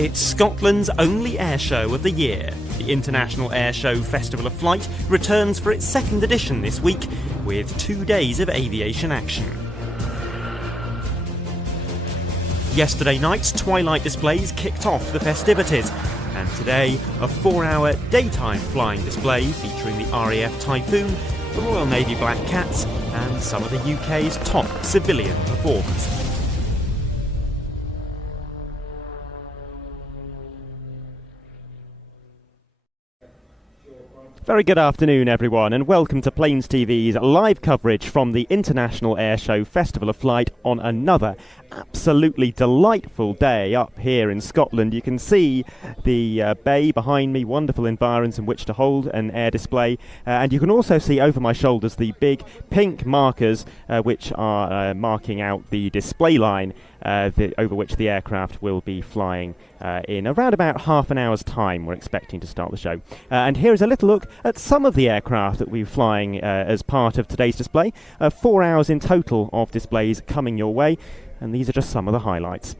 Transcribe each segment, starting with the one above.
It's Scotland's only air show of the year. The International Ayr Show Festival of Flight returns for its second edition this week, with 2 days of aviation action. Yesterday night's twilight displays kicked off the festivities, and today a 4-hour daytime flying display featuring the RAF Typhoon, the Royal Navy Black Cats and some of the UK's top civilian performers. Very good afternoon everyone, and welcome to Plains TV's live coverage from the International Ayr Show Festival of Flight on another absolutely delightful day up here in Scotland. You can see the bay behind me, wonderful environs in which to hold an air display, and you can also see over my shoulders the big pink markers which are marking out the display line over which the aircraft will be flying in around about half an hour's time. We're expecting to start the show. And here is a little look at some of the aircraft that we're flying as part of today's display. 4 hours in total of displays coming your way, and these are just some of the highlights.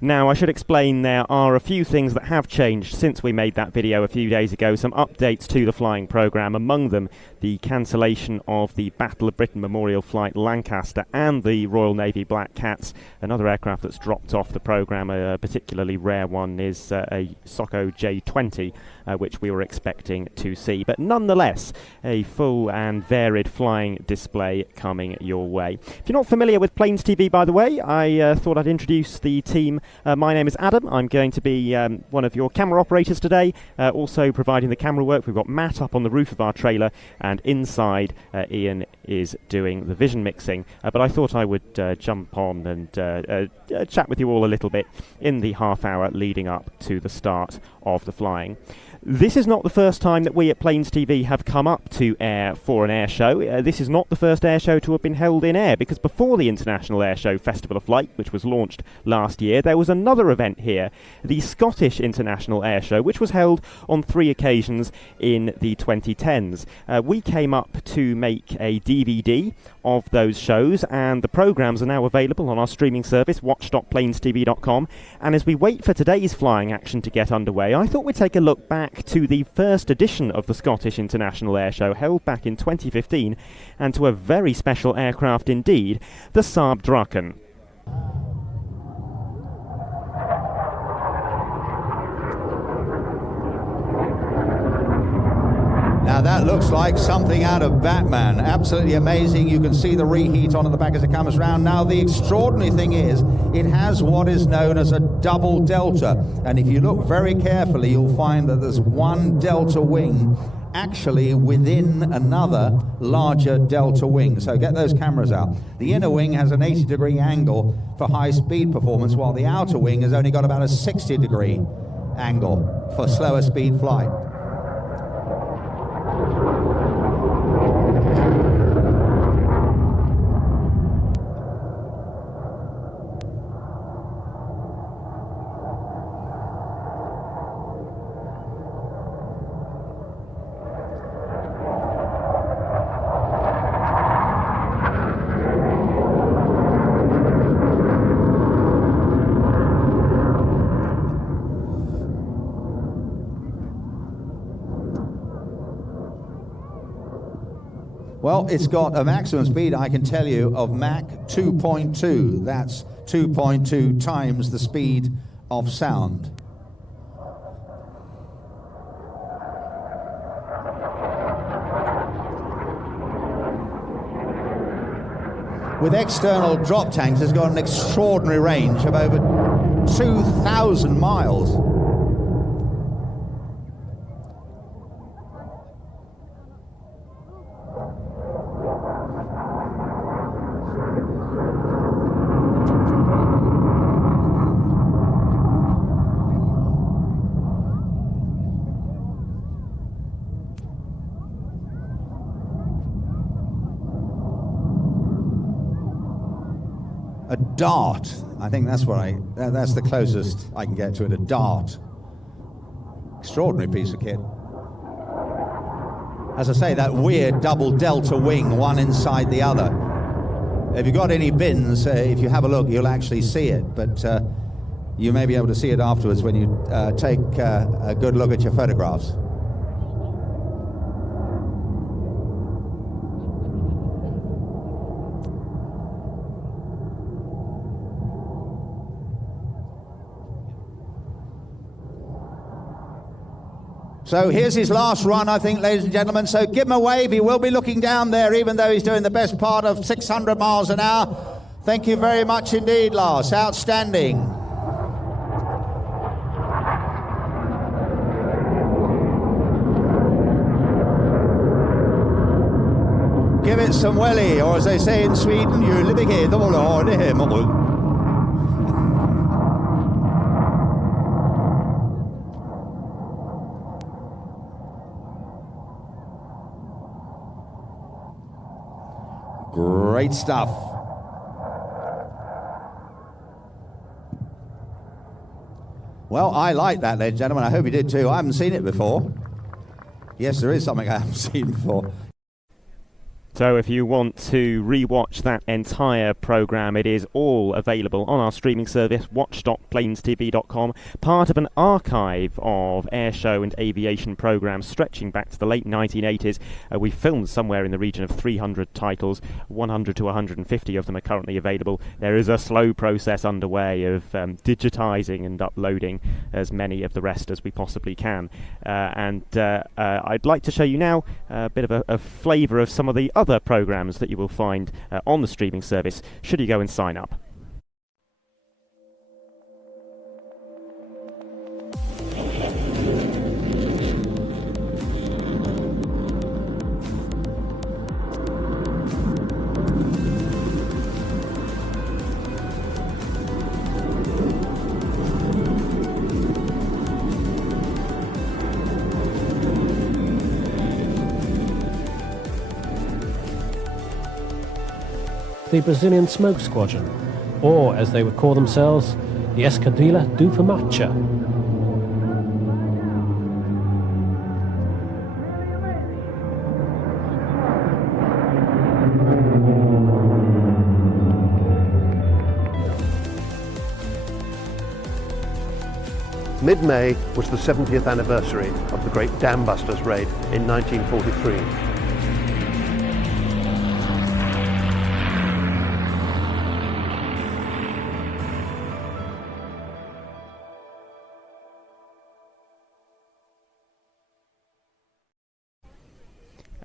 Now, I should explain there are a few things that have changed since we made that video a few days ago, some updates to the flying programme, among them the cancellation of the Battle of Britain Memorial Flight Lancaster and the Royal Navy Black Cats. Another aircraft that's dropped off the programme, a particularly rare one, is a Socko J20, which we were expecting to see. But nonetheless, a full and varied flying display coming your way. If you're not familiar with Plains TV, by the way, I thought I'd introduce the team. My name is Adam. I'm going to be one of your camera operators today, also providing the camera work. We've got Matt up on the roof of our trailer, and inside Ian is doing the vision mixing. But I thought I would jump on and chat with you all a little bit in the half hour leading up to the start of the flying. This is not the first time that we at Plains TV have come up to Ayr for an air show. This is not the first air show to have been held in Ayr, because before the International Ayr Show Festival of Flight, which was launched last year, there was another event here, the Scottish International Ayr Show, which was held on 3 occasions in the 2010s. We came up to make a DVD of those shows, and the programmes are now available on our streaming service, watch.plainstv.com. And as we wait for today's flying action to get underway, I thought we'd take a look back to the first edition of the Scottish International Ayr Show, held back in 2015, and to a very special aircraft indeed, the Saab Draken. Now that looks like something out of Batman. Absolutely amazing. You can see the reheat on at the back as it comes round. Now the extraordinary thing is it has what is known as a double delta. And if you look very carefully, you'll find that there's one delta wing actually within another larger delta wing. So get those cameras out. The inner wing has an 80-degree angle for high speed performance, while the outer wing has only got about a 60-degree angle for slower speed flight. Well, it's got a maximum speed, I can tell you, of Mach 2.2. That's 2.2 times the speed of sound. With external drop tanks, it's got an extraordinary range of over 2,000 miles. A dart. I think that's what that's the closest I can get to it, a dart. Extraordinary piece of kit. As I say, that weird double delta wing, one inside the other. If you've got any bins, if you have a look, you'll actually see it, but you may be able to see it afterwards when you take a good look at your photographs. So here's his last run, I think, ladies and gentlemen. So give him a wave. He will be looking down there, even though he's doing the best part of 600 miles an hour. Thank you very much indeed, Lars. Outstanding. Give it some welly, or as they say in Sweden, you live here, the Great stuff. Well, I like that, ladies and gentlemen. I hope you did too. I haven't seen it before. Yes, there is something I haven't seen before. So if you want to re-watch that entire programme, it is all available on our streaming service, watch.planestv.com, part of an archive of air show and aviation programmes stretching back to the late 1980s. We filmed somewhere in the region of 300 titles, 100 to 150 of them are currently available. There is a slow process underway of digitising and uploading as many of the rest as we possibly can. I'd like to show you now a bit of a flavour of some of the other programmes that you will find on the streaming service should you go and sign up. The Brazilian Smoke Squadron, or as they would call themselves, the Esquadrilha do Fumaça. Mid-May was the 70th anniversary of the Great Dam Busters raid in 1943.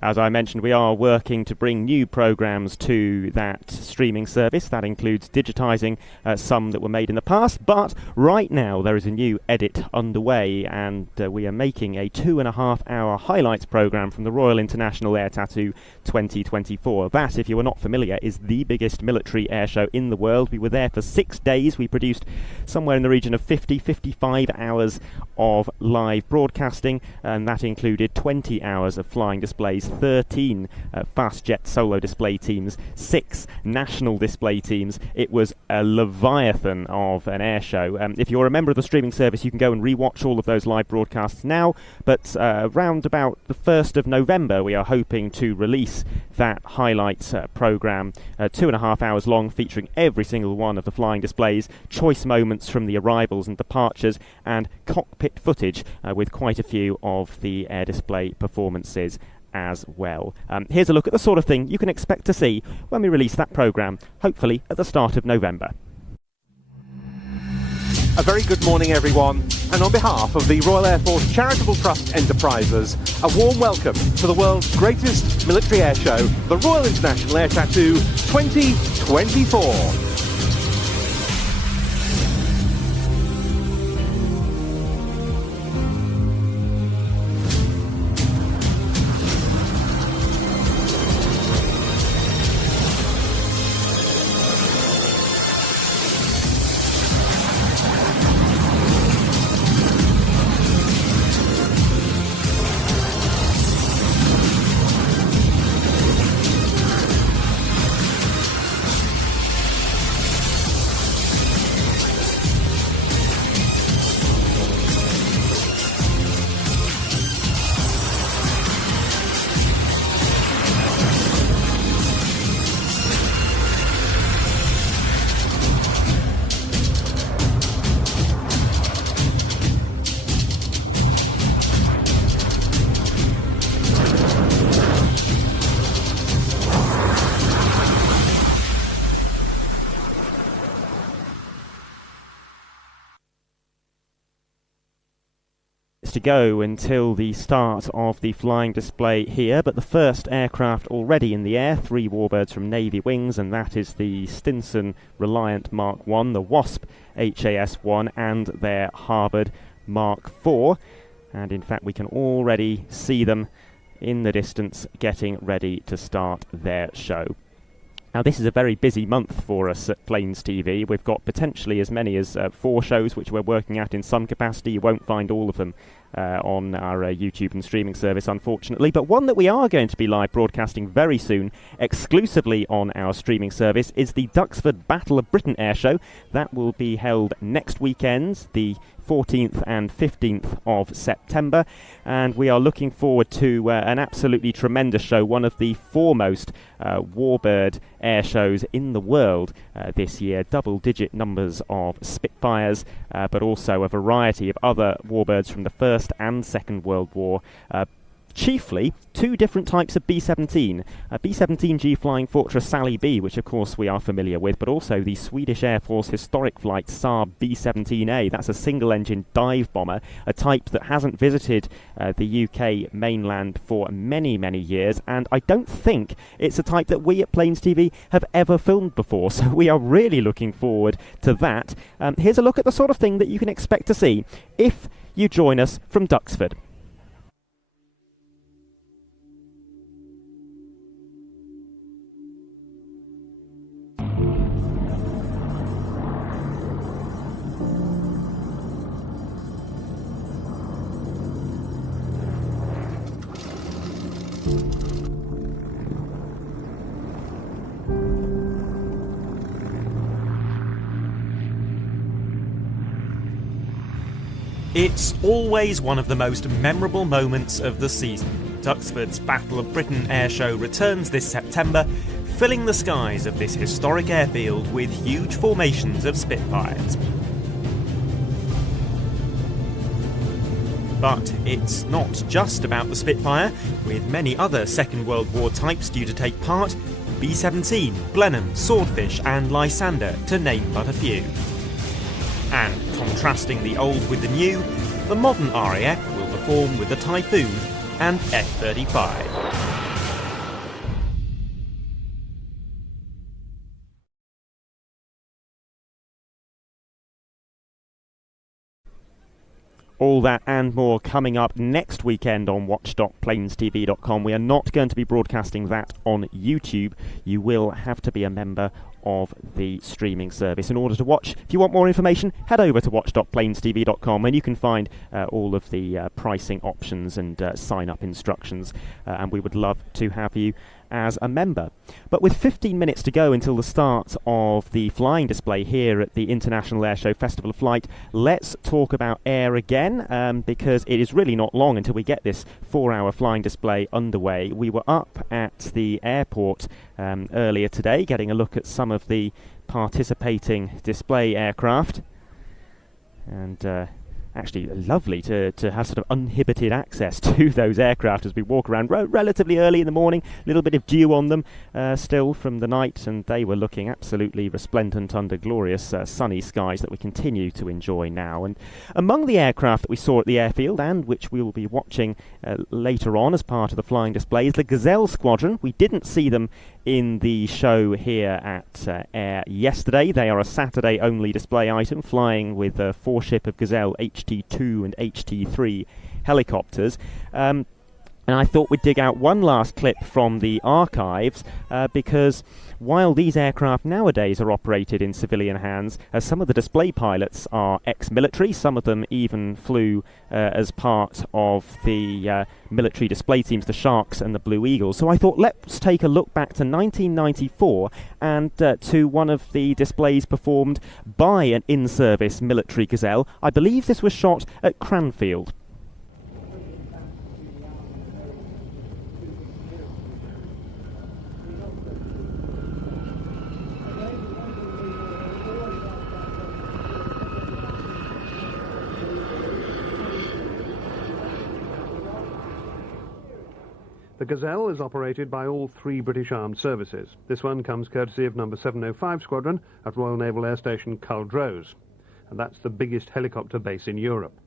As I mentioned, we are working to bring new programmes to that streaming service. That includes digitising some that were made in the past, but right now there is a new edit underway, and we are making a 2.5-hour highlights programme from the Royal International Air Tattoo 2024. That, if you are not familiar, is the biggest military air show in the world. We were there for 6 days. We produced somewhere in the region of 55 hours of live broadcasting, and that included 20 hours of flying displays, 13 fast jet solo display teams, 6 national display teams. It was a leviathan of an air show. If you're a member of the streaming service, you can go and re-watch all of those live broadcasts now, but around about the 1st of November we are hoping to release that highlights programme, 2.5 hours long, featuring every single one of the flying displays, choice moments from the arrivals and departures, and cockpit footage with quite a few of the air display performances as well. Here's a look at the sort of thing you can expect to see when we release that programme, hopefully at the start of November. A very good morning, everyone, and on behalf of the Royal Air Force Charitable Trust Enterprises, a warm welcome to the world's greatest military air show, the Royal International Air Tattoo 2024. To go until the start of the flying display here, but the first aircraft already in the air, 3 Warbirds from Navy Wings, and that is the Stinson Reliant Mark 1, the Wasp HAS-1 and their Harvard Mark 4, and in fact we can already see them in the distance getting ready to start their show. Now this is a very busy month for us at Plains TV. We've got potentially as many as 4 shows which we're working at in some capacity. You won't find all of them on our YouTube and streaming service, unfortunately, but one that we are going to be live broadcasting very soon, exclusively on our streaming service, is the Duxford Battle of Britain Air Show. That will be held next weekend, the 14th and 15th of September, and we are looking forward to an absolutely tremendous show, one of the foremost warbird air shows in the world this year. Double-digit numbers of Spitfires, but also a variety of other warbirds from the First and Second World War. Chiefly 2 different types of B-17, B-17G Flying Fortress Sally B, which of course we are familiar with, but also the Swedish Air Force historic flight Saab B-17A. That's a single-engine dive bomber, a type that hasn't visited the UK mainland for many, many years, and I don't think it's a type that we at Plains TV have ever filmed before, so we are really looking forward to that. Here's a look at the sort of thing that you can expect to see if you join us from Duxford. It's always one of the most memorable moments of the season. Duxford's Battle of Britain Air Show returns this September, filling the skies of this historic airfield with huge formations of Spitfires. But it's not just about the Spitfire, with many other Second World War types due to take part: B-17, Blenheim, Swordfish and Lysander, to name but a few. And contrasting the old with the new, the modern RAF will perform with the Typhoon and F-35. All that and more coming up next weekend on watch.plainstv.com. We are not going to be broadcasting that on YouTube. You will have to be a member of the streaming service in order to watch. If you want more information, head over to watch.plainstv.com and you can find all of the pricing options and sign-up instructions, and we would love to have you as a member. But with 15 minutes to go until the start of the flying display here at the International Ayr Show Festival of Flight, let's talk about air again, because it is really not long until we get this 4-hour flying display underway. We were up at the airport earlier today getting a look at some of the participating display aircraft, and actually lovely to have sort of uninhibited access to those aircraft as we walk around relatively early in the morning. A little bit of dew on them still from the night, and they were looking absolutely resplendent under glorious sunny skies that we continue to enjoy now. And among the aircraft that we saw at the airfield, and which we will be watching later on as part of the flying display, is the Gazelle Squadron. We didn't see them in the show here at Ayr yesterday. They are a Saturday-only display item, flying with a 4-ship of Gazelle HT2 and HT3 helicopters. And I thought we'd dig out one last clip from the archives because while these aircraft nowadays are operated in civilian hands, some of the display pilots are ex-military. Some of them even flew as part of the military display teams, the Sharks and the Blue Eagles. So I thought let's take a look back to 1994 and to one of the displays performed by an in-service military Gazelle. I believe this was shot at Cranfield. The Gazelle is operated by all 3 British Armed Services. This one comes courtesy of number 705 Squadron at Royal Naval Air Station Culdrose, and that's the biggest helicopter base in Europe.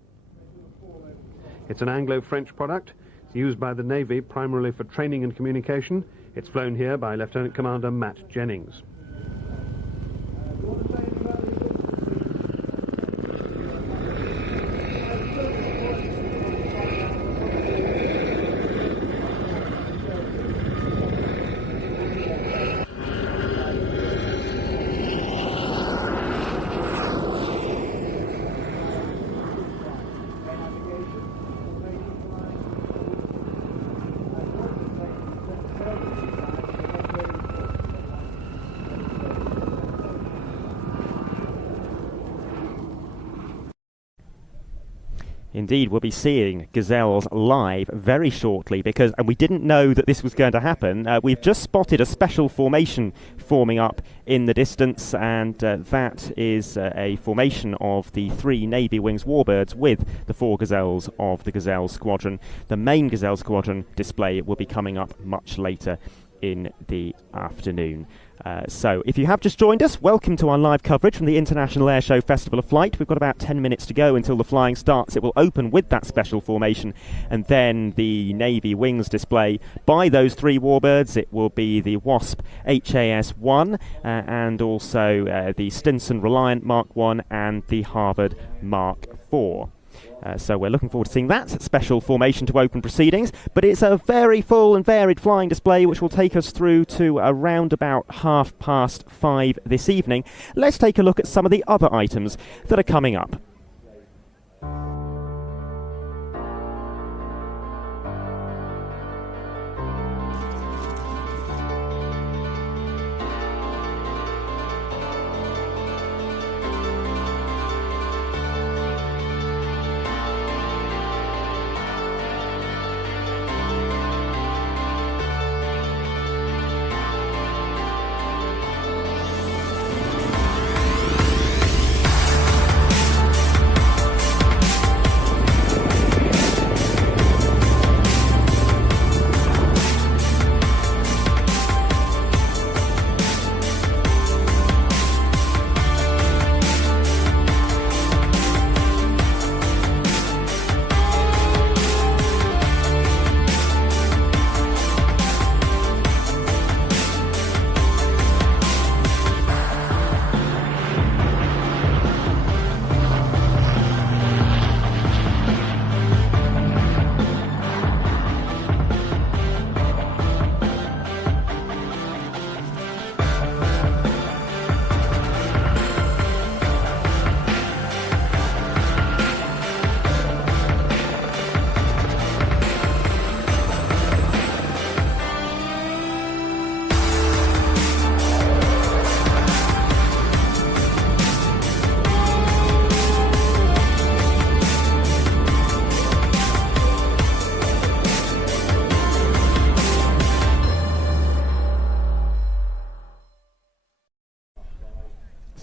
It's an Anglo-French product. It's used by the Navy primarily for training and communication. It's flown here by Lieutenant Commander Matt Jennings. Indeed, we'll be seeing Gazelles live very shortly and we didn't know that this was going to happen. We've just spotted a special formation forming up in the distance, and that is a formation of the 3 Navy Wings Warbirds with the 4 Gazelles of the Gazelle Squadron. The main Gazelle Squadron display will be coming up much later in the afternoon. So if you have just joined us, welcome to our live coverage from the International Ayr Show Festival of Flight. We've got about 10 minutes to go until the flying starts. It will open with that special formation and then the Navy Wings display by those 3 Warbirds. It will be the Wasp HAS-1 and also the Stinson Reliant Mark 1 and the Harvard Mark 4. So we're looking forward to seeing that special formation to open proceedings, but it's a very full and varied flying display which will take us through to around about 5:30 this evening. Let's take a look at some of the other items that are coming up.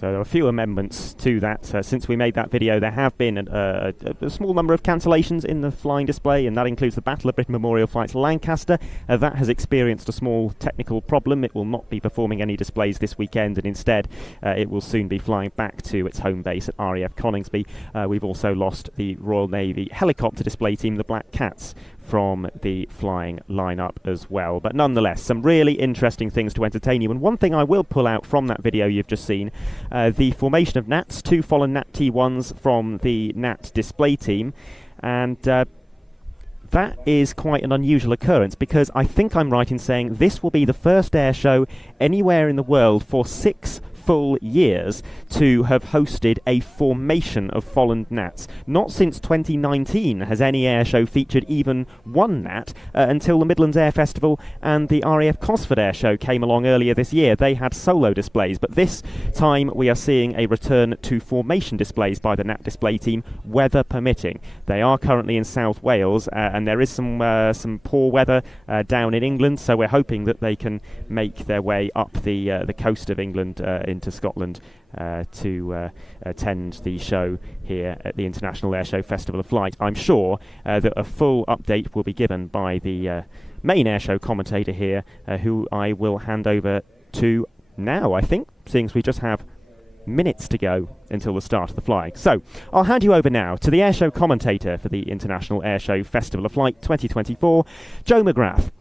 So there are a few amendments to that. Since we made that video, there have been a small number of cancellations in the flying display, and that includes the Battle of Britain Memorial Flights Lancaster. That has experienced a small technical problem. It will not be performing any displays this weekend, and instead it will soon be flying back to its home base at RAF Coningsby. We've also lost the Royal Navy helicopter display team, the Black Cats, from the flying lineup as well. But nonetheless, some really interesting things to entertain you. And one thing I will pull out from that video you've just seen, the formation of Nats, 2 fallen Nat T1s from the Nat display team. And that is quite an unusual occurrence, because I think I'm right in saying this will be the first air show anywhere in the world for 6 full years to have hosted a formation of fallen Nats. Not since 2019 has any air show featured even one Nat, until the Midlands Air Festival and the RAF Cosford Air Show came along earlier this year. They had solo displays, but this time we are seeing a return to formation displays by the Nat display team, weather permitting. They are currently in South Wales, and there is some poor weather down in England, so we're hoping that they can make their way up the coast of England into Scotland to attend the show here at the International Ayr Show Festival of Flight. I'm sure that a full update will be given by the main air show commentator here, who I will hand over to now, I think, seeing as we just have minutes to go until the start of the flying. So I'll hand you over now to the air show commentator for the International Ayr Show Festival of Flight 2024, Joe McGrath.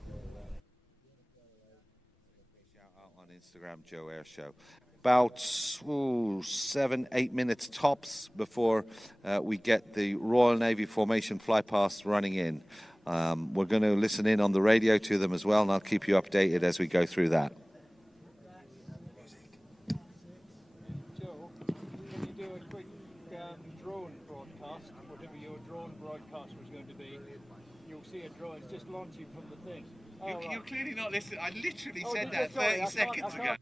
Shout out on Instagram, Joe Ayr Show. About 7-8 minutes tops before we get the Royal Navy formation flypast running in. We're going to listen in on the radio to them as well, and I'll keep you updated as we go through that. Joe, can you do a quick drone broadcast, whatever your drone broadcast was going to be? You'll see a drone, it's just launching from the thing. You're clearly not listening. I literally said that 30 seconds ago.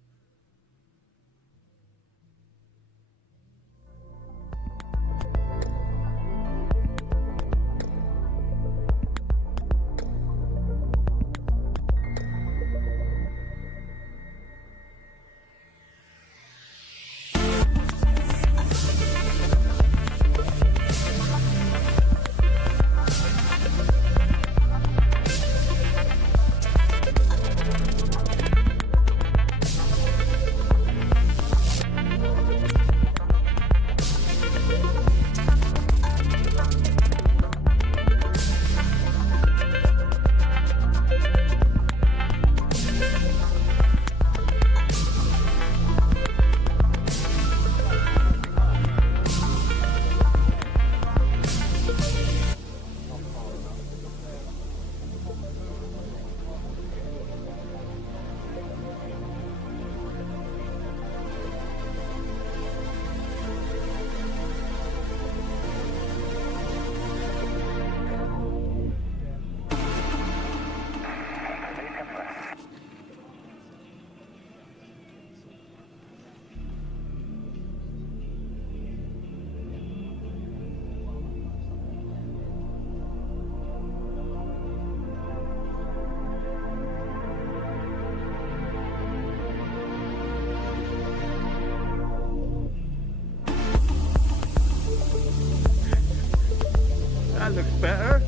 That looks better.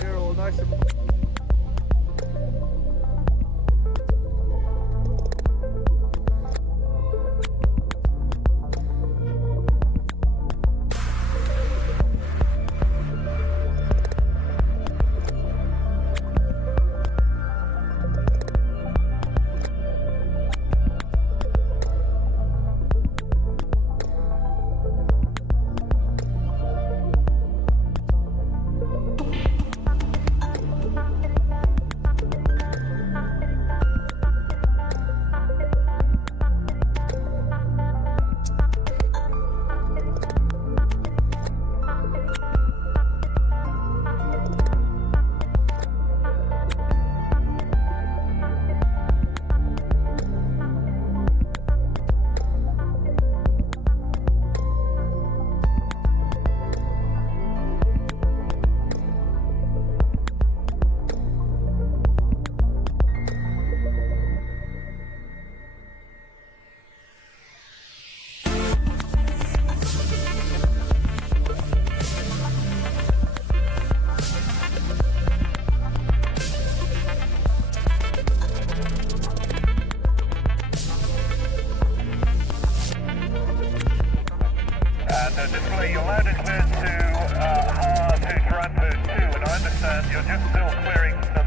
They're all nice and... Charlie, you're loud and clear to Bradford 2, and I understand you're just still clearing some...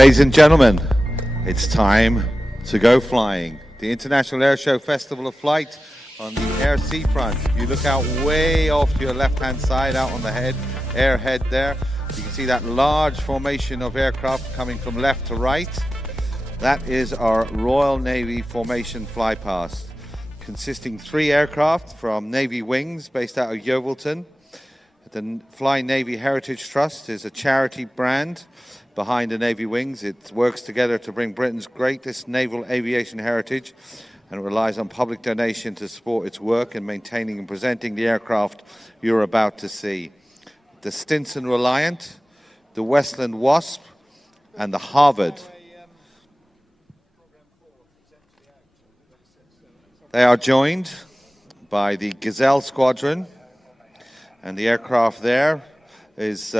Ladies and gentlemen, it's time to go flying. The International Ayr Show Festival of Flight on the air seafront. If you look out way off to your left-hand side, out on the airhead there, you can see that large formation of aircraft coming from left to right. That is our Royal Navy formation flypast, consisting 3 aircraft from Navy Wings based out of Yeovilton. The Flying Navy Heritage Trust is a charity brand behind the Navy Wings. It works together to bring Britain's greatest naval aviation heritage, and it relies on public donation to support its work in maintaining and presenting the aircraft you're about to see. The Stinson Reliant, the Westland Wasp, and the Harvard. They are joined by the Gazelle Squadron, and the aircraft there is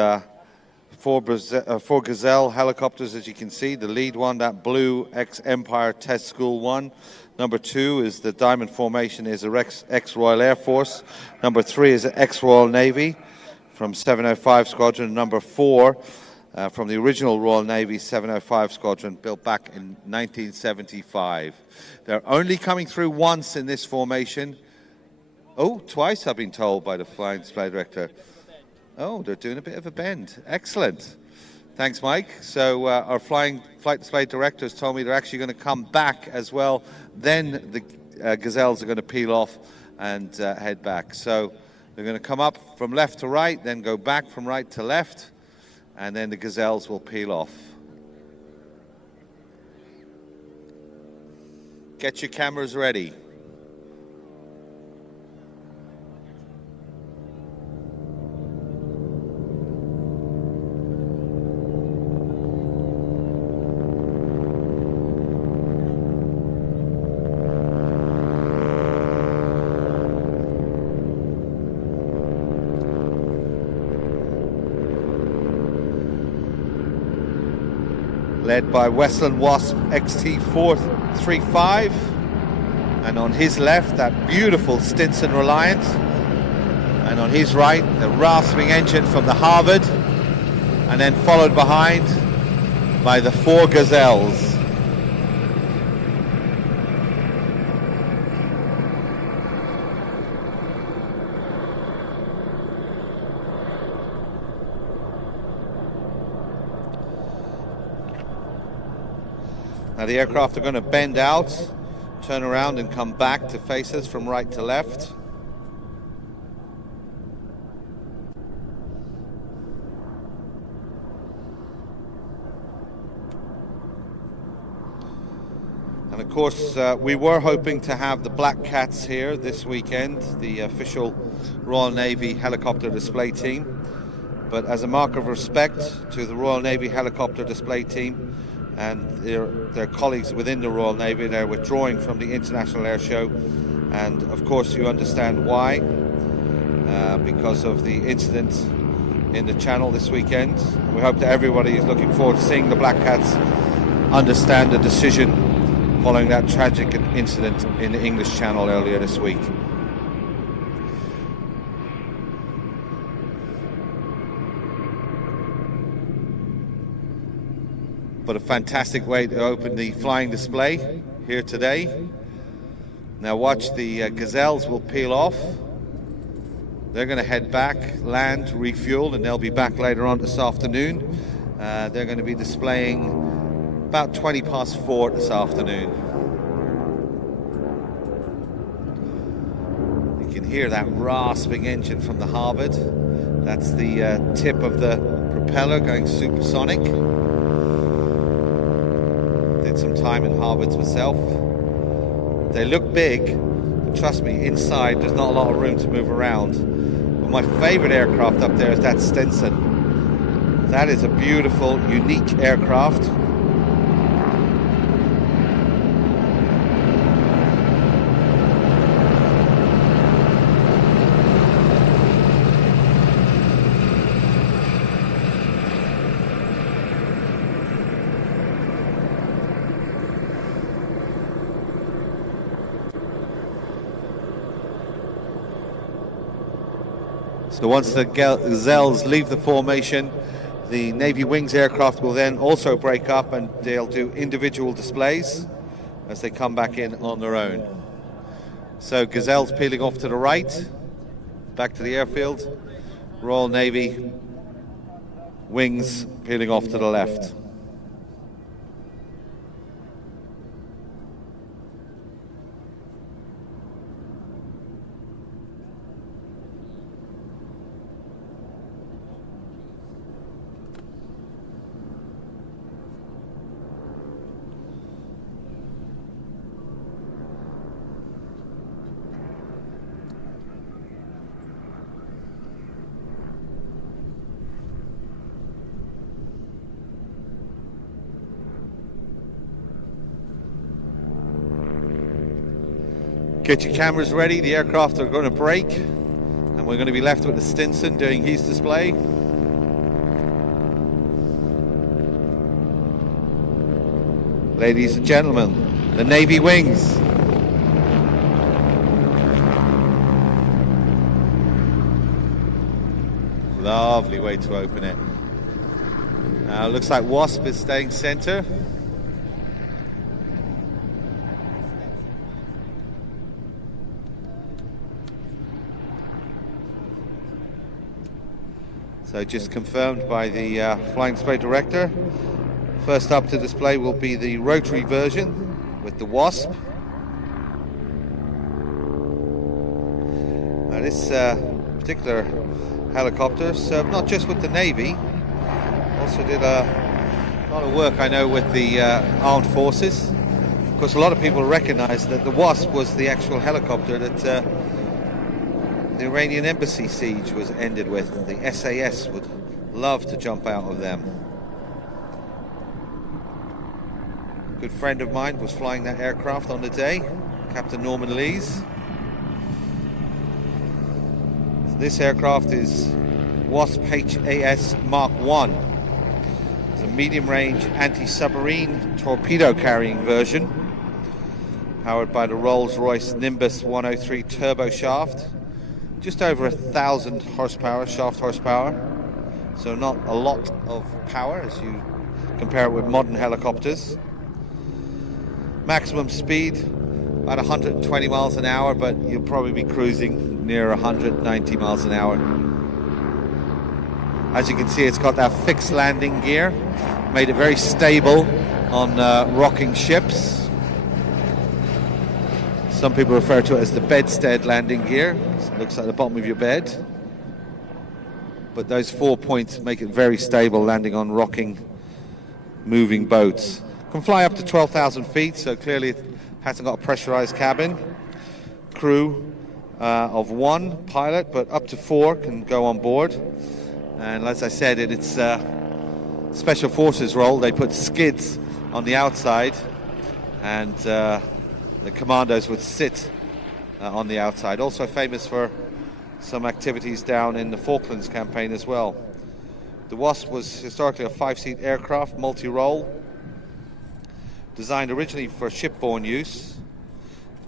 four Gazelle helicopters, as you can see. The lead one, that blue ex-Empire Test School one. Number 2 is the diamond formation, is a ex-Royal Air Force. Number 3 is an ex-Royal Navy from 705 Squadron. Number 4 from the original Royal Navy 705 Squadron, built back in 1975. They're only coming through once in this formation. Oh, twice, I've been told by the flying display director. Oh, they're doing a bit of a bend. Excellent. Thanks, Mike. So our flight display directors told me they're actually going to come back as well. Then the Gazelles are going to peel off and head back. So they're going to come up from left to right, then go back from right to left, and then the Gazelles will peel off. Get your cameras ready. Led by Westland Wasp XT435, and on his left that beautiful Stinson Reliant, and on his right the rasping engine from the Harvard, and then followed behind by the 4 Gazelles. Now the aircraft are going to bend out, turn around and come back to face us from right to left. And of course we were hoping to have the Black Cats here this weekend, the official Royal Navy helicopter display team. But as a mark of respect to the Royal Navy helicopter display team and their colleagues within the Royal Navy, they're withdrawing from the International Ayr Show, and of course you understand why, because of the incident in the Channel this weekend. And we hope that everybody is looking forward to seeing the Black Cats understand the decision following that tragic incident in the English Channel earlier this week. But a fantastic way to open the flying display here today. Now watch, the Gazelles will peel off. They're going to head back, land, refuel, and they'll be back later on this afternoon. They're going to be displaying about 4:20 this afternoon. You can hear that rasping engine from the Harvard. That's the tip of the propeller going supersonic. Did some time in Harvards myself. They look big, but trust me, inside there's not a lot of room to move around. But my favorite aircraft up there is that Stinson. That is a beautiful, unique aircraft. So once the Gazelles leave the formation, the Navy Wings aircraft will then also break up, and they'll do individual displays as they come back in on their own. So Gazelles peeling off to the right, back to the airfield. Royal Navy Wings peeling off to the left. Get your cameras ready, the aircraft are going to break, and we're going to be left with the Stinson doing his display. Ladies and gentlemen, the Navy wings. Lovely way to open it. Now it looks like Wasp is staying center. So just confirmed by the flying display director. First up to display will be the rotary version with the Wasp. Now this particular helicopter served not just with the Navy, also did a lot of work, I know, with the armed forces. Of course, a lot of people recognize that the Wasp was the actual helicopter that the Iranian embassy siege was ended with. The SAS would love to jump out of them. A good friend of mine was flying that aircraft on the day, Captain Norman Lees. This aircraft is Wasp HAS Mark I. It's a medium-range anti-submarine torpedo-carrying version, powered by the Rolls-Royce Nimbus 103 turboshaft. Just over 1,000 horsepower, shaft horsepower, so not a lot of power as you compare it with modern helicopters. Maximum speed about 120 miles an hour, but you'll probably be cruising near 190 miles an hour. As you can see, it's got that fixed landing gear, made it very stable on rocking ships. Some people refer to it as the bedstead landing gear. It looks like the bottom of your bed. But those 4 points make it very stable landing on rocking, moving boats. Can fly up to 12,000 feet, so clearly it hasn't got a pressurized cabin. Crew of 1 pilot, but up to 4 can go on board. And as I said, in its special forces role, they put skids on the outside, and the commandos would sit on the outside. Also famous for some activities down in the Falklands campaign as well. The Wasp was historically a 5-seat aircraft, multi-role, designed originally for shipborne use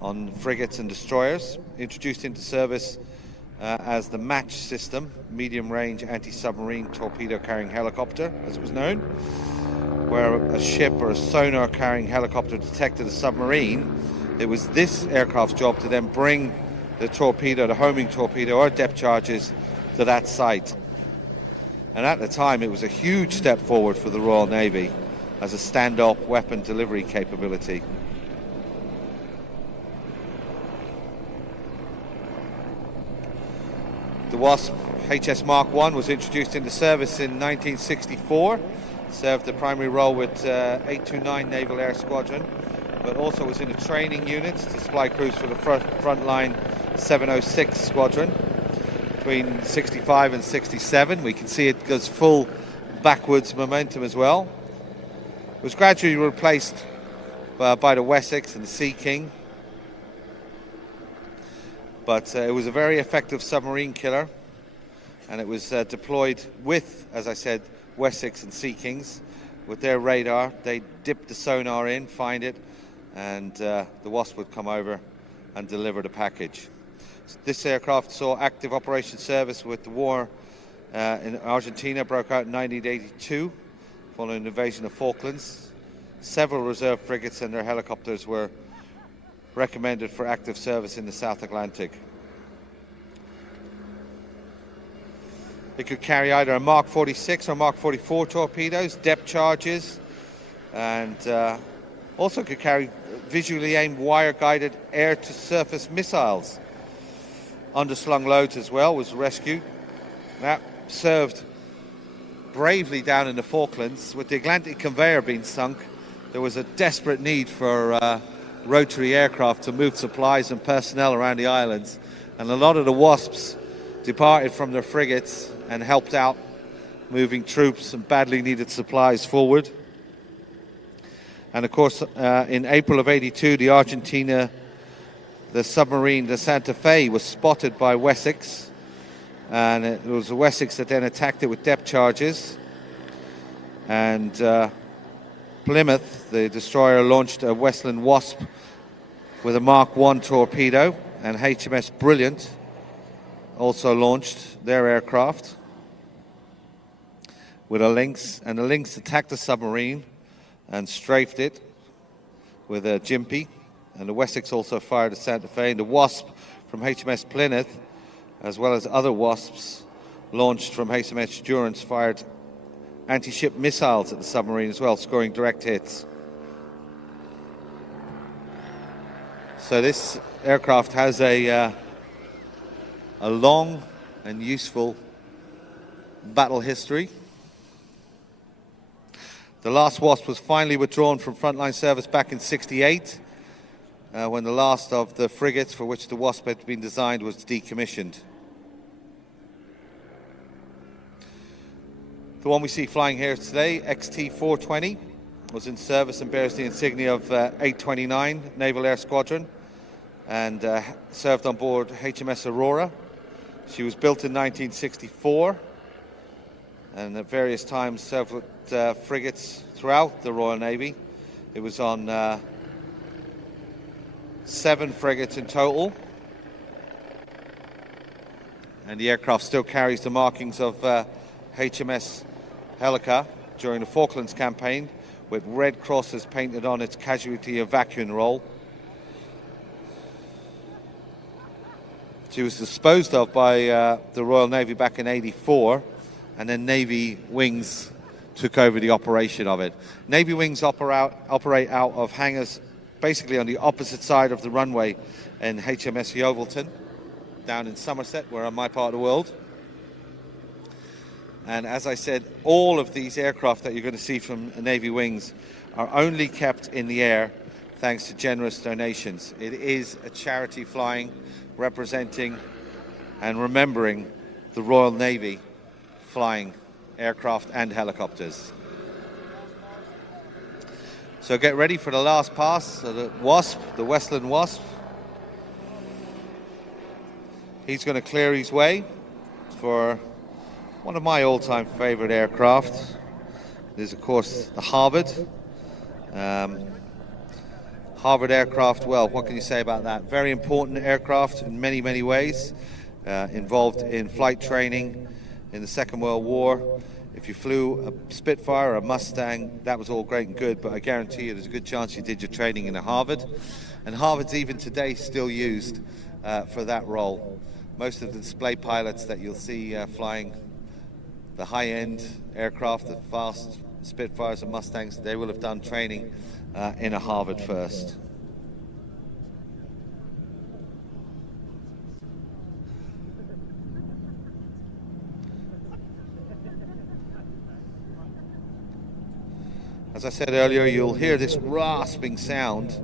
on frigates and destroyers, introduced into service as the match system, medium-range anti-submarine torpedo-carrying helicopter, as it was known, where a ship or a sonar-carrying helicopter detected a submarine. It was this aircraft's job to then bring the torpedo, the homing torpedo or depth charges to that site. And at the time, it was a huge step forward for the Royal Navy as a stand-up weapon delivery capability. The Wasp HS Mark I was introduced into service in 1964, served the primary role with 829 Naval Air Squadron, but also was in a training unit to supply crews for the frontline 706 Squadron. Between 65 and 67, we can see it goes full backwards momentum as well. It was gradually replaced by the Wessex and the Sea King, but it was a very effective submarine killer, and it was deployed with, as I said, Wessex and Sea Kings. With their radar, they dipped the sonar in, find it, and the Wasp would come over and deliver the package. This aircraft saw active operation service with the war in Argentina, broke out in 1982 following the invasion of Falklands. Several reserve frigates and their helicopters were recommended for active service in the South Atlantic. It could carry either a Mark 46 or Mark 44 torpedoes, depth charges, and also could carry visually aimed wire-guided air-to-surface missiles. Underslung loads as well was rescued. That served bravely down in the Falklands. With the Atlantic conveyor being sunk, there was a desperate need for rotary aircraft to move supplies and personnel around the islands, and a lot of the Wasps departed from their frigates and helped out moving troops and badly needed supplies forward. And of course, in April of '82, the Argentina the submarine, the Santa Fe, was spotted by Wessex, and it was Wessex that then attacked it with depth charges. And Plymouth, the destroyer, launched a Westland Wasp with a Mark I torpedo, and HMS Brilliant also launched their aircraft with a Lynx, and the Lynx attacked the submarine and strafed it with a Gympie, and the Wessex also fired a Santa Fe, and the Wasp from HMS Plymouth, as well as other Wasps launched from HMS Durance, fired anti-ship missiles at the submarine as well, scoring direct hits. So this aircraft has a long and useful battle history. The last Wasp was finally withdrawn from frontline service back in '68, when the last of the frigates for which the Wasp had been designed was decommissioned. The one we see flying here today, XT-420, was in service and bears the insignia of 829 Naval Air Squadron, and served on board HMS Aurora. She was built in 1964, and at various times served with frigates throughout the Royal Navy. It was on 7 frigates in total, and the aircraft still carries the markings of HMS Helica during the Falklands campaign, with red crosses painted on its casualty evacuation roll. She was disposed of by the Royal Navy back in '84, and then Navy Wings took over the operation of it. Navy Wings operate out of hangars basically on the opposite side of the runway in HMS Yeovilton, down in Somerset, where I'm my part of the world. And as I said, all of these aircraft that you're going to see from Navy Wings are only kept in the air thanks to generous donations. It is a charity flying, representing and remembering the Royal Navy flying aircraft and helicopters. So get ready for the last pass. So the Wasp, the Westland Wasp. He's going to clear his way for one of my all-time favorite aircraft. There's of course the Harvard. Harvard aircraft, well, what can you say about that? Very important aircraft in many, many ways. Involved in flight training in the Second World War. If you flew a Spitfire or a Mustang, that was all great and good, but I guarantee you there's a good chance you did your training in a Harvard. And Harvard's even today still used for that role. Most of the display pilots that you'll see flying the high-end aircraft, the fast Spitfires and Mustangs, they will have done training in a Harvard first. As I said earlier, you'll hear this rasping sound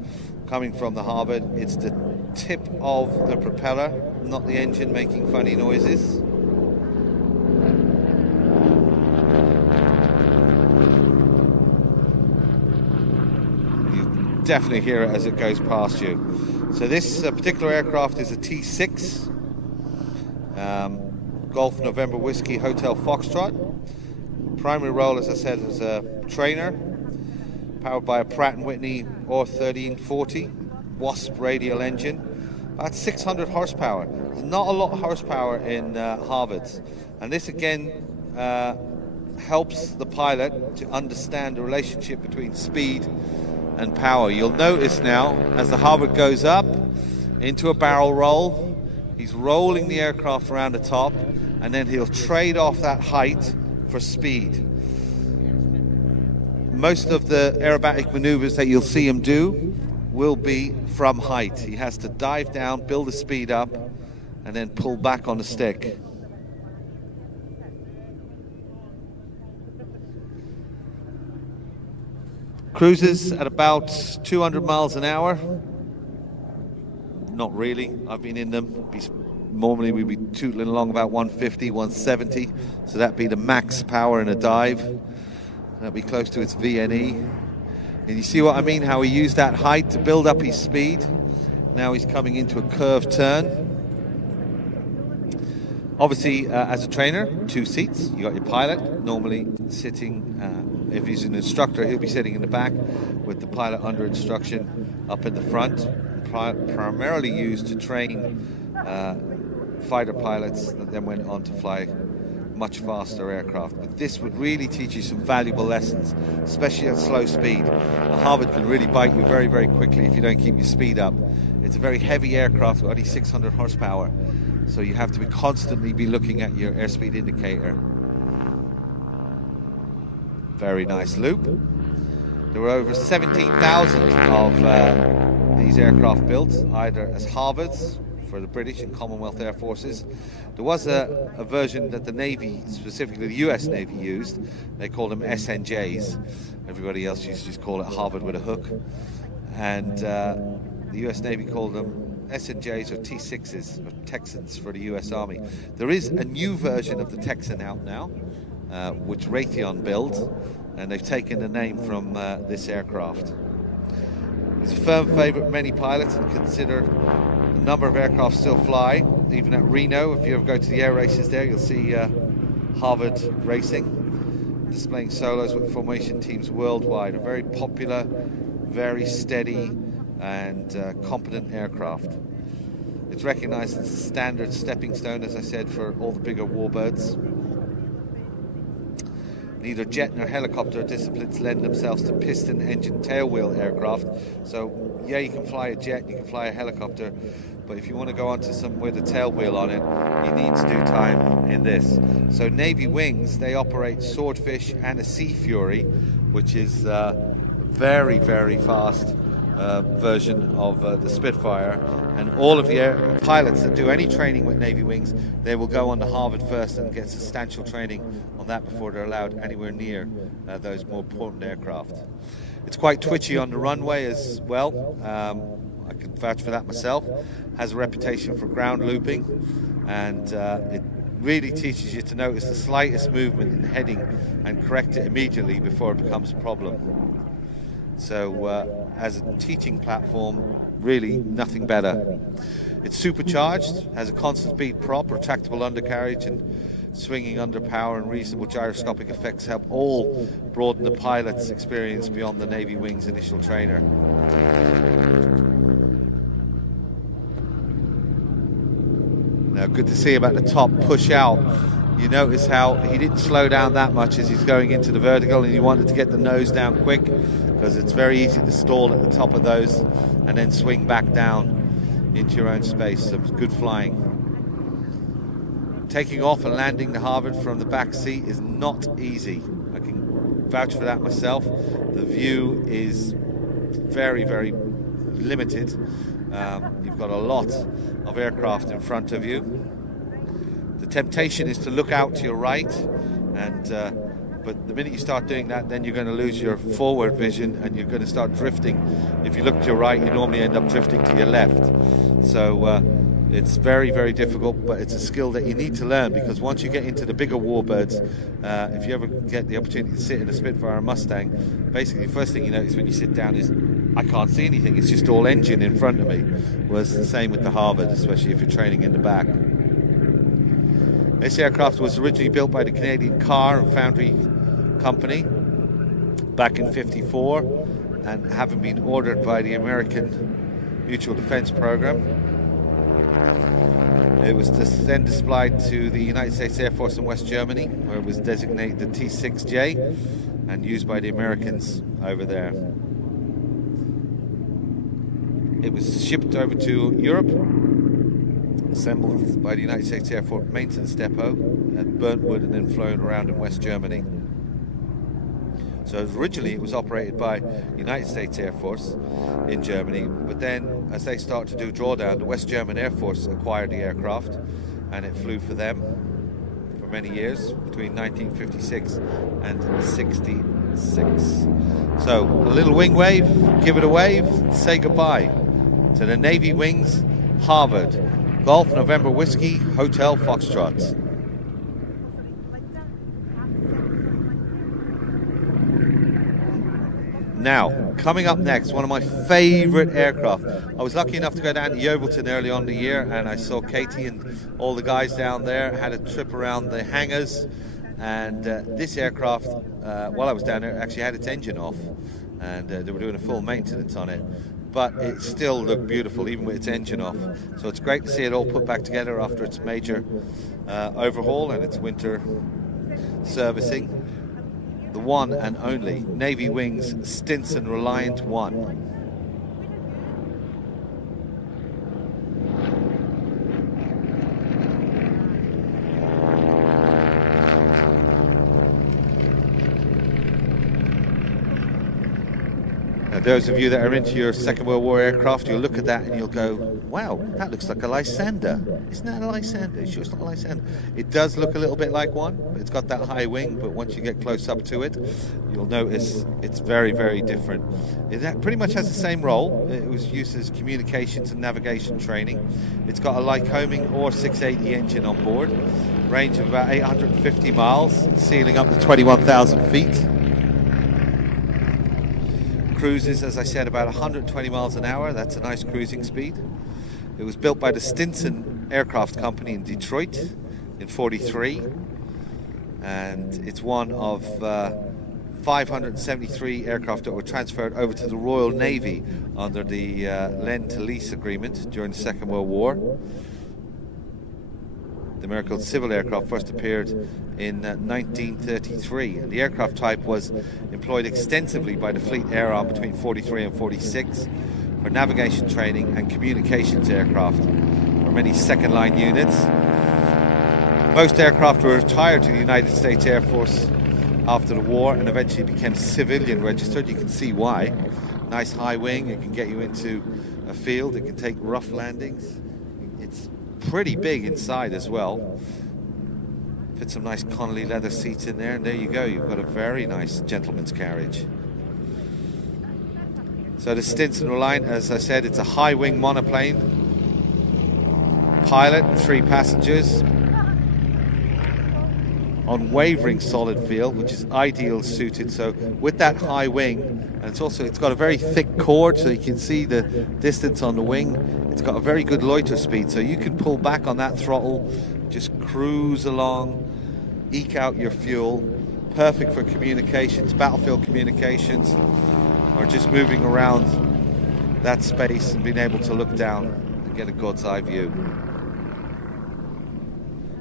coming from the Harvard. It's the tip of the propeller, not the engine making funny noises. You definitely hear it as it goes past you. So this particular aircraft is a T6, Golf November Whiskey Hotel Foxtrot. Primary role, as I said, as a trainer, powered by a Pratt & Whitney or 1340 Wasp radial engine, about 600 horsepower. There's not a lot of horsepower in Harvards, and this again helps the pilot to understand the relationship between speed and power. You'll notice now, as the Harvard goes up into a barrel roll, he's rolling the aircraft around the top, and then he'll trade off that height for speed. Most of the aerobatic maneuvers that you'll see him do will be from height. He has to dive down, build the speed up, and then pull back on the stick. Cruises at about 200 miles an hour. Not really, I've been in them. Normally we'd be tootling along about 150, 170, so that'd be the max power in a dive. That'd be close to its VNE. And you see what I mean, how he used that height to build up his speed. Now he's coming into a curved turn. Obviously, as a trainer, 2 seats. You got your pilot, normally sitting, if he's an instructor, he'll be sitting in the back with the pilot under instruction up in the front. Primarily used to train fighter pilots that then went on to fly much faster aircraft. But this would really teach you some valuable lessons, especially at slow speed. A Harvard can really bite you very, very quickly if you don't keep your speed up. It's a very heavy aircraft with only 600 horsepower. So you have to constantly be looking at your airspeed indicator. Very nice loop. There were over 17,000 of these aircraft built, either as Harvards for the British and Commonwealth Air Forces. There was a version that the Navy, specifically the US Navy, used. They called them SNJs. Everybody else used to just call it Harvard with a hook. And the US Navy called them SNJs or T6s, or Texans for the US Army. There is a new version of the Texan out now, which Raytheon built, and they've taken the name from this aircraft. It's a firm favourite of many pilots and consider a number of aircraft still fly. Even at Reno, if you ever go to the air races there, you'll see Harvard racing, displaying solos with formation teams worldwide. A very popular, very steady and competent aircraft. It's recognized as a standard stepping stone, as I said, for all the bigger warbirds. Neither jet nor helicopter disciplines lend themselves to piston engine tailwheel aircraft. So yeah, you can fly a jet, you can fly a helicopter, but if you want to go onto some with a tailwheel on it, you need to do time in this. So Navy wings, they operate Swordfish and a Sea Fury, which is very, very fast version of the Spitfire, and all of the pilots that do any training with Navy wings, they will go on to Harvard first and get substantial training on that before they're allowed anywhere near those more important aircraft. It's quite twitchy on the runway as well. I can vouch for that myself. Has a reputation for ground looping, and it really teaches you to notice the slightest movement in heading and correct it immediately before it becomes a problem. So as a teaching platform, really nothing better. It's supercharged, has a constant speed prop, retractable undercarriage, and swinging under power and reasonable gyroscopic effects help all broaden the pilot's experience beyond the Navy wing's initial trainer. Now, good to see him at the top push out. You notice how he didn't slow down that much as he's going into the vertical, and he wanted to get the nose down quick, because it's very easy to stall at the top of those and then swing back down into your own space. So it's good flying. Taking off and landing the Harvard from the back seat is not easy. I can vouch for that myself. The view is very, very limited. You've got a lot of aircraft in front of you. The temptation is to look out to your right, and but the minute you start doing that, then you're going to lose your forward vision and you're going to start drifting. If you look to your right, you normally end up drifting to your left. So it's very, very difficult, but it's a skill that you need to learn, because once you get into the bigger warbirds, if you ever get the opportunity to sit in a Spitfire or Mustang, basically the first thing you notice when you sit down is, I can't see anything, it's just all engine in front of me. Whereas the same with the Harvard, especially if you're training in the back. This aircraft was originally built by the Canadian Car and Foundry Company back in '54, and having been ordered by the American Mutual Defense Program. It was then displayed to the United States Air Force in West Germany, where it was designated the T6J and used by the Americans over there. It was shipped over to Europe, assembled by the United States Air Force Maintenance Depot at Burntwood, and then flown around in West Germany. So originally it was operated by the United States Air Force in Germany, but then as they started to do drawdown, the West German Air Force acquired the aircraft, and it flew for them for many years, between 1956 and 66. So a little wing wave, give it a wave, say goodbye to the Navy Wings Harvard. Golf November Whiskey, Hotel Foxtrot. Now, coming up next, one of my favourite aircraft. I was lucky enough to go down to Yeovilton early on in the year, and I saw Katie and all the guys down there, had a trip around the hangars, and this aircraft, while I was down there, actually had its engine off, and they were doing a full maintenance on it. But it still looked beautiful, even with its engine off. So it's great to see it all put back together after its major overhaul and its winter servicing. The one and only Navy Wings Stinson Reliant 1. Now, those of you that are into your Second World War aircraft, you'll look at that and you'll go, wow, that looks like a Lysander. Isn't that a Lysander? Sure it's not a Lysander. It does look a little bit like one. It's got that high wing, but once you get close up to it, you'll notice it's very, very different. It pretty much has the same role. It was used as communications and navigation training. It's got a Lycoming or 680 engine on board, range of about 850 miles, ceiling up to 21,000 feet. Cruises, as I said, about 120 miles an hour. That's a nice cruising speed. It was built by the Stinson Aircraft Company in Detroit in '43, and it's one of 573 aircraft that were transferred over to the Royal Navy under the Lend-to-Lease agreement during the Second World War. The American civil aircraft first appeared in 1933, and the aircraft type was employed extensively by the Fleet Air Arm between 43 and 46 for navigation training and communications aircraft for many second-line units. Most aircraft were retired to the United States Air Force after the war and eventually became civilian registered. You can see why. Nice high wing, it can get you into a field, it can take rough landings. It's pretty big inside as well. Fit some nice Connolly leather seats in there, and there you go, you've got a very nice gentleman's carriage. So the Stinson Reliant, as I said, it's a high wing monoplane. Pilot, 3 passengers. Unwavering solid feel, which is ideal suited. So with that high wing, and it's got a very thick cord, so you can see the distance on the wing. It's got a very good loiter speed, so you can pull back on that throttle, just cruise along, eke out your fuel. Perfect for communications, battlefield communications, or just moving around that space and being able to look down and get a God's eye view.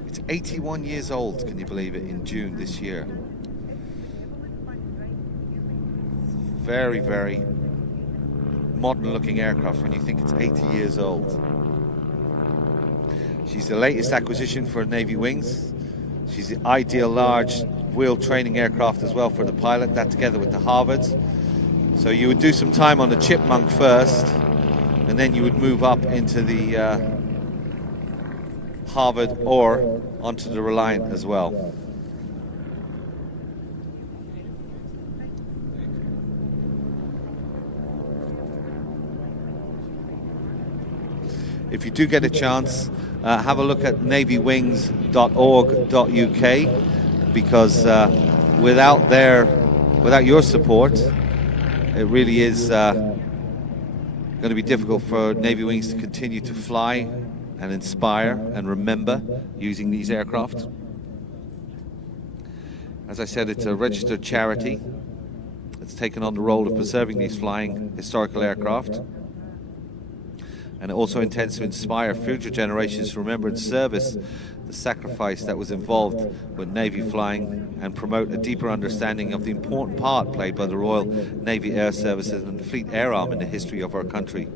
It's 81 years old, can you believe it, in June this year. Very, very modern looking aircraft when you think it's 80 years old. She's the latest acquisition for Navy Wings. She's the ideal large wheel training aircraft as well for the pilot, that together with the Harvards. So you would do some time on the Chipmunk first, and then you would move up into the Harvard or onto the Reliant as well. If you do get a chance, have a look at navywings.org.uk, because without your support, it really is going to be difficult for Navy Wings to continue to fly and inspire and remember using these aircraft. As I said, it's a registered charity. It's taken on the role of preserving these flying historical aircraft, and it also intends to inspire future generations to remember and service the sacrifice that was involved with Navy flying, and promote a deeper understanding of the important part played by the Royal Navy Air Services and the Fleet Air Arm in the history of our country.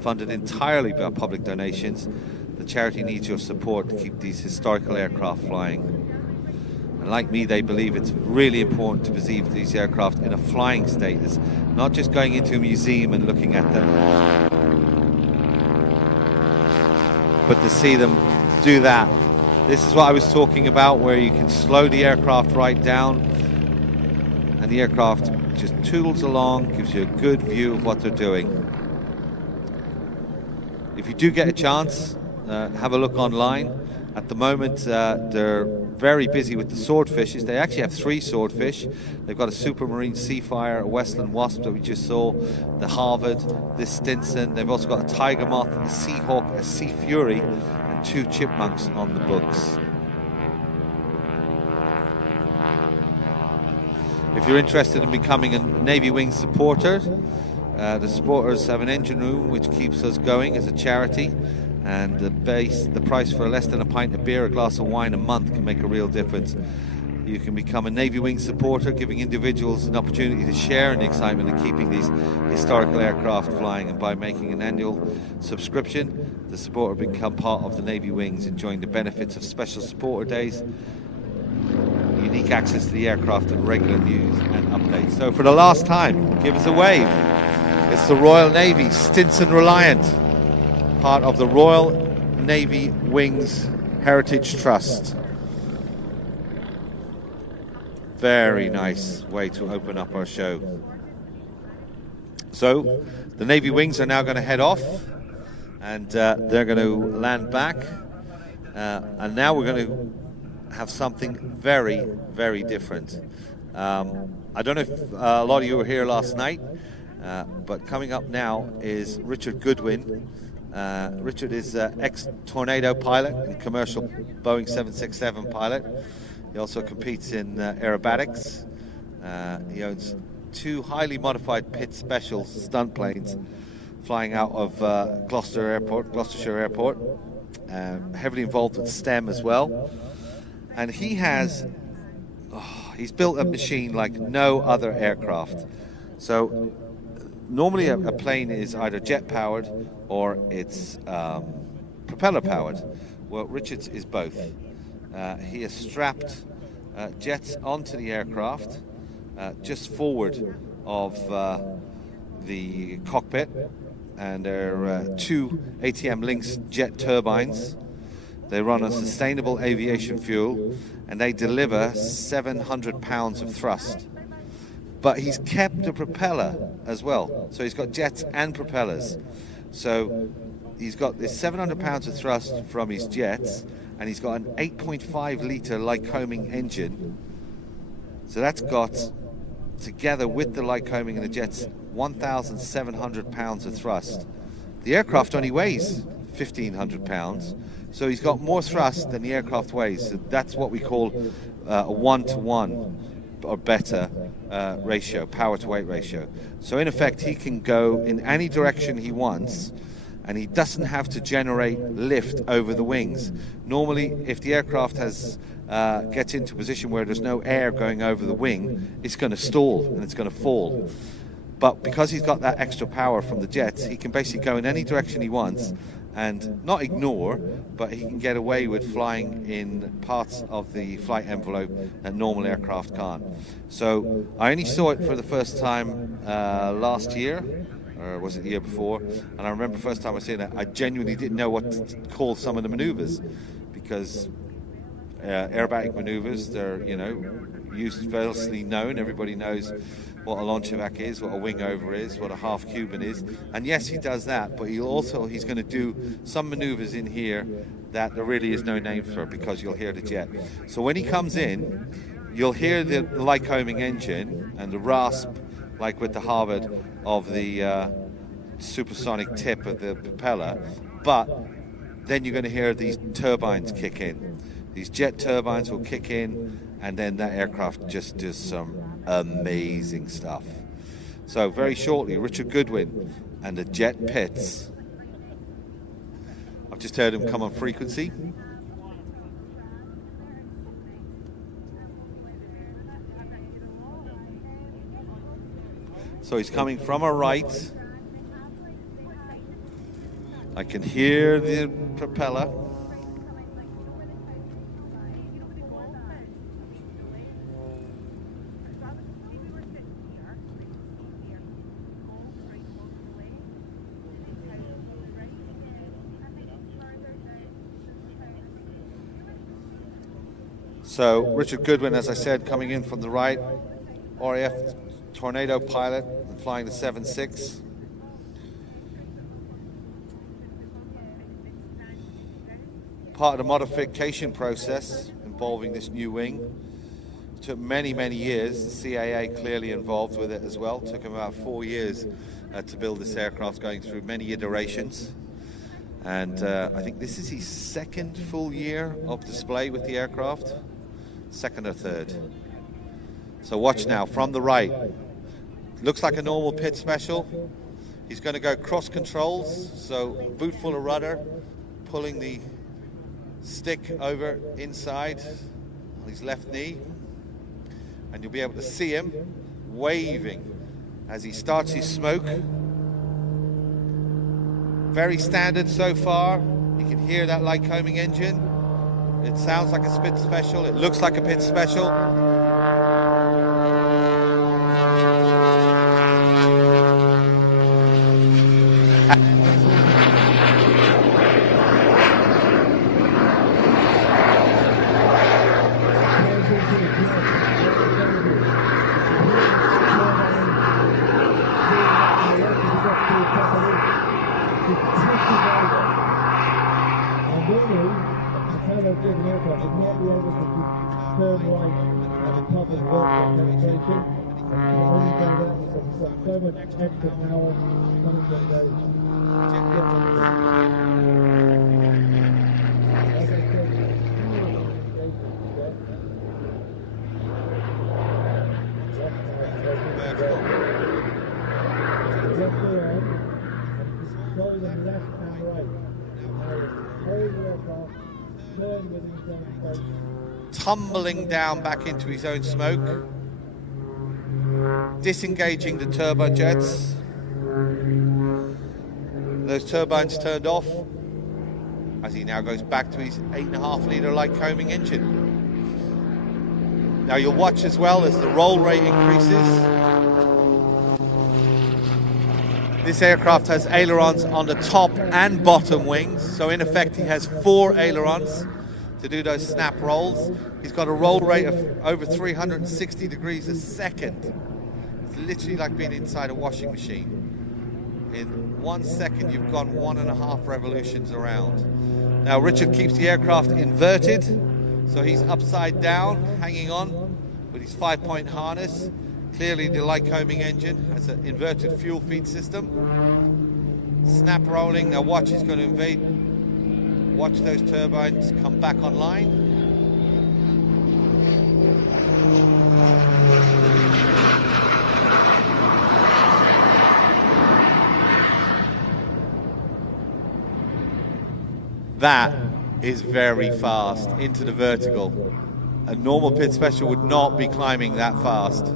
Funded entirely by public donations, the charity needs your support to keep these historical aircraft flying. And like me, they believe it's really important to perceive these aircraft in a flying status, not just going into a museum and looking at them, but to see them do that. This is what I was talking about, where you can slow the aircraft right down and the aircraft just tools along, gives you a good view of what they're doing. If you do get a chance, have a look online. At the moment, they're very busy with the swordfishes. They actually have 3 swordfish. They've got a Supermarine Seafire, a Westland Wasp that we just saw, the Harvard, this Stinson. They've also got a Tiger Moth, a Seahawk, a Sea Fury, and 2 chipmunks on the books. If you're interested in becoming a Navy Wings supporter, the supporters have an engine room which keeps us going as a charity. And the price for less than a pint of beer, a glass of wine a month can make a real difference. You can become a Navy Wings supporter, giving individuals an opportunity to share in the excitement of keeping these historical aircraft flying. And by making an annual subscription, the supporter become part of the Navy Wings, enjoying the benefits of special supporter days, unique access to the aircraft, and regular news and updates. So for the last time, give us a wave. It's the Royal Navy Stinson Reliant, part of the Royal Navy Wings Heritage Trust. Very nice way to open up our show. So the Navy Wings are now going to head off, and they're going to land back, and now we're going to have something very, very different. I don't know if a lot of you were here last night, but coming up now is Richard Goodwin. Richard is ex-Tornado pilot and commercial Boeing 767 pilot. He also competes in aerobatics. He owns 2 highly modified Pitt Special stunt planes flying out of Gloucestershire Airport. Heavily involved with STEM as well. And he has, he's built a machine like no other aircraft. So normally a plane is either jet powered or it's propeller powered. Well, Richard's is both. He has strapped jets onto the aircraft just forward of the cockpit, and there are 2 ATM Lynx jet turbines. They run on sustainable aviation fuel, and they deliver 700 pounds of thrust. But he's kept the propeller as well, so he's got jets and propellers. So he's got this 700 pounds of thrust from his jets, and he's got an 8.5 litre Lycoming engine. So that's got, together with the Lycoming and the jets, 1,700 pounds of thrust. The aircraft only weighs 1,500 pounds, so he's got more thrust than the aircraft weighs. So that's what we call a 1-to-1 or better ratio, power to weight ratio. So in effect, he can go in any direction he wants, and he doesn't have to generate lift over the wings. Normally, if the aircraft gets into a position where there's no air going over the wing, it's going to stall and it's going to fall. But because he's got that extra power from the jets, he can basically go in any direction he wants and not ignore, but he can get away with flying in parts of the flight envelope that normal aircraft can't. So I only saw it for the first time last year, or was it the year before? And I remember the first time I seen it, I genuinely didn't know what to call some of the maneuvers, because aerobatic maneuvers, they're, you know, universally known. Everybody knows what a launch-evac is, what a wing-over is, what a half Cuban is. And yes, he does that, but he's going to do some maneuvers in here that there really is no name for, because you'll hear the jet. So when he comes in, you'll hear the Lycoming engine and the rasp, like with the Harvard, of the supersonic tip of the propeller, but then you're going to hear these turbines kick in. These jet turbines will kick in, and then that aircraft just does some amazing stuff. So very shortly, Richard Goodwin and the Jet Pits. I've just heard him come on frequency. So he's coming from our right. I can hear the propeller. So Richard Goodwin, as I said, coming in from the right, RAF Tornado pilot and flying the 7.6. part of the modification process involving this new wing. It took many, many years. The CAA clearly involved with it as well. It took them about 4 years to build this aircraft, going through many iterations. And I think this is his second full year of display with the aircraft. Second or third. So watch now from the right. Looks like a normal pit special. He's going to go cross controls, so boot full of rudder, pulling the stick over inside on his left knee, and you'll be able to see him waving as he starts his smoke. Very standard so far. You can hear that light combing engine. It sounds like a pit special. It looks like a pit special. Tumbling down back into his own smoke, disengaging the turbojets. Those turbines turned off as he now goes back to his 8.5 litre light combing engine. Now you'll watch as well as the roll rate increases. This aircraft has ailerons on the top and bottom wings, so in effect he has 4 ailerons to do those snap rolls. He's got a roll rate of over 360 degrees a second. It's literally like being inside a washing machine. In 1 second, you've gone 1.5 revolutions around. Now, Richard keeps the aircraft inverted, so he's upside down, hanging on with his 5-point harness. Clearly, the light combing engine has an inverted fuel feed system. Snap rolling. Now, watch, he's going to invade. Watch those turbines come back online. That is very fast into the vertical. A normal pit special would not be climbing that fast.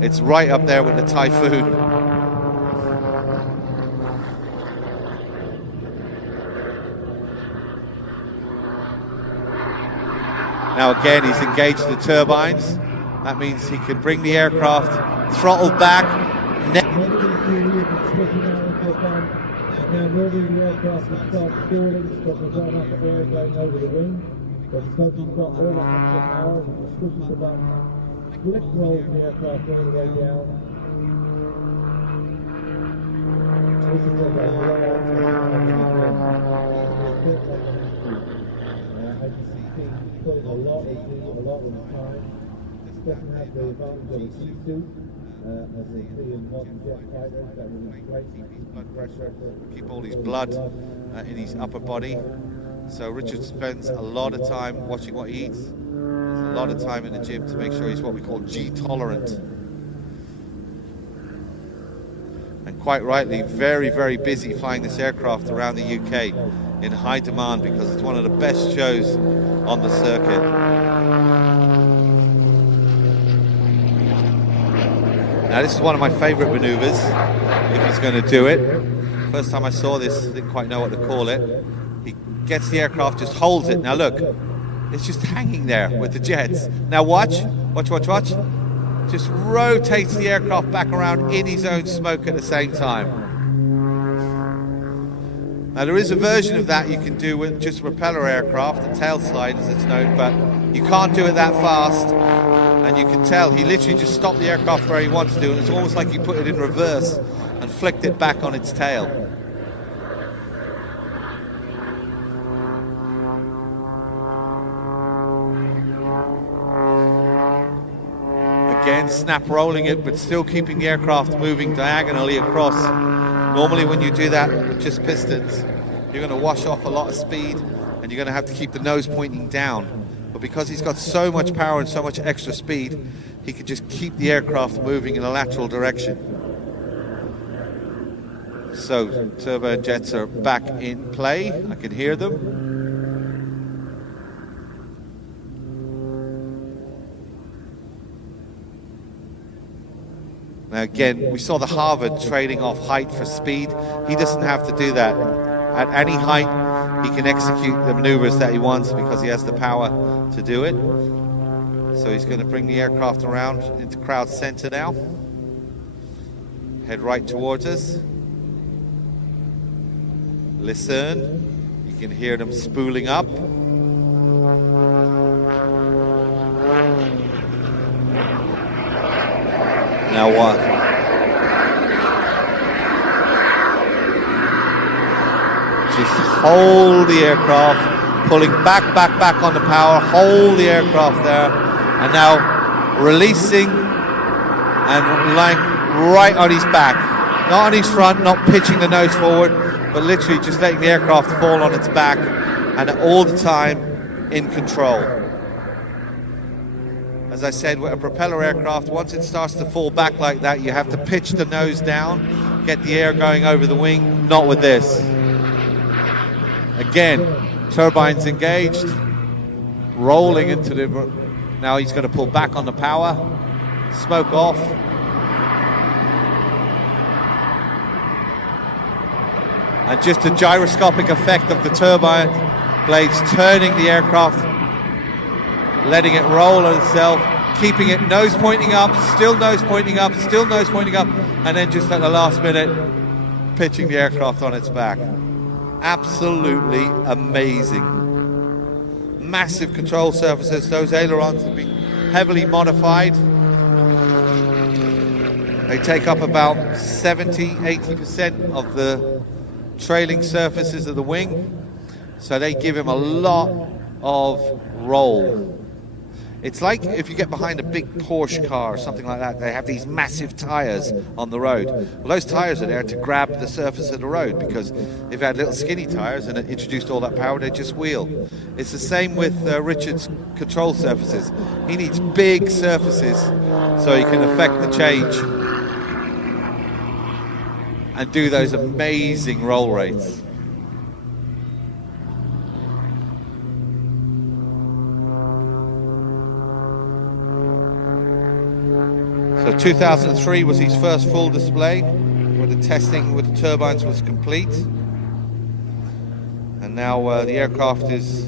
It's right up there with the Typhoon. Now again, he's engaged the turbines. That means he can bring the aircraft throttle back. Now moving the aircraft will start stalling, because there's not enough air going over the wing. But because he's got all that extra power, he just pushes the button, flip rolls the aircraft all the way down. This is what they blow out to the as you see, he's putting a lot of the time. This doesn't have the advantage of a sea suit. As they see in modern jet fighters, that will inflate blood pressure, keep all his blood in his upper body. So Richard spends a lot of time watching what he eats. There's a lot of time in the gym to make sure he's what we call G tolerant. And quite rightly, very, very busy flying this aircraft around the UK in high demand because it's one of the best shows on the circuit. Now this is one of my favourite manoeuvres, if he's going to do it. First time I saw this, didn't quite know what to call it. He gets the aircraft, just holds it. Now look, it's just hanging there with the jets. Now watch. Just rotates the aircraft back around in his own smoke at the same time. Now there is a version of that you can do with just a propeller aircraft, a tail slide as it's known, but you can't do it that fast. And you can tell he literally just stopped the aircraft where he wants to, and it's almost like he put it in reverse and flicked it back on its tail. again, snap rolling it, but still keeping the aircraft moving diagonally across. Normally when you do that with just pistons, you're going to wash off a lot of speed and you're going to have to keep the nose pointing down. But because he's got so much power and so much extra speed, he can just keep the aircraft moving in a lateral direction. So turbo jets are back in play. I can hear them. Now again, we saw the Harvard trading off height for speed. He doesn't have to do that. At any height, he can execute the maneuvers that he wants because he has the power to do it. So he's going to bring the aircraft around into crowd center now. Head right towards us. Listen, you can hear them spooling up. Now what? Just hold the aircraft, pulling back on the power, hold the aircraft there, and now releasing and lying right on his back. Not on his front, not pitching the nose forward, but literally just letting the aircraft fall on its back, and all the time in control. As I said, with a propeller aircraft, once it starts to fall back like that, you have to pitch the nose down, get the air going over the wing. Not with this. Again, turbines engaged, rolling into the... Now he's going to pull back on the power, smoke off. And just a gyroscopic effect of the turbine blades turning the aircraft, letting it roll on itself, keeping it nose pointing up, still nose pointing up, still nose pointing up, and then just at the last minute, pitching the aircraft on its back. Absolutely amazing. Massive control surfaces. Those ailerons have been heavily modified. They take up about 70-80% of the trailing surfaces of the wing, so they give him a lot of roll. It's like if you get behind a big Porsche car or something like that, they have these massive tires on the road. Well, those tires are there to grab the surface of the road, because if you had little skinny tires and it introduced all that power, they'd just wheel. It's the same with Richard's control surfaces. He needs big surfaces so he can affect the change and do those amazing roll rates. So 2003 was his first full display, where the testing with the turbines was complete. And now the aircraft is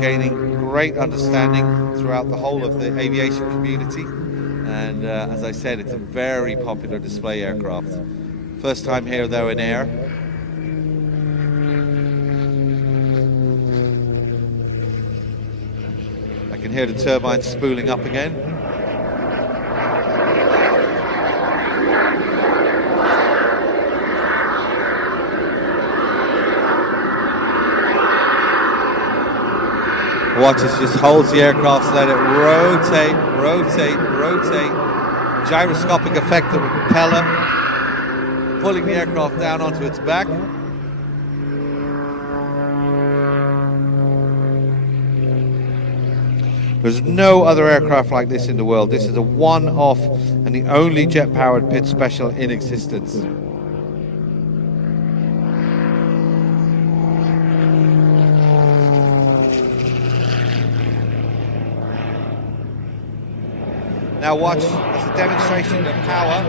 gaining great understanding throughout the whole of the aviation community. And as I said, it's a very popular display aircraft. First time here though in Ayr. I can hear the turbines spooling up again. Watch us, just holds the aircraft, let it rotate, rotate, rotate. Gyroscopic effect of the propeller, pulling the aircraft down onto its back. There's no other aircraft like this in the world. This is a one-off and the only jet-powered pit special in existence. Now watch, as a demonstration of power,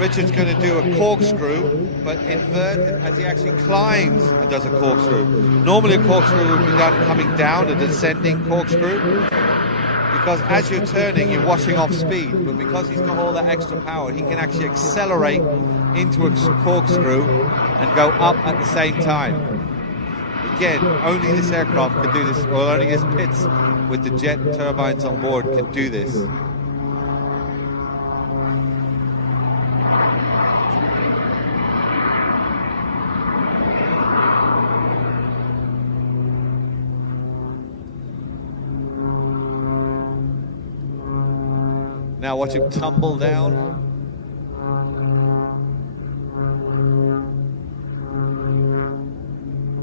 Richard's going to do a corkscrew, but invert as he actually climbs and does a corkscrew. Normally a corkscrew would be done coming down, a descending corkscrew, because as you're turning, you're washing off speed, but because he's got all that extra power, he can actually accelerate into a corkscrew and go up at the same time. Again, only this aircraft can do this, or only his pits with the jet turbines on board can do this. Now watch him tumble down.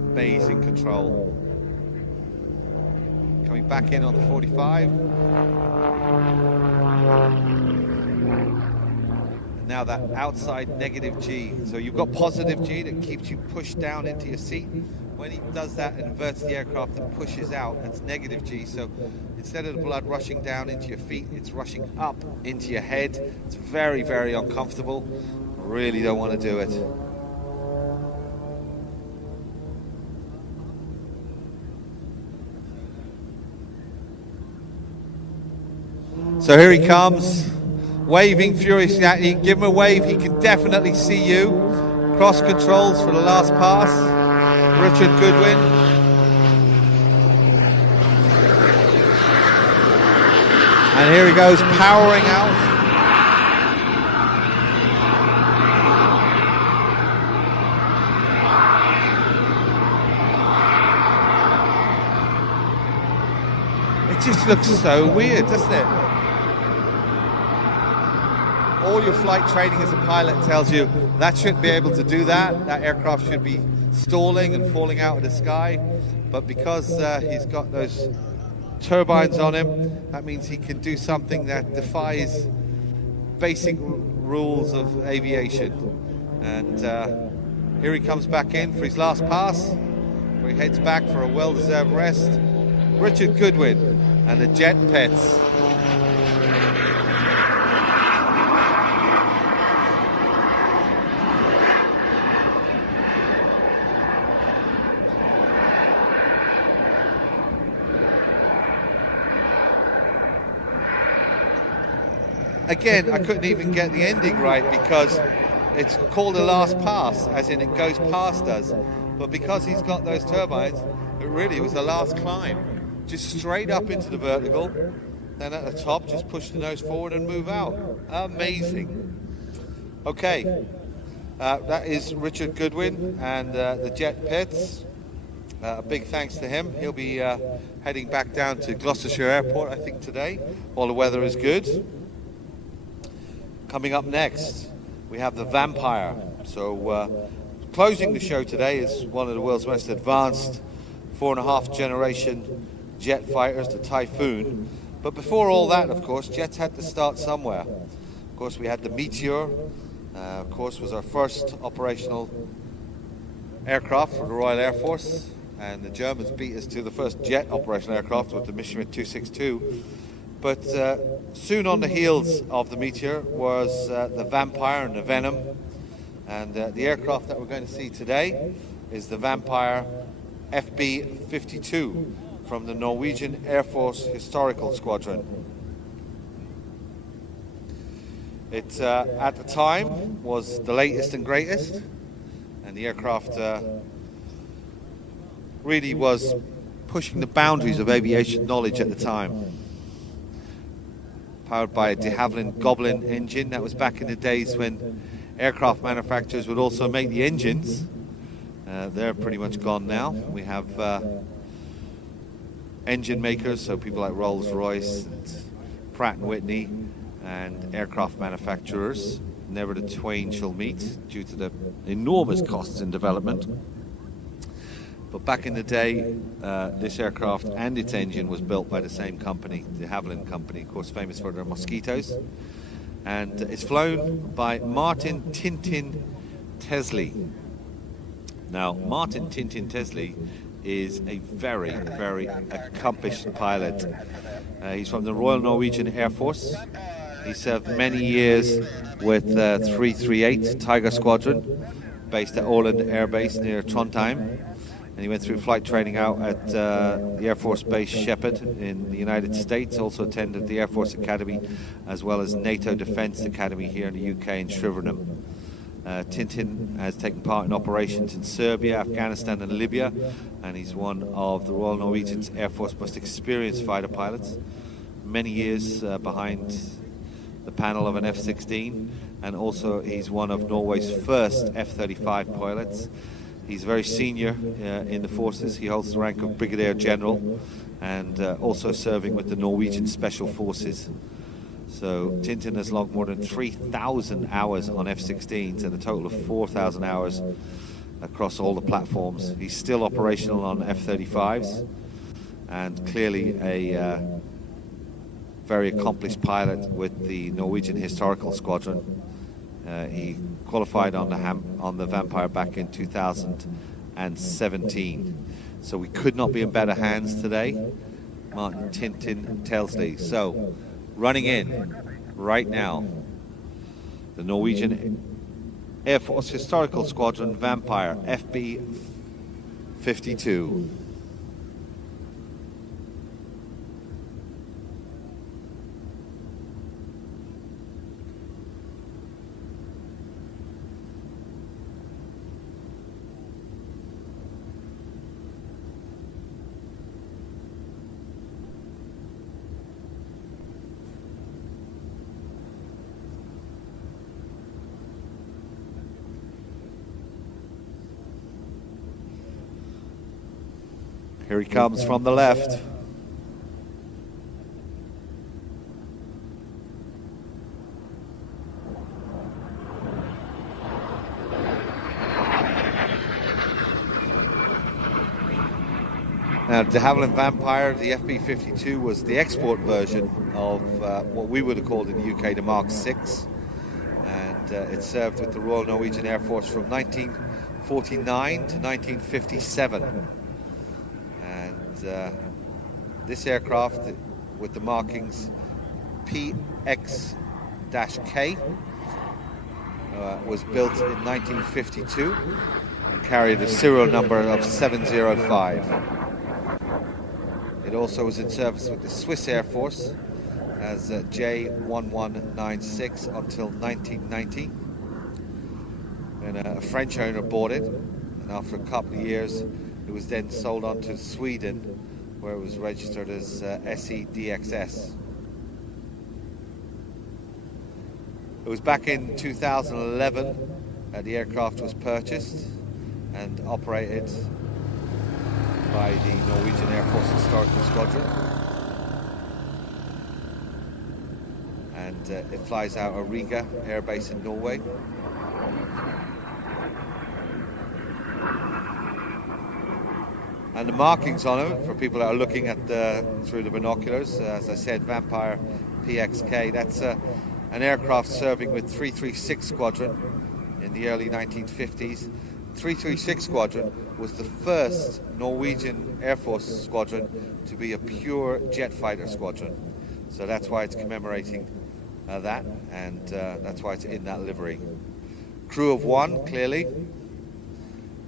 Amazing control. Coming back in on the 45. And now that outside negative G. So you've got positive G that keeps you pushed down into your seat. When he does that and inverts the aircraft and pushes out, that's negative G. So instead of the blood rushing down into your feet, it's rushing up into your head. It's very, very uncomfortable. Really don't want to do it. So here he comes, waving furiously at you. Give him a wave, he can definitely see you. Cross controls for the last pass. Richard Goodwin. And here he goes, powering out. It just looks so weird, doesn't it? All your flight training as a pilot tells you that shouldn't be able to do that. That aircraft should be stalling and falling out of the sky. But because he's got those turbines on him, that means he can do something that defies basic rules of aviation. And here he comes back in for his last pass, where he heads back for a well-deserved rest. Richard Goodwin and the jet pets. Again, I couldn't even get the ending right because it's called a last pass, as in it goes past us. But because he's got those turbines, it really was the last climb. Just straight up into the vertical, then at the top, just push the nose forward and move out. Amazing. Okay, that is Richard Goodwin and the jet pits. A big thanks to him. He'll be heading back down to Gloucestershire Airport, I think, today, while the weather is good. Coming up next, we have the Vampire. So closing the show today is one of the world's most advanced 4.5 generation jet fighters, the Typhoon. But before all that, of course, jets had to start somewhere. Of course, we had the Meteor, of course, was our first operational aircraft for the Royal Air Force. And the Germans beat us to the first jet operational aircraft with the Messerschmitt 262. But soon on the heels of the Meteor was the Vampire and the Venom. And the aircraft that we're going to see today is the Vampire FB-52 from the Norwegian Air Force Historical Squadron. It, at the time, was the latest and greatest. And the aircraft really was pushing the boundaries of aviation knowledge at the time. Powered by a de Havilland Goblin engine. That was back in the days when aircraft manufacturers would also make the engines. They're pretty much gone now. We have engine makers, so people like Rolls-Royce and Pratt & Whitney, and aircraft manufacturers. Never the twain shall meet due to the enormous costs in development. But back in the day, this aircraft and its engine was built by the same company, the Havilland company, of course famous for their mosquitoes. And it's flown by Martin Tintin Tesley. Now, Martin Tintin Tesley is a very, very accomplished pilot. He's from the Royal Norwegian Air Force. He served many years with 338 Tiger Squadron, based at Åland Air Base near Trondheim. And he went through flight training out at the Air Force Base Shepherd in the United States, also attended the Air Force Academy, as well as NATO Defence Academy here in the UK in Shrivenham. Tintin has taken part in operations in Serbia, Afghanistan and Libya, and he's one of the Royal Norwegian Air Force most experienced fighter pilots. Many years behind the panel of an F-16, and also he's one of Norway's first F-35 pilots. He's very senior in the forces. He holds the rank of Brigadier General and also serving with the Norwegian Special Forces. So Tintin has logged more than 3,000 hours on F-16s and a total of 4,000 hours across all the platforms. He's still operational on F-35s and clearly a very accomplished pilot with the Norwegian Historical Squadron. He qualified on the Vampire back in 2017. So we could not be in better hands today. Martin Tintin Telsley. So running in right now, the Norwegian Air Force Historical Squadron Vampire FB-52. Here he comes from the left. Now, de Havilland Vampire, the FB-52, was the export version of what we would have called in the UK the Mark 6. And it served with the Royal Norwegian Air Force from 1949 to 1957. This aircraft with the markings PX-K was built in 1952 and carried a serial number of 705. It also was in service with the Swiss Air Force as J1196 until 1990. And a French owner bought it, and after a couple of years it was then sold on to Sweden, where it was registered as SEDXS. It was back in 2011 the aircraft was purchased and operated by the Norwegian Air Force Historical Squadron. And it flies out of Riga Air Base in Norway. And the markings on it, for people that are looking at through the binoculars, as I said, Vampire PXK, that's an aircraft serving with 336 Squadron in the early 1950s. 336 Squadron was the first Norwegian Air Force squadron to be a pure jet fighter squadron. So that's why it's commemorating that, and that's why it's in that livery. Crew of one, clearly,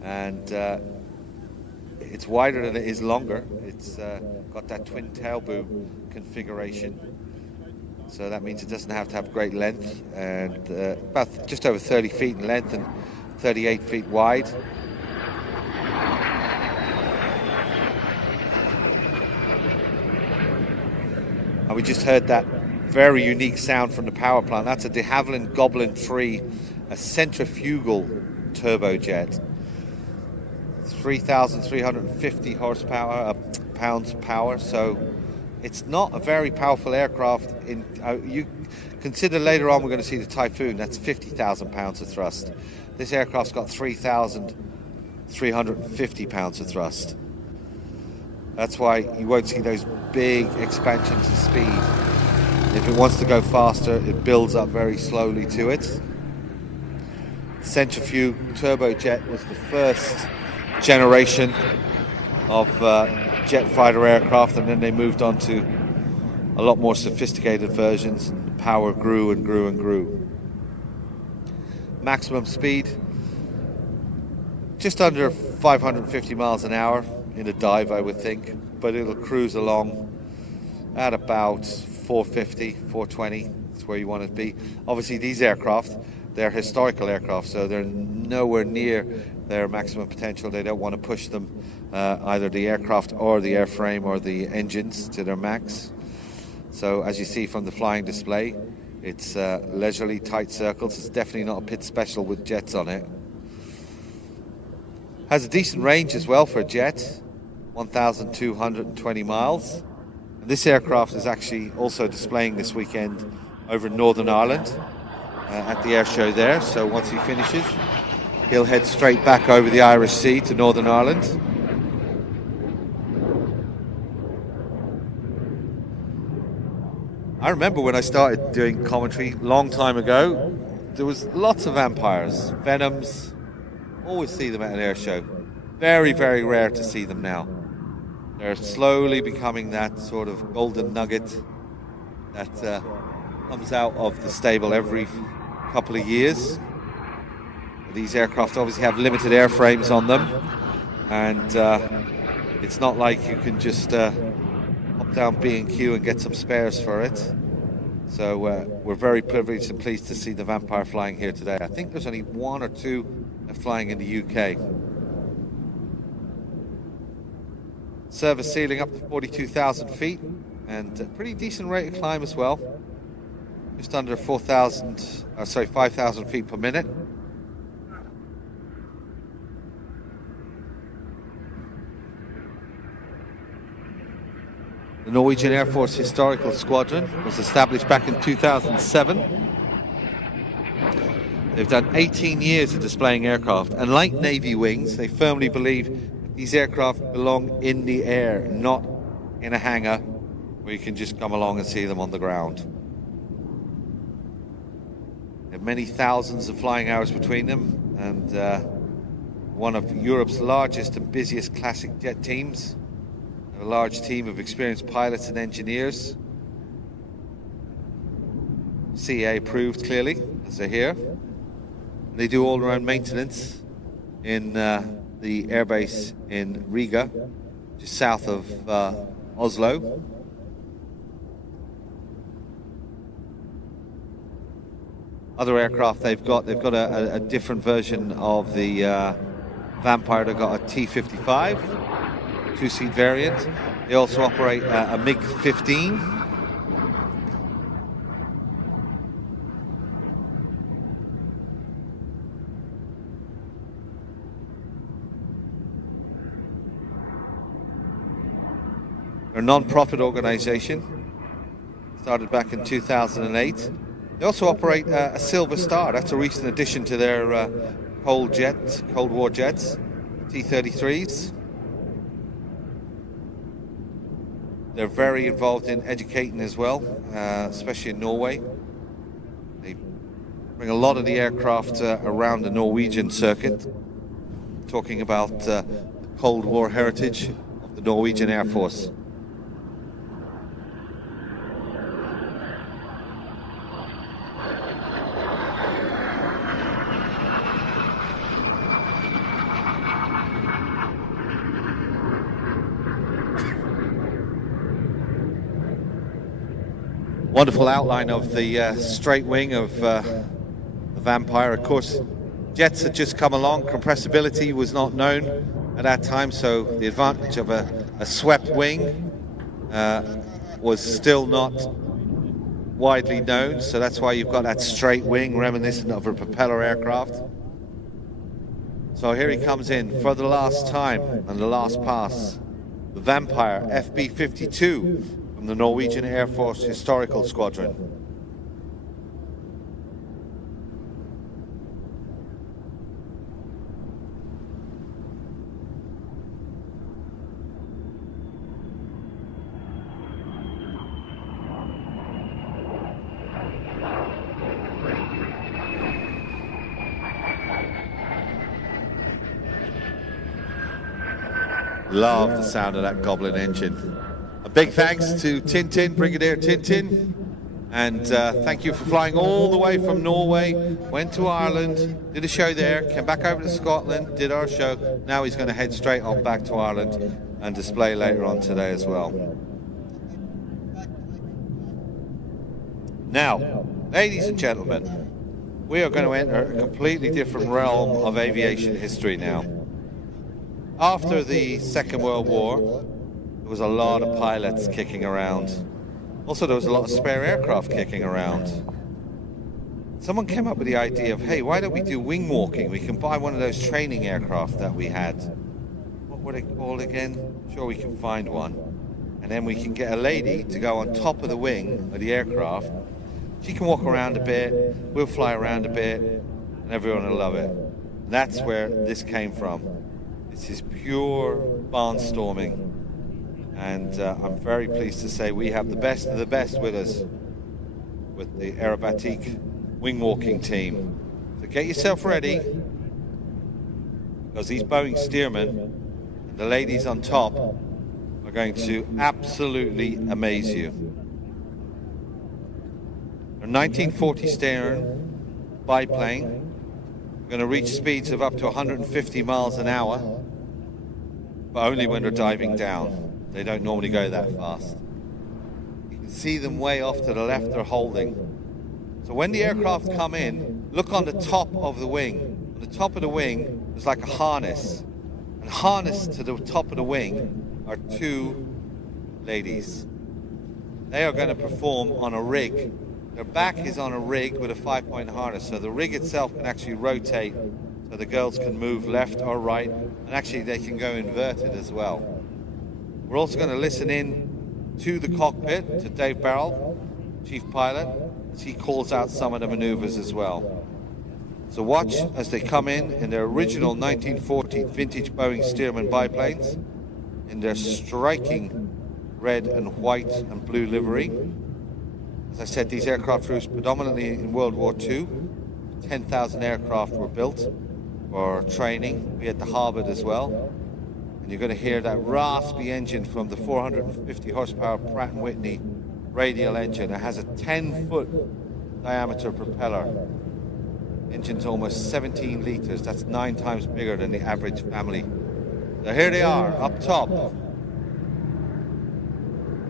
and it's wider than it is longer. It's got that twin tail boom configuration, so that means it doesn't have to have great length, and about just over 30 feet in length and 38 feet wide. And we just heard that very unique sound from the power plant. That's a de Havilland Goblin 3, a centrifugal turbojet. 3,350 horsepower, pounds power, so it's not a very powerful aircraft. You consider later on we're going to see the Typhoon, that's 50,000 pounds of thrust. This aircraft's got 3,350 pounds of thrust. That's why you won't see those big expansions of speed. If it wants to go faster, it builds up very slowly to it. Centrifuge turbojet was the first generation of jet fighter aircraft, and then they moved on to a lot more sophisticated versions, and the power grew and grew and grew. Maximum speed just under 550 miles an hour in a dive, I would think, but it'll cruise along at about 450, 420. That's where you want it to be. Obviously these aircraft, they're historical aircraft, so they're nowhere near their maximum potential. They don't want to push them, either the aircraft or the airframe or the engines, to their max. So as you see from the flying display, it's leisurely, tight circles. It's definitely not a pit special with jets on it. Has a decent range as well for a jet, 1,220 miles. And this aircraft is actually also displaying this weekend over in Northern Ireland at the air show there. So once he finishes, he'll head straight back over the Irish Sea to Northern Ireland. I remember when I started doing commentary a long time ago, there was lots of vampires, venoms. Always see them at an air show. Very, very rare to see them now. They're slowly becoming that sort of golden nugget that comes out of the stable every couple of years. These aircraft obviously have limited airframes on them, and it's not like you can just hop down B&Q and get some spares for it. So we're very privileged and pleased to see the Vampire flying here today. I think there's only one or two flying in the UK. Service ceiling up to 42,000 feet, and a pretty decent rate of climb as well. Just under 5,000 feet per minute. The Norwegian Air Force Historical Squadron was established back in 2007. They've done 18 years of displaying aircraft, and like Navy wings, they firmly believe that these aircraft belong in the air, not in a hangar where you can just come along and see them on the ground. They have many thousands of flying hours between them, and one of Europe's largest and busiest classic jet teams. A large team of experienced pilots and engineers. CA approved clearly, as they're here. They do all their own maintenance in the airbase in Riga, just south of Oslo. Other aircraft they've got a different version of the Vampire. They've got a T-55, two-seat variant. They also operate a MiG-15. They're a non-profit organization, started back in 2008. They also operate a Silver Star. That's a recent addition to their Cold War jets, T-33s. They're very involved in educating as well, especially in Norway. They bring a lot of the aircraft around the Norwegian circuit, talking about the Cold War heritage of the Norwegian Air Force. Wonderful outline of the straight wing of the Vampire. Of course, jets had just come along. Compressibility was not known at that time, so the advantage of a swept wing was still not widely known. So that's why you've got that straight wing reminiscent of a propeller aircraft. So here he comes in for the last time and the last pass. The Vampire FB-52. The Norwegian Air Force Historical Squadron. Love the sound of that Goblin engine. A big thanks to Tintin, Brigadier Tintin, and thank you for flying all the way from Norway, went to Ireland, did a show there, came back over to Scotland, did our show. Now he's going to head straight on back to Ireland and display later on today as well. Now, ladies and gentlemen, we are going to enter a completely different realm of aviation history now. After the Second World War, there was a lot of pilots kicking around. Also, there was a lot of spare aircraft kicking around. Someone came up with the idea of, hey, why don't we do wing walking? We can buy one of those training aircraft that we had. What were they called again? Sure, we can find one. And then we can get a lady to go on top of the wing of the aircraft, She can walk around a bit, we'll fly around a bit, and everyone will love it. That's where this came from. This is pure barnstorming. And I'm very pleased to say we have the best of the best with us with the aerobatic wing walking team. So get yourself ready, because these Boeing steermen and the ladies on top are going to absolutely amaze you. A 1940 Stern biplane, going to reach speeds of up to 150 miles an hour, but only when they're diving down. They don't normally go that fast. You can see them way off to the left they're holding. So when the aircraft come in, look on the top of the wing. On the top of the wing, there's like a harness. And harnessed to the top of the wing are two ladies. They are going to perform on a rig. Their back is on a rig with a 5-point harness, so the rig itself can actually rotate, so the girls can move left or right, and actually they can go inverted as well. We're also going to listen in to the cockpit, to Dave Barrell, Chief Pilot, as he calls out some of the maneuvers as well. So watch as they come in their original 1940 vintage Boeing Stearman biplanes, in their striking red and white and blue livery. As I said, these aircraft flew predominantly in World War II. 10,000 aircraft were built for training. We had the Harvard as well. And you're going to hear that raspy engine from the 450 horsepower Pratt & Whitney radial engine. It has a 10-foot diameter propeller. Engine's almost 17 liters. That's 9 times bigger than the average family. So here they are, up top.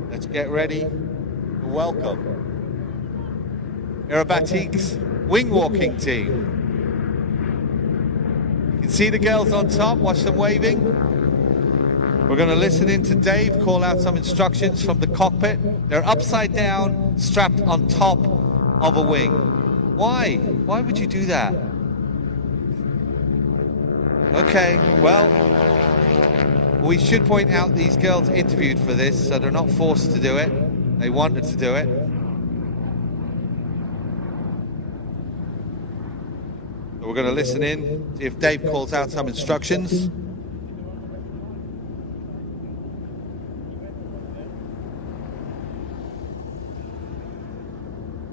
Let's get ready to welcome Aerobatics wing walking team. You can see the girls on top, watch them waving. We're going to listen in to Dave call out some instructions from the cockpit. They're upside down, strapped on top of a wing. Why? Why would you do that? Okay, well, we should point out these girls interviewed for this, so they're not forced to do it. They wanted to do it. So we're going to listen in, see if Dave calls out some instructions.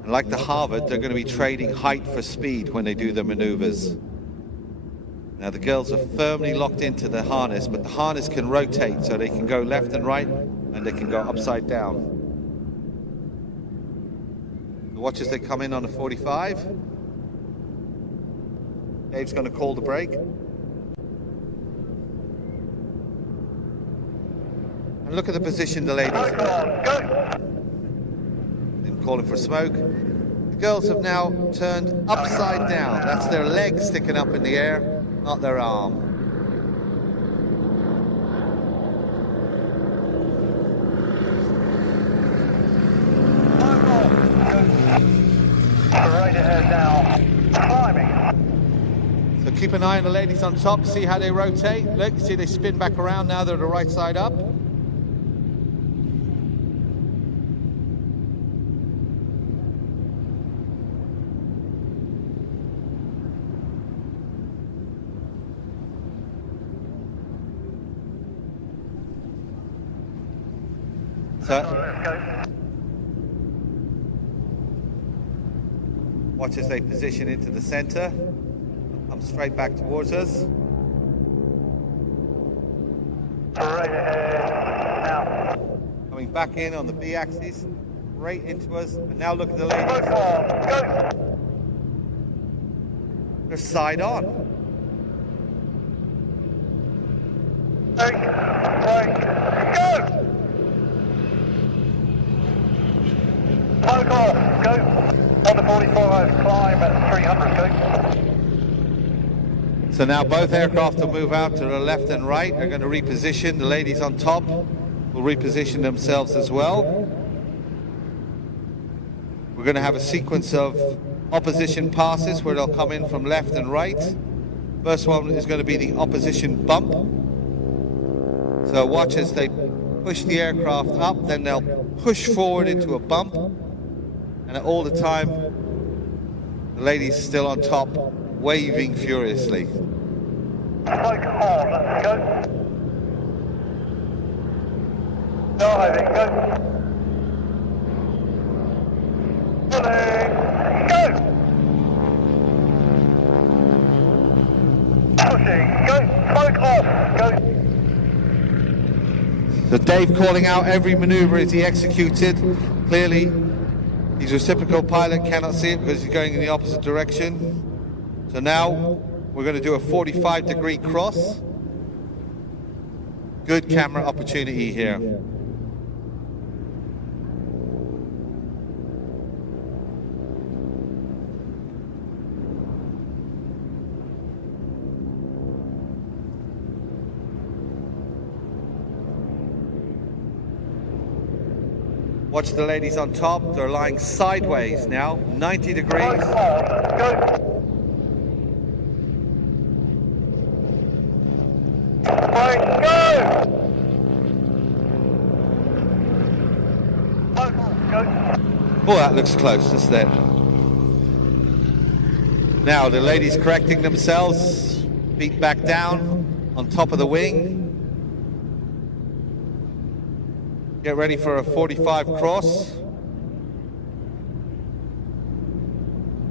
And like the Harvard, they're going to be trading height for speed when they do the maneuvers. Now the girls are firmly locked into the harness, but the harness can rotate so they can go left and right, and they can go upside down. Watch as they come in on the 45. Dave's going to call the brake. And look at the position the ladies are in. Calling for smoke. The girls have now turned upside down. That's their leg sticking up in the air, not their arm. Right ahead now, climbing. So keep an eye on the ladies on top, see how they rotate. Look, see they spin back around now they're the right side up. Watch as they position into the center. Come straight back towards us. Right ahead now. Coming back in on the B axis, right into us. And now look at the ladies. Go. They're side on. Break, go! Smoke off, go. On the 45, climb at 300, go. So now both aircraft will move out to the left and right. They're going to reposition. The ladies on top will reposition themselves as well. We're going to have a sequence of opposition passes where they'll come in from left and right. First one is going to be the opposition bump. So watch as they push the aircraft up, then they'll push forward into a bump. And all the time, the lady's still on top, waving furiously. Like on, let's go. Diving, go. Pulling, go. Pushing, go. Smoke off, go. So Dave calling out every maneuver as he executed. Clearly, his reciprocal pilot cannot see it because he's going in the opposite direction. So now we're going to do a 45-degree cross. Good camera opportunity here. Watch the ladies on top. They're lying sideways now, 90 degrees. Oh, that looks close, isn't it? Now the ladies correcting themselves, feet back down on top of the wing. Get ready for a 45 cross.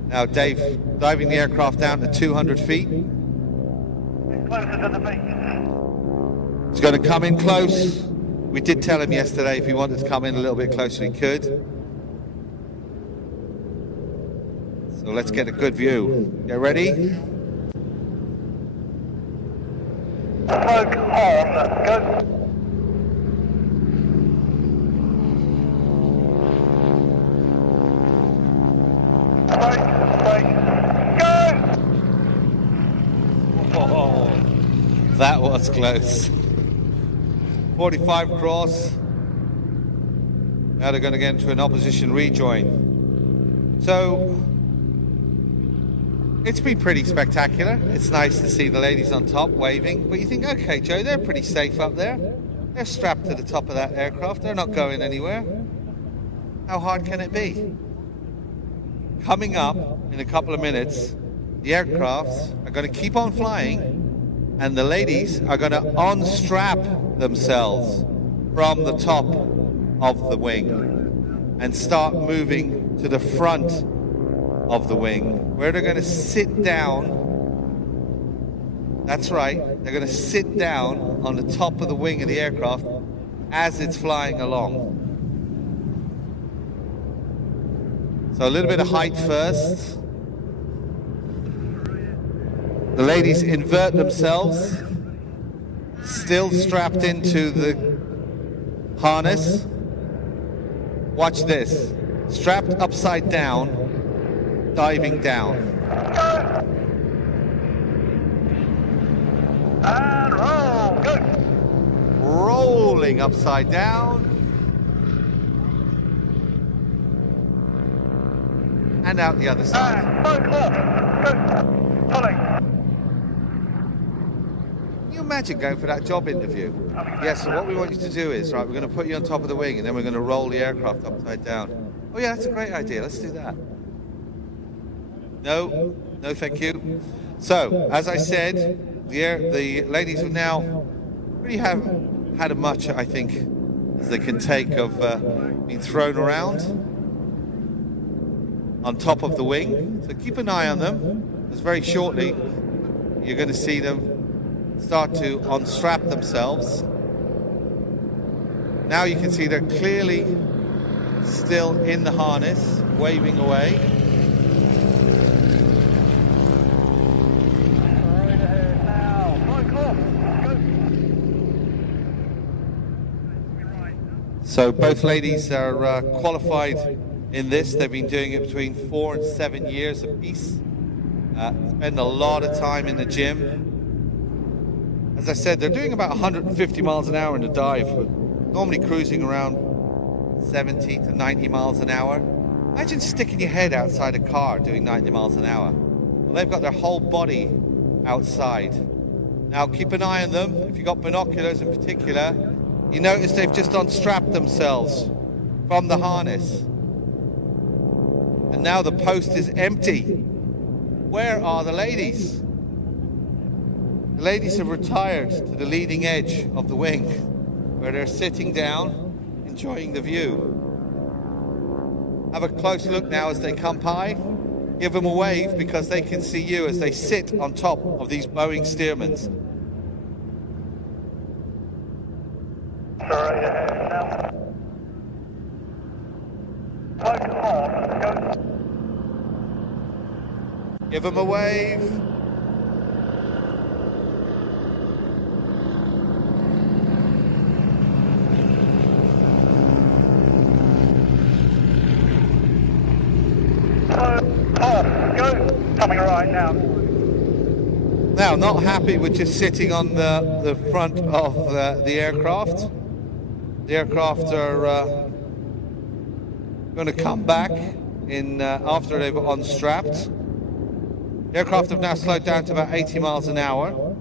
Now Dave diving the aircraft down to 200 feet. Closer to the beach. He's going to come in close. We did tell him yesterday if he wanted to come in a little bit closer, he could. So let's get a good view. Get ready? Smoke on, let's go. Oh, that was close. 45 cross. Now they're going to get into an opposition rejoin. So it's been pretty spectacular. It's nice to see the ladies on top waving, but you think, okay, Joe, they're pretty safe up there. They're strapped to the top of that aircraft. They're not going anywhere. How hard can it be? Coming up in a couple of minutes, the aircrafts are going to keep on flying, and the ladies are going to unstrap themselves from the top of the wing and start moving to the front of the wing, where they're going to sit down. That's right, they're going to sit down on the top of the wing of the aircraft as it's flying along. So a little bit of height first. The ladies invert themselves, still strapped into the harness. Watch this. Strapped upside down, diving down. And roll, go. Rolling upside down. And out the other side. Smoke off, go. Pulling. Can you imagine going for that job interview? Yes, so what we want you to do is, right, we're going to put you on top of the wing and then we're going to roll the aircraft upside down. Oh yeah, that's a great idea, let's do that. No, no thank you. So, as I said, the ladies have now really haven't had as much, I think, as they can take of being thrown around on top of the wing. So keep an eye on them, because very shortly you're going to see them start to unstrap themselves. Now you can see they're clearly still in the harness, waving away. So both ladies are qualified in this. They've been doing it between 4 and 7 years apiece. Spend a lot of time in the gym. As I said, they're doing about 150 miles an hour in the dive, but normally cruising around 70 to 90 miles an hour. Imagine sticking your head outside a car doing 90 miles an hour. Well, they've got their whole body outside. Now keep an eye on them. If you've got binoculars in particular, you notice they've just unstrapped themselves from the harness. And now the post is empty. Where are the ladies? The ladies have retired to the leading edge of the wing, where they're sitting down, enjoying the view. Have a close look now as they come by. Give them a wave because they can see you as they sit on top of these Boeing Stearmans. Sorry, now. Focus on, go. Give them a wave. Go. Coming right now. Now, not happy with just sitting on the front of the aircraft. The aircraft are going to come back in after they've unstrapped. The aircraft have now slowed down to about 80 miles an hour.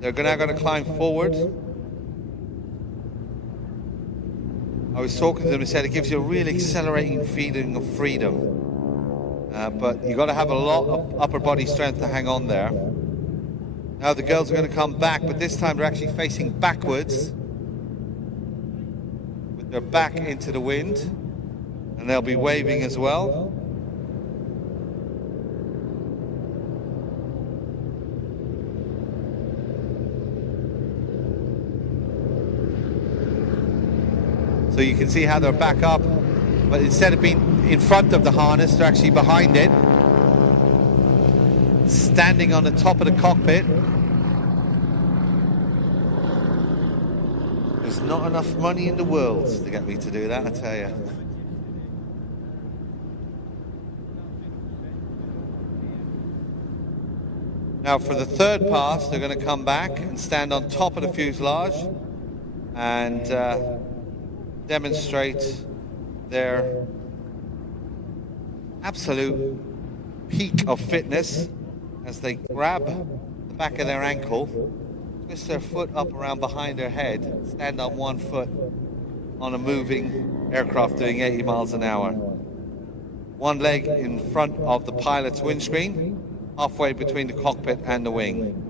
They're now going to climb forward. I was talking to them and said it gives you a really accelerating feeling of freedom. But you've got to have a lot of upper body strength to hang on there. Now the girls are going to come back, but this time they're actually facing backwards with their back into the wind, and they'll be waving as well. So you can see how they're back up, but instead of being in front of the harness, they're actually behind it, standing on the top of the cockpit. There's not enough money in the world to get me to do that, I tell you. Now for the third pass, they're going to come back and stand on top of the fuselage and demonstrate their absolute peak of fitness as they grab the back of their ankle, twist their foot up around behind their head, stand on one foot on a moving aircraft doing 80 miles an hour. One leg in front of the pilot's windscreen, halfway between the cockpit and the wing.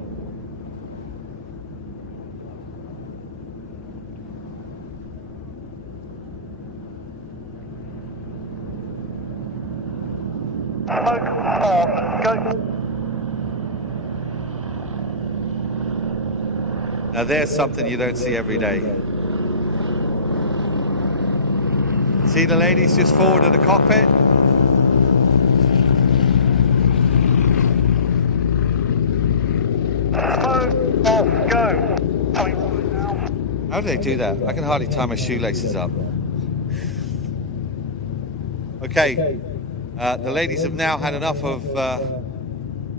Now there's something you don't see every day. See the ladies just forward of the cockpit? Go. How do they do that? I can hardly tie my shoelaces up. Okay, the ladies have now had enough of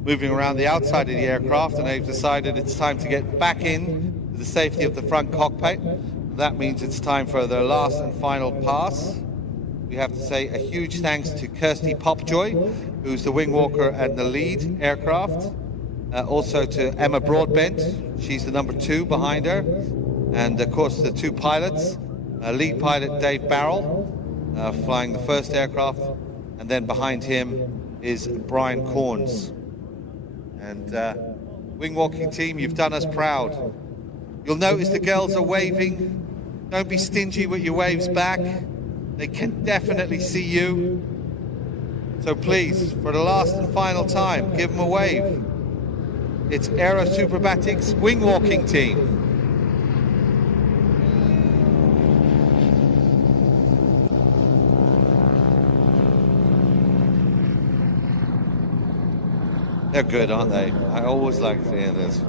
moving around the outside of the aircraft, and they've decided it's time to get back in to the safety of the front cockpit. That means it's time for their last and final pass. We have to say a huge thanks to Kirsty Popjoy, who's the wing walker at the lead aircraft. Also to Emma Broadbent, she's the number 2 behind her. And of course the 2 pilots, lead pilot Dave Barrell, flying the first aircraft, and then behind him is Brian Corns. And wing walking team, you've done us proud. You'll notice the girls are waving. Don't be stingy with your waves back. They can definitely see you. So please, for the last and final time, give them a wave. It's Aero Superbatics wing walking team. They're good, aren't they? I always like to hear this.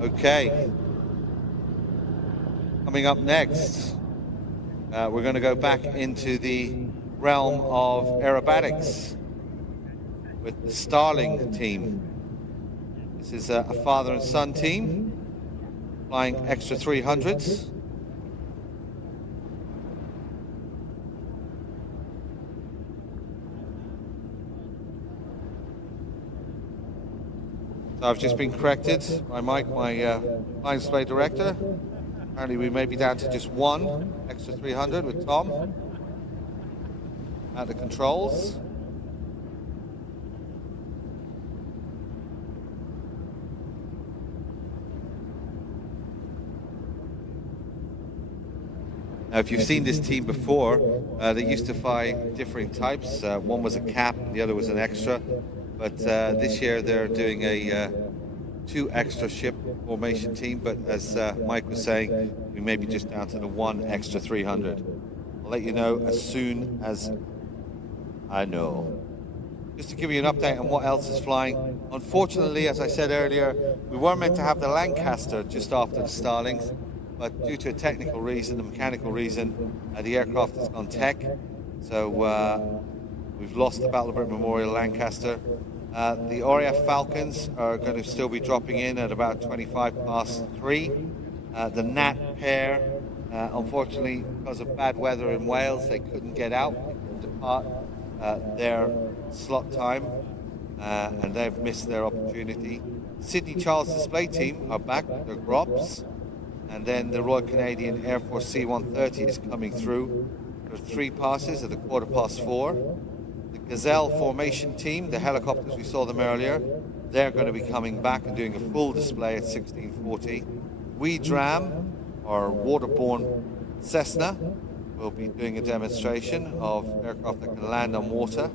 Okay. Coming up next, we're going to go back into the realm of aerobatics with the Starling team. This is a father and son team flying extra 300s. So I've just been corrected by Mike, my flying display director. Apparently we may be down to just one extra 300 with Tom at the controls. Now, if you've seen this team before, they used to fly different types. One was a cap, the other was an extra. But this year they're doing a 2 extra ship formation team. But as Mike was saying, we may be just down to the 1 extra 300. I'll let you know as soon as I know. Just to give you an update on what else is flying. Unfortunately, as I said earlier, we were meant to have the Lancaster just after the Starlings. But due to a technical reason, a mechanical reason, the aircraft has gone tech. So we've lost the Battle of Britain Memorial Lancaster. The RAF Falcons are going to still be dropping in at about 3:25. The Nat pair, unfortunately, because of bad weather in Wales, they couldn't get out, depart their slot time, and they've missed their opportunity. Sydney Charles display team are back, their Grops. And then the Royal Canadian Air Force C-130 is coming through. There are 3 passes at 4:15. The Gazelle formation team, the helicopters, we saw them earlier, they're going to be coming back and doing a full display at 16:40. WeDram, or waterborne Cessna, will be doing a demonstration of aircraft that can land on water.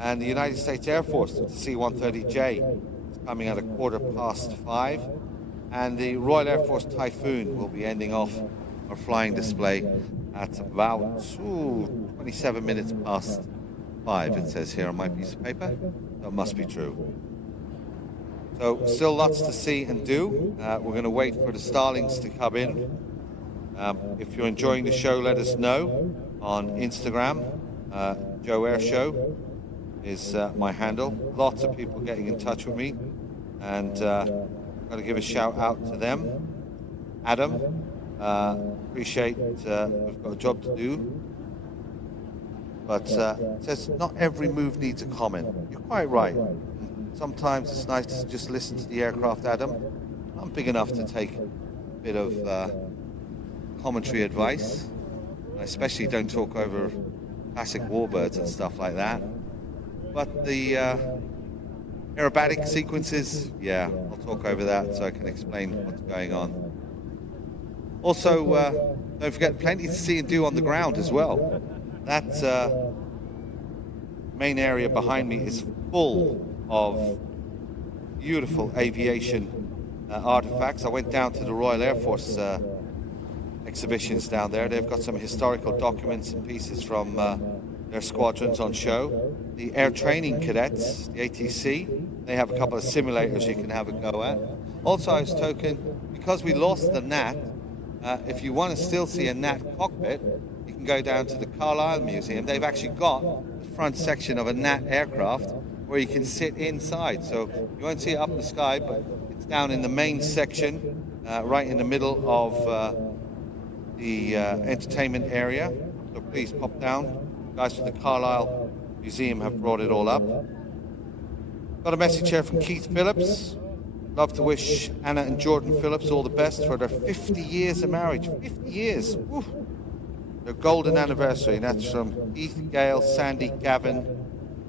And the United States Air Force, the C-130J, is coming at 5:15. And the Royal Air Force Typhoon will be ending off our flying display at about 27 minutes past 5, it says here on my piece of paper. That must be true. So still lots to see and do. We're going to wait for the Starlings to come in. If you're enjoying the show, let us know on Instagram. Joe Ayr Show is my handle. Lots of people getting in touch with me, and got to give a shout out to them. Adam, appreciate we've got a job to do, but says not every move needs a comment. You're quite right. Sometimes it's nice to just listen to the aircraft, Adam. I'm big enough to take a bit of commentary advice. I especially don't talk over classic Warbirds and stuff like that. But the aerobatic sequences, yeah, I'll talk over that so I can explain what's going on. Also, don't forget, plenty to see and do on the ground as well. That main area behind me is full of beautiful aviation artifacts. I went down to the Royal Air Force exhibitions down there. They've got some historical documents and pieces from their squadrons on show. The Air Training Cadets, the ATC, they have a couple of simulators you can have a go at. Also, as token, because we lost the Nat, if you want to still see a Nat cockpit, you can go down to the Carlisle Museum. They've actually got the front section of a Nat aircraft where you can sit inside. So you won't see it up in the sky, but it's down in the main section, right in the middle of the entertainment area. So please pop down. Guys from the Carlisle Museum have brought it all up. Got a message here from Keith Phillips. Love to wish Anna and Jordan Phillips all the best for their 50 years of marriage. 50 years. Woo. Their golden anniversary. And that's from Keith, Gail, Sandy, Gavin,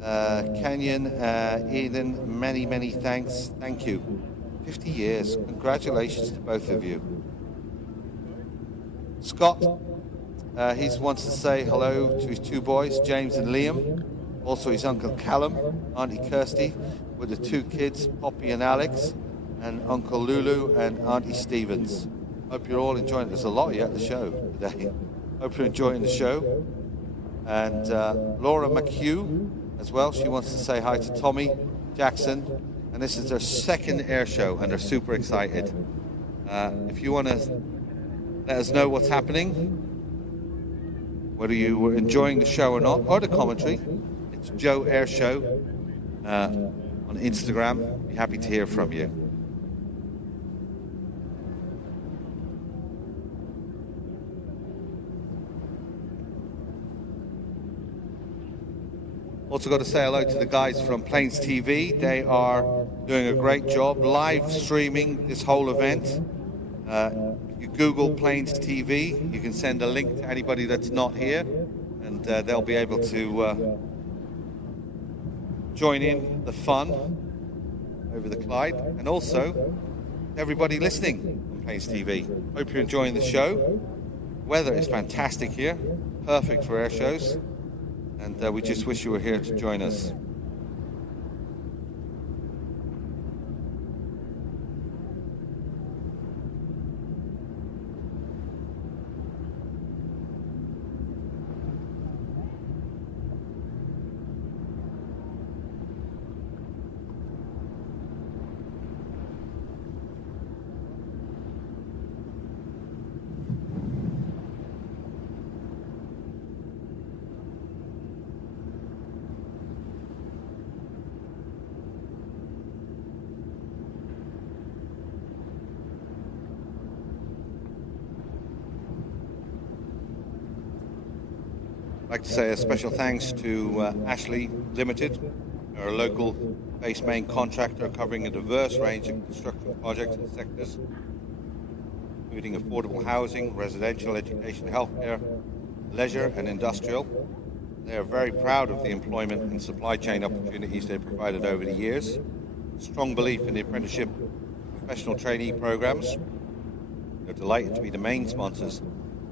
Kenyon, Eden. Many, many thanks. Thank you. 50 years. Congratulations to both of you. Scott, he wants to say hello to his 2 boys, James and Liam. Also his uncle Callum, Auntie Kirsty, with the 2 kids, Poppy and Alex, and Uncle Lulu and Auntie Stevens. Hope you're all enjoying it. There's a lot of you at the show today. Hope you're enjoying the show. And Laura McHugh as well. She wants to say hi to Tommy Jackson. And this is their 2nd air show, and they're super excited. If you want to let us know what's happening, whether you were enjoying the show or not, or the commentary, it's Joe Ayr Show on Instagram. Be happy to hear from you. Also got to say hello to the guys from Plains TV. They are doing a great job live streaming this whole event. If you Google Planes TV, you can send a link to anybody that's not here, and they'll be able to join in the fun over the Clyde, and also everybody listening on Planes TV. Hope you're enjoying the show. Weather is fantastic here, perfect for air shows, and we just wish you were here to join us. I'd like to say a special thanks to Ashley Limited, our local base main contractor covering a diverse range of construction projects and sectors, including affordable housing, residential, education, healthcare, leisure and industrial. They are very proud of the employment and supply chain opportunities they've provided over the years. Strong belief in the apprenticeship professional trainee programs. They're delighted to be the main sponsors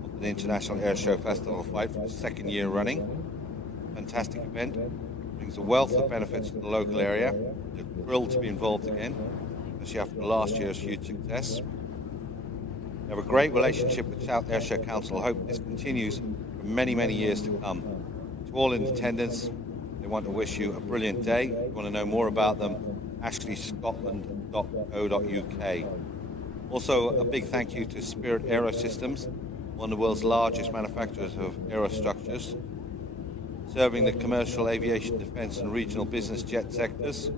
of the International Ayr Show Festival of Flight for the second year running. Fantastic event. Brings a wealth of benefits to the local area. They're thrilled to be involved again, especially after last year's huge success. They have a great relationship with South Ayrshire Council. I hope this continues for many, many years to come. To all in attendance, they want to wish you a brilliant day. If you want to know more about them, ashleyscotland.co.uk. Also, a big thank you to Spirit Aerosystems, one of the world's largest manufacturers of aerostructures, serving the commercial, aviation, defence and regional business jet sectors.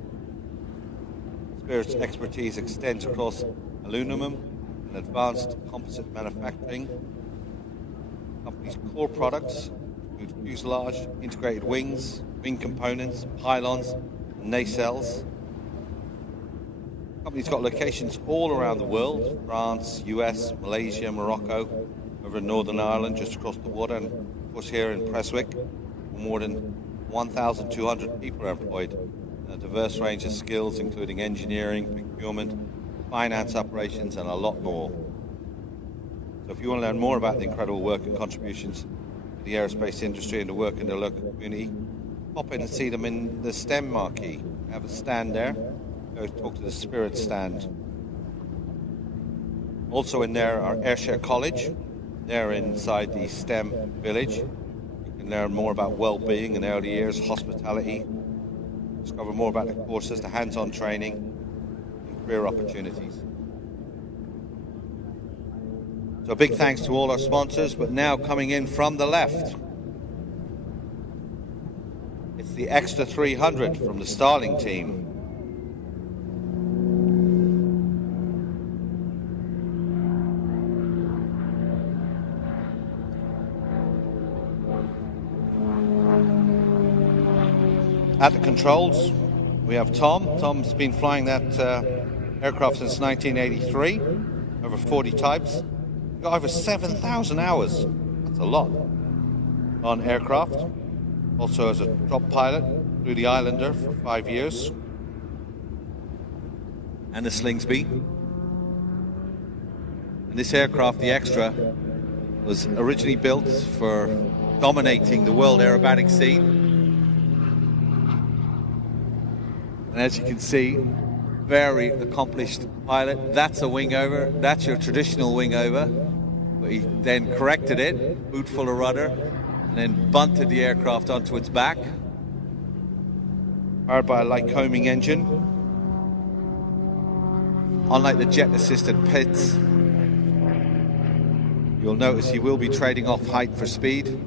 Spirit's expertise extends across aluminum and advanced composite manufacturing. The company's core products include fuselage, integrated wings, wing components, pylons and nacelles. The company's got locations all around the world: France, US, Malaysia, Morocco, over in Northern Ireland, just across the water, and of course here in Prestwick. More than 1,200 people are employed in a diverse range of skills, including engineering, procurement, finance operations, and a lot more. So if you want to learn more about the incredible work and contributions to the aerospace industry and the work in the local community, pop in and see them in the STEM marquee. They have a stand there. Go talk to the Spirit stand. Also in there are Ayrshire College. They're inside the STEM village. You can learn more about well-being in early years, hospitality, discover more about the courses, the hands-on training, and career opportunities. So a big thanks to all our sponsors, but now coming in from the left, it's the Extra 300 from the Starling team. At the controls, we have Tom. Tom's been flying that aircraft since 1983, over 40 types. Got over 7,000 hours. That's a lot on aircraft. Also as a drop pilot, flew the Islander for 5 years, and the Slingsby. And this aircraft, the Extra, was originally built for dominating the world aerobatic scene. And as you can see, very accomplished pilot. That's a wing over. That's your traditional wing over. But he then corrected it, boot full of rudder, and then bunted the aircraft onto its back. Powered by a Lycoming engine. Unlike the jet-assisted pits, you'll notice he will be trading off height for speed.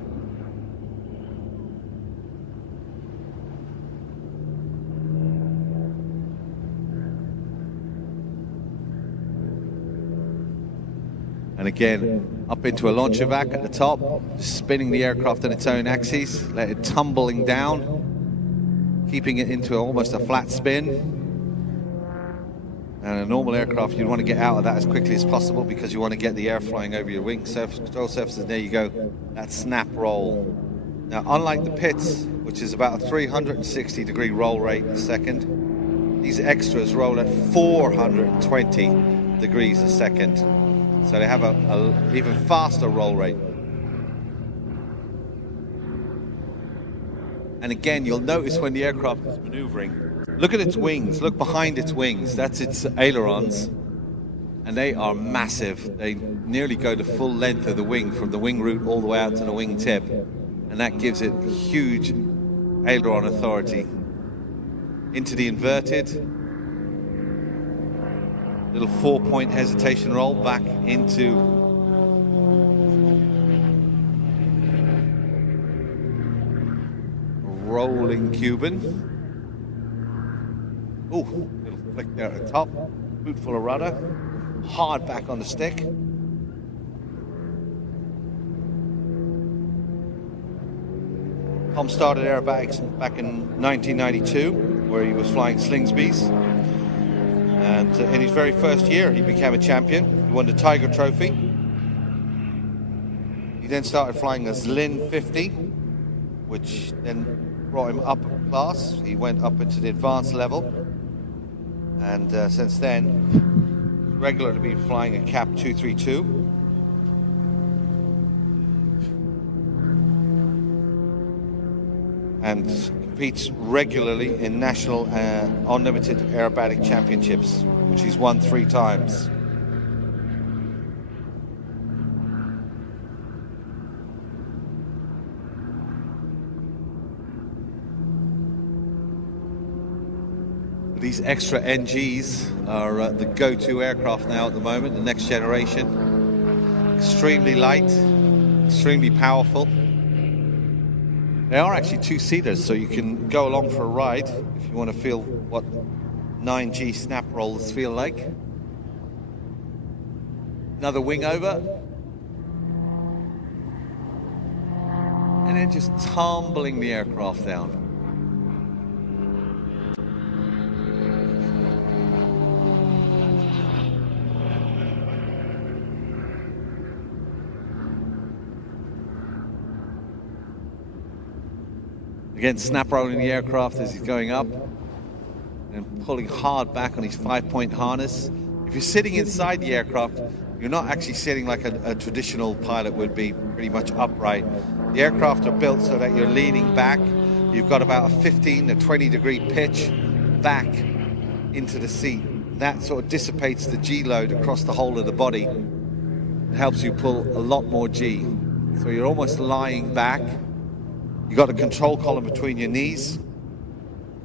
And again, up into a launcher vac at the top, just spinning the aircraft on its own axis, let it tumbling down, keeping it into almost a flat spin. And a normal aircraft, you'd want to get out of that as quickly as possible because you want to get the air flying over your wing control surfaces. There you go, that snap roll. Now, unlike the pits, which is about a 360-degree roll rate a second, these extras roll at 420 degrees a second. So they have a even faster roll rate. And again, you'll notice when the aircraft is maneuvering, look at its wings, look behind its wings. That's its ailerons. And they are massive. They nearly go the full length of the wing, from the wing root all the way out to the wing tip. And that gives it huge aileron authority. Into the inverted. Little 4-point hesitation roll back into rolling Cuban. Ooh, little flick there at the top. Boot full of rudder. Hard back on the stick. Tom started aerobatics back in 1992, where he was flying Slingsby's. And in his very first year, he became a champion. He won the Tiger Trophy. He then started flying a Zlin 50, which then brought him up a class. He went up into the advanced level. And since then, regularly been flying a Cap 232. And competes regularly in national unlimited aerobatic championships, which he's won 3 times. These extra NGs are the go-to aircraft now at the moment, the next generation. Extremely light, extremely powerful. They are actually 2-seaters, so you can go along for a ride if you want to feel what 9G snap rolls feel like. Another wing over. And then just tumbling the aircraft down. Again, snap rolling the aircraft as he's going up and pulling hard back on his 5-point harness. If you're sitting inside the aircraft, you're not actually sitting like a traditional pilot would be, pretty much upright. The aircraft are built so that you're leaning back. You've got about a 15 to 20 degree pitch back into the seat. That sort of dissipates the G load across the whole of the body. It helps you pull a lot more G. So you're almost lying back. You've got a control column between your knees,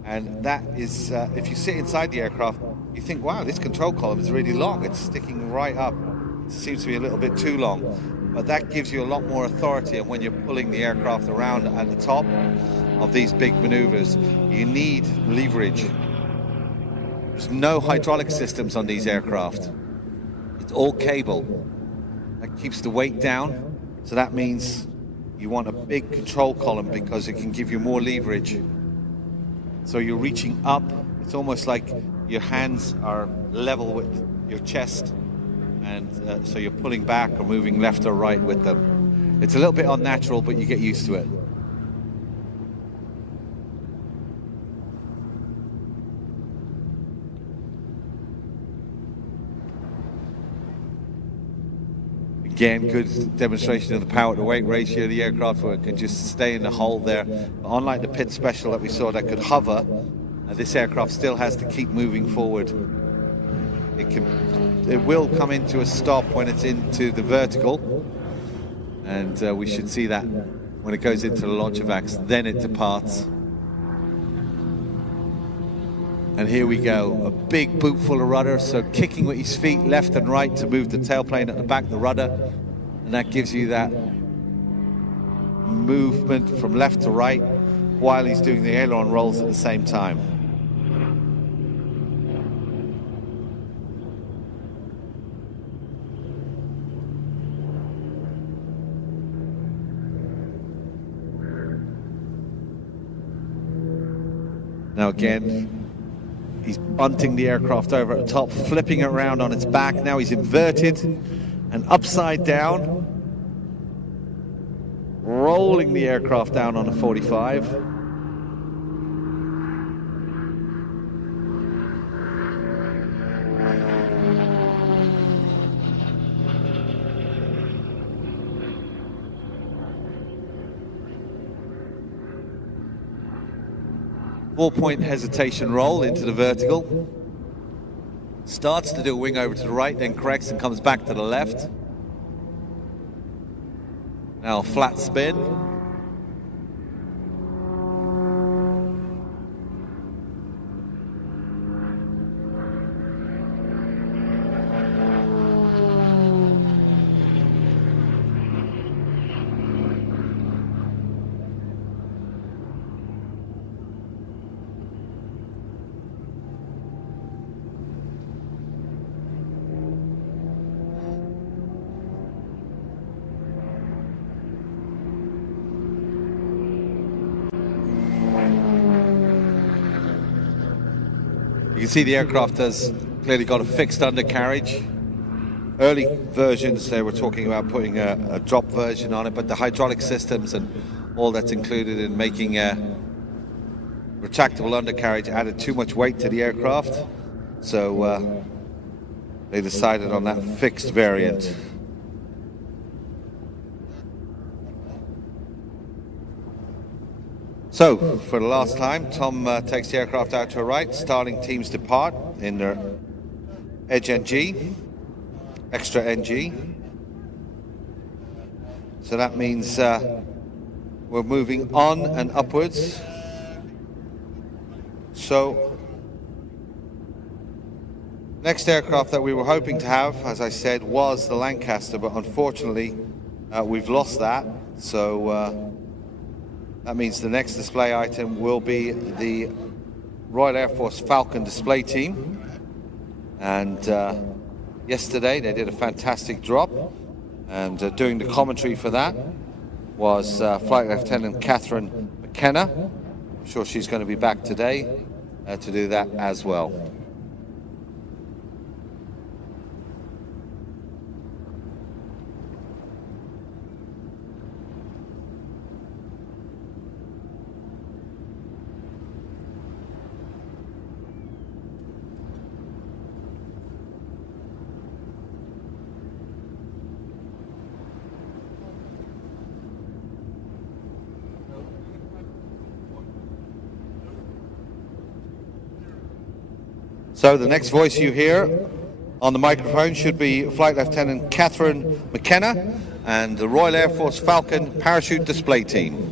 and that is, if you sit inside the aircraft, you think, wow, this control column is really long. It's sticking right up. It seems to be a little bit too long, but that gives you a lot more authority. And when you're pulling the aircraft around at the top of these big maneuvers, you need leverage. There's no hydraulic systems on these aircraft. It's all cable. That keeps the weight down, so that means you want a big control column because it can give you more leverage. So you're reaching up. It's almost like your hands are level with your chest, and so you're pulling back or moving left or right with them. It's a little bit unnatural, but you get used to it. Again, good demonstration of the power to weight ratio of the aircraft, where it can just stay in the hole there. But unlike the pit special that we saw that could hover, this aircraft still has to keep moving forward. It will come into a stop when it's into the vertical, and we should see that when it goes into the launch evacs. Then it departs. And here we go, a big boot full of rudder, so kicking with his feet left and right to move the tailplane at the back of the rudder, and that gives you that movement from left to right while he's doing the aileron rolls at the same time. Now again, He's bunting the aircraft over at the top, flipping it around on its back. Now he's inverted and upside down, rolling the aircraft down on a 45. Four-point hesitation roll into the vertical. Starts to do a wing over to the right, then corrects and comes back to the left. Now flat spin. You can see the aircraft has clearly got a fixed undercarriage. Early versions, they were talking about putting a drop version on it, but the hydraulic systems and all that's included in making a retractable undercarriage added too much weight to the aircraft. So they decided on that fixed variant. So, for the last time, Tom takes the aircraft out to her right. Starling teams depart in their Edge NG, extra NG. So that means we're moving on and upwards. So, next aircraft that we were hoping to have, as I said, was the Lancaster, but unfortunately we've lost that. So that means the next display item will be the Royal Air Force Falcon display team. And yesterday they did a fantastic drop, and doing the commentary for that was Flight Lieutenant Catherine McKenna. I'm sure she's going to be back today to do that as well. So the next voice you hear on the microphone should be Flight Lieutenant Catherine McKenna and the Royal Air Force Falcon Parachute Display Team.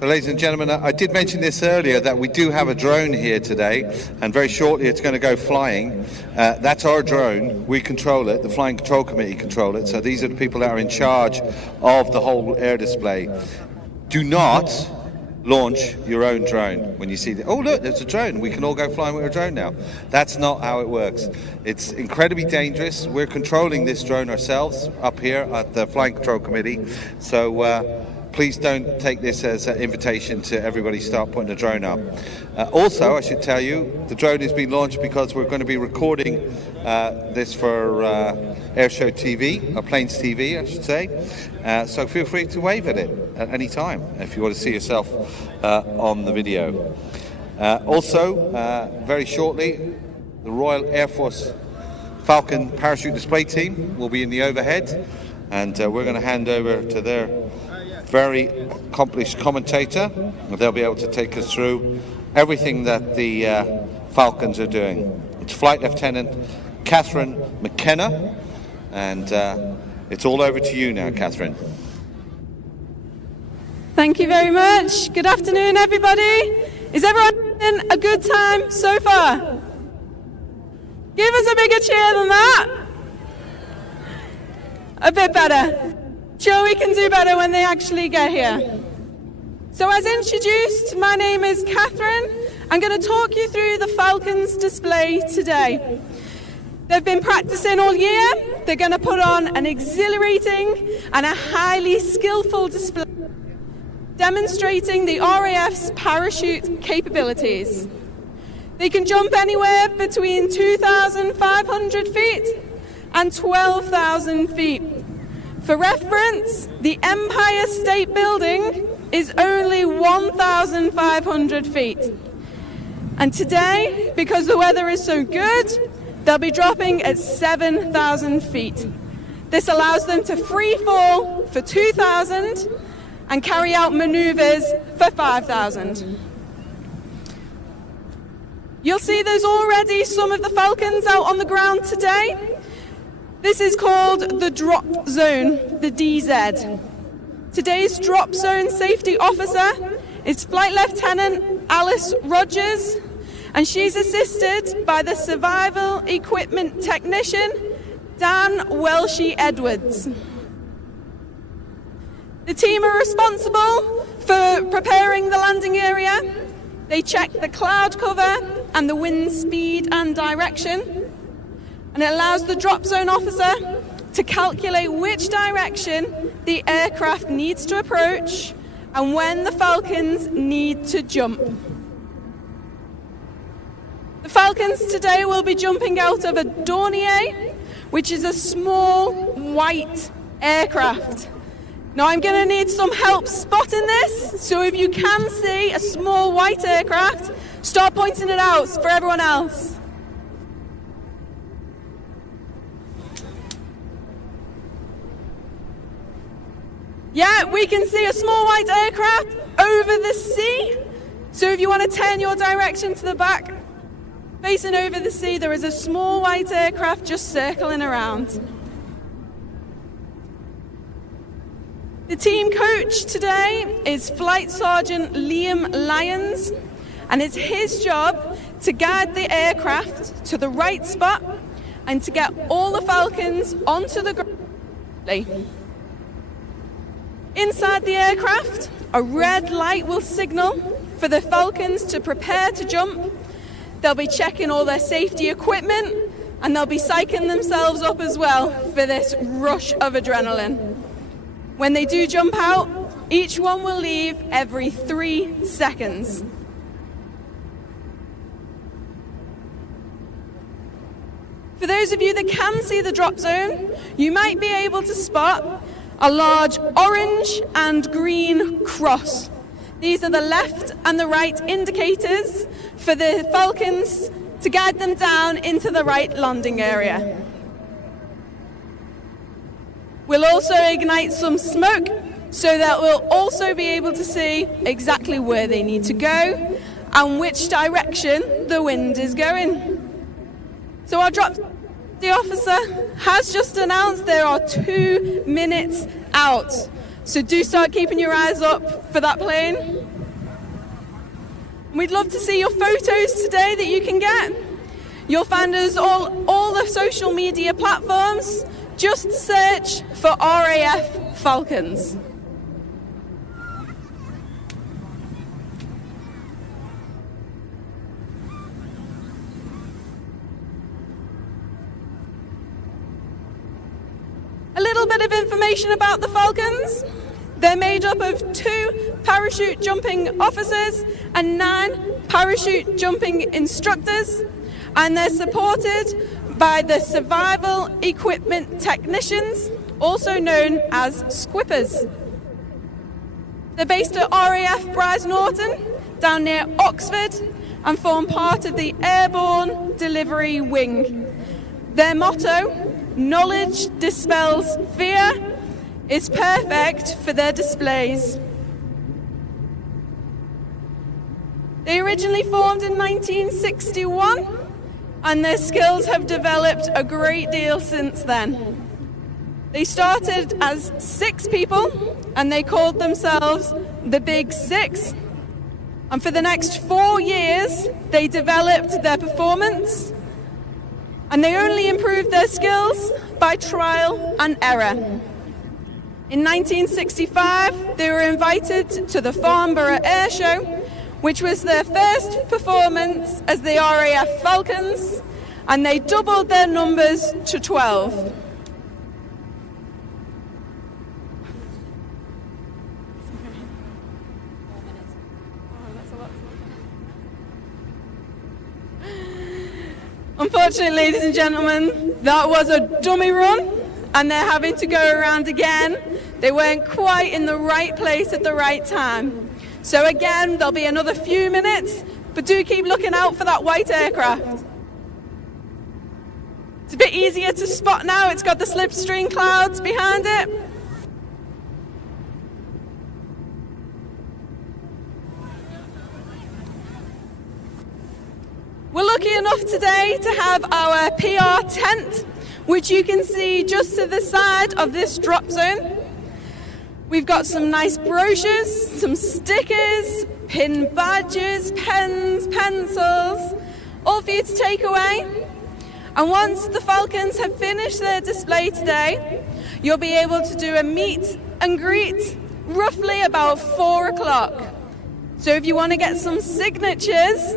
So, ladies and gentlemen, I did mention this earlier that we do have a drone here today, and very shortly it's going to go flying. That's our drone. We control it. The Flying Control Committee control it. So these are the people that are in charge of the whole air display. Do not launch your own drone when you see that. Oh, look, there's a drone. We can all go flying with a drone now. That's not how it works. It's incredibly dangerous. We're controlling this drone ourselves up here at the Flying Control Committee. So please don't take this as an invitation to everybody start putting a drone up. Also, I should tell you, the drone is being launched because we're going to be recording this for Air Show TV, or Planes TV, I should say. So feel free to wave at it at any time if you want to see yourself on the video. Also, very shortly, the Royal Air Force Falcon parachute display team will be in the overhead, and we're going to hand over to their very accomplished commentator. They'll be able to take us through everything that the Falcons are doing. It's Flight Lieutenant Catherine McKenna, and it's all over to you now, Catherine. Thank you very much. Good afternoon, everybody. Is everyone having a good time so far? Give us a bigger cheer than that. A bit better. Sure, we can do better when they actually get here. So as introduced, my name is Catherine. I'm going to talk you through the Falcons display today. They've been practicing all year. They're going to put on an exhilarating and a highly skillful display, demonstrating the RAF's parachute capabilities. They can jump anywhere between 2,500 feet and 12,000 feet. For reference, the Empire State Building is only 1,500 feet. And today, because the weather is so good, they'll be dropping at 7,000 feet. This allows them to free fall for 2,000 and carry out maneuvers for 5,000. You'll see there's already some of the Falcons out on the ground today. This is called the drop zone, the DZ. Today's drop zone safety officer is Flight Lieutenant Alice Rogers, and she's assisted by the survival equipment technician Dan Welshie Edwards. The team are responsible for preparing the landing area. They check the cloud cover and the wind speed and direction. And it allows the drop zone officer to calculate which direction the aircraft needs to approach and when the Falcons need to jump. The Falcons today will be jumping out of a Dornier, which is a small white aircraft. Now I'm going to need some help spotting this, so if you can see a small white aircraft, start pointing it out for everyone else. Yeah, we can see a small white aircraft over the sea. So if you want to turn your direction to the back, facing over the sea, there is a small white aircraft just circling around. The team coach today is Flight Sergeant Liam Lyons, and it's his job to guide the aircraft to the right spot and to get all the Falcons onto the ground. Inside the aircraft, a red light will signal for the Falcons to prepare to jump. They'll be checking all their safety equipment, and they'll be psyching themselves up as well for this rush of adrenaline. When they do jump out, each one will leave every 3 seconds. For those of you that can see the drop zone, you might be able to spot a large orange and green cross. These are the left and the right indicators for the Falcons to guide them down into the right landing area. We'll also ignite some smoke so that we'll also be able to see exactly where they need to go and which direction the wind is going. So our drop the officer has just announced there are 2 minutes out. So do start keeping your eyes up for that plane. We'd love to see your photos today that you can get. You'll find us all the social media platforms. Just search for RAF Falcons. A little bit of information about the Falcons. They're made up of 2 parachute jumping officers and 9 parachute jumping instructors, and they're supported by the Survival Equipment Technicians, also known as Squippers. They're based at RAF Bryce Norton, down near Oxford, and form part of the Airborne Delivery Wing. Their motto, "Knowledge dispels fear," is perfect for their displays. They originally formed in 1961, and their skills have developed a great deal since then. They started as 6 people, and they called themselves the Big Six. And for the next 4 years, they developed their performance, and they only improved their skills by trial and error. In 1965, they were invited to the Farnborough Ayr Show, which was their first performance as the RAF Falcons, and they doubled their numbers to 12. Unfortunately, ladies and gentlemen, that was a dummy run, and they're having to go around again. They weren't quite in the right place at the right time. So again, there'll be another few minutes, but do keep looking out for that white aircraft. It's a bit easier to spot now. It's got the slipstream clouds behind it. We're lucky enough today to have our PR tent, which you can see just to the side of this drop zone. We've got some nice brochures, some stickers, pin badges, pens, pencils, all for you to take away. And once the Falcons have finished their display today, you'll be able to do a meet and greet roughly about 4 o'clock. So if you want to get some signatures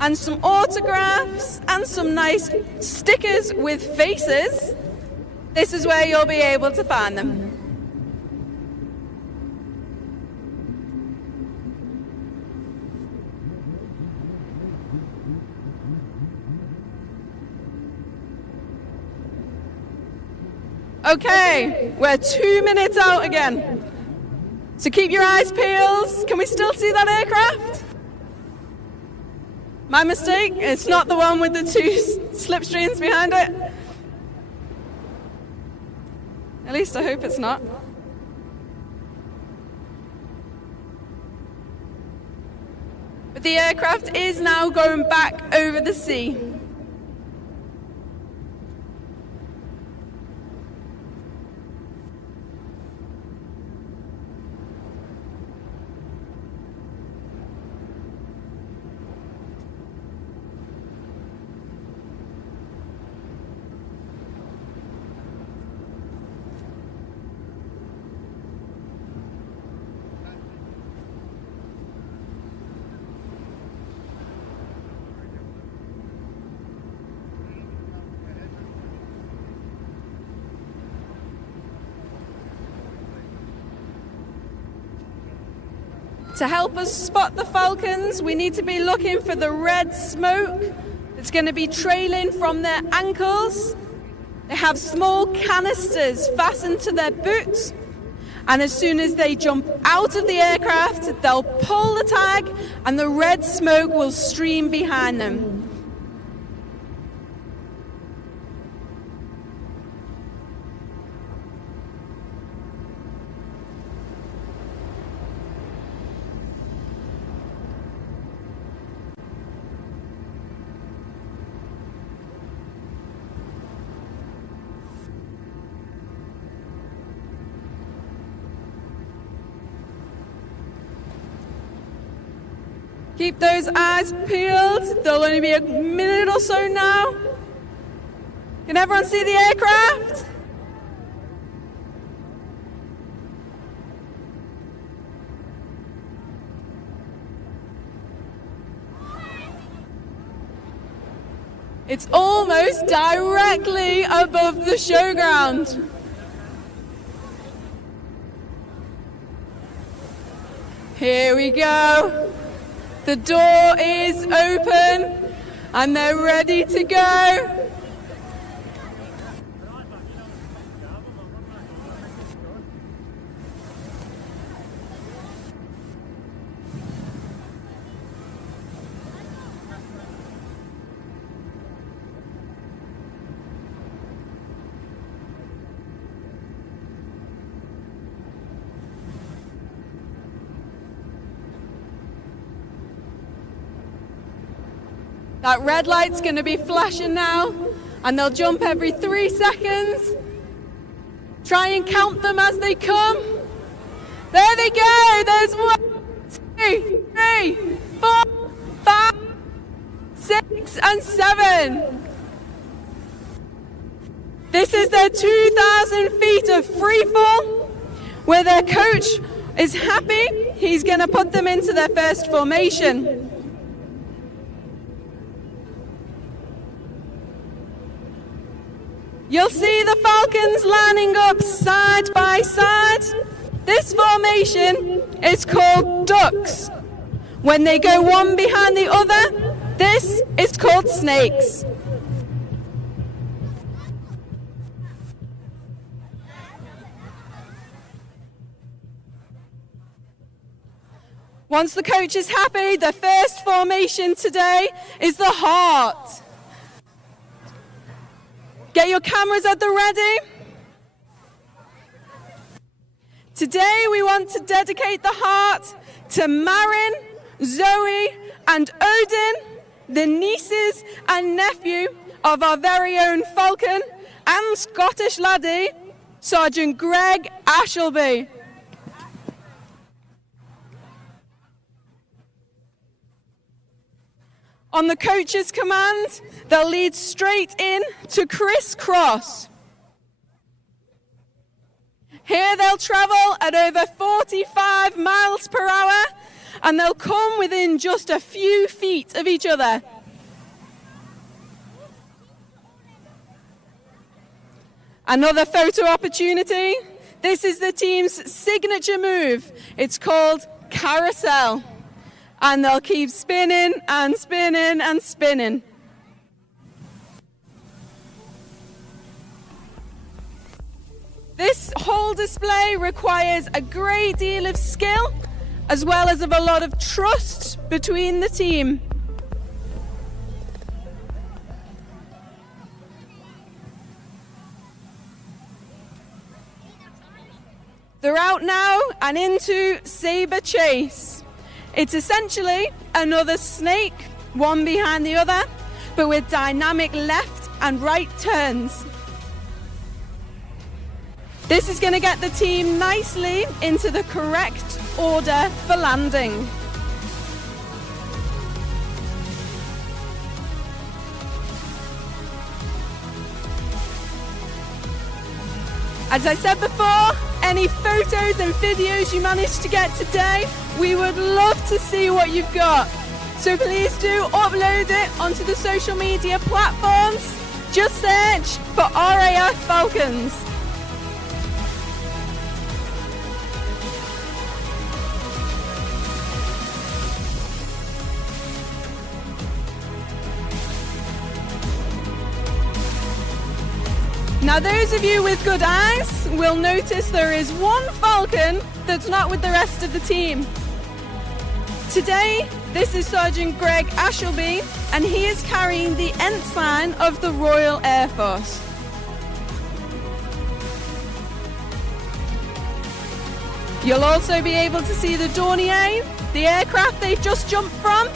and some autographs and some nice stickers with faces, this is where you'll be able to find them. Okay, we're 2 minutes out again. So keep your eyes peeled. Can we still see that aircraft? My mistake, it's not the one with the 2 slipstreams behind it. At least I hope it's not. But the aircraft is now going back over the sea. To help us spot the Falcons, we need to be looking for the red smoke that's going to be trailing from their ankles. They have small canisters fastened to their boots, and as soon as they jump out of the aircraft, they'll pull the tag and the red smoke will stream behind them. Keep those eyes peeled. There'll only be a minute or so now. Can everyone see the aircraft? It's almost directly above the showground. Here we go. The door is open and they're ready to go. That red light's going to be flashing now, and they'll jump every 3 seconds. Try and count them as they come. There they go. There's 1, 2, 3, 4, 5, 6, and 7. This is their 2,000 feet of freefall, where their coach is happy. He's going to put them into their first formation. You'll see the Falcons lining up side by side. This formation is called ducks. When they go one behind the other, this is called snakes. Once the coach is happy, the first formation today is the heart. Get your cameras at the ready. Today we want to dedicate the heart to Marin, Zoe and Odin, the nieces and nephew of our very own Falcon and Scottish laddie, Sergeant Greg Ashleby. On the coach's command, they'll lead straight in to crisscross. Here they'll travel at over 45 miles per hour, and they'll come within just a few feet of each other. Another photo opportunity. This is the team's signature move. It's called carousel. And they'll keep spinning and spinning and spinning. This whole display requires a great deal of skill, as well as of a lot of trust between the team. They're out now and into saber chase. It's essentially another snake, one behind the other, but with dynamic left and right turns. This is going to get the team nicely into the correct order for landing. As I said before, any photos and videos you manage to get today, we would love to see what you've got. So please do upload it onto the social media platforms. Just search for RAF Falcons. Now those of you with good eyes will notice there is one Falcon that's not with the rest of the team. Today, this is Sergeant Greg Ashleby, and he is carrying the ensign of the Royal Air Force. You'll also be able to see the Dornier, the aircraft they've just jumped from.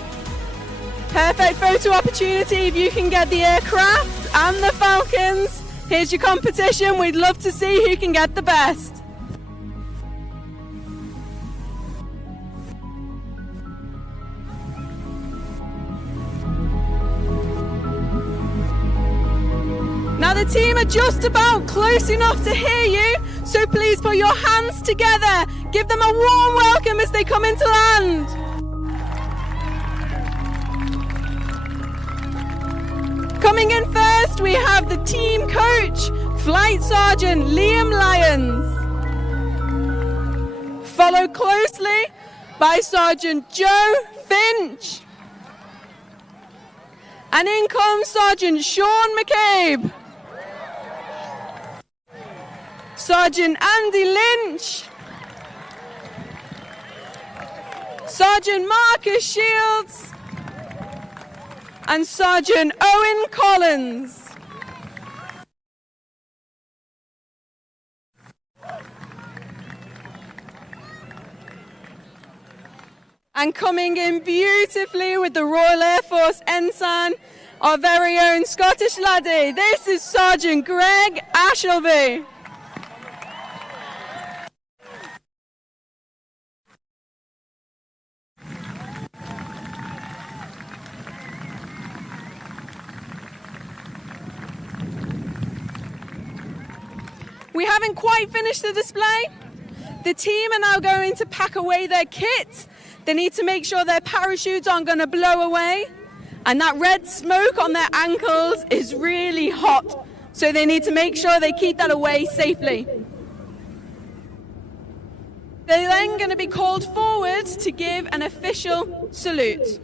Perfect photo opportunity if you can get the aircraft and the Falcons. Here's your competition. We'd love to see who can get the best. the team are just about close enough to hear you, so please put your hands together. Give them a warm welcome as they come into land. Coming in first, we have the team coach, Flight Sergeant Liam Lyons. Followed closely by Sergeant Joe Finch. And in comes Sergeant Sean McCabe. Sergeant Andy Lynch. Sergeant Marcus Shields. And Sergeant Owen Collins. And coming in beautifully with the Royal Air Force ensign, our very own Scottish laddie, this is Sergeant Greg Ashleby. We haven't quite finished the display. The team are now going to pack away their kit. They need to make sure their parachutes aren't going to blow away. And that red smoke on their ankles is really hot. So they need to make sure they keep that away safely. They're then going to be called forward to give an official salute.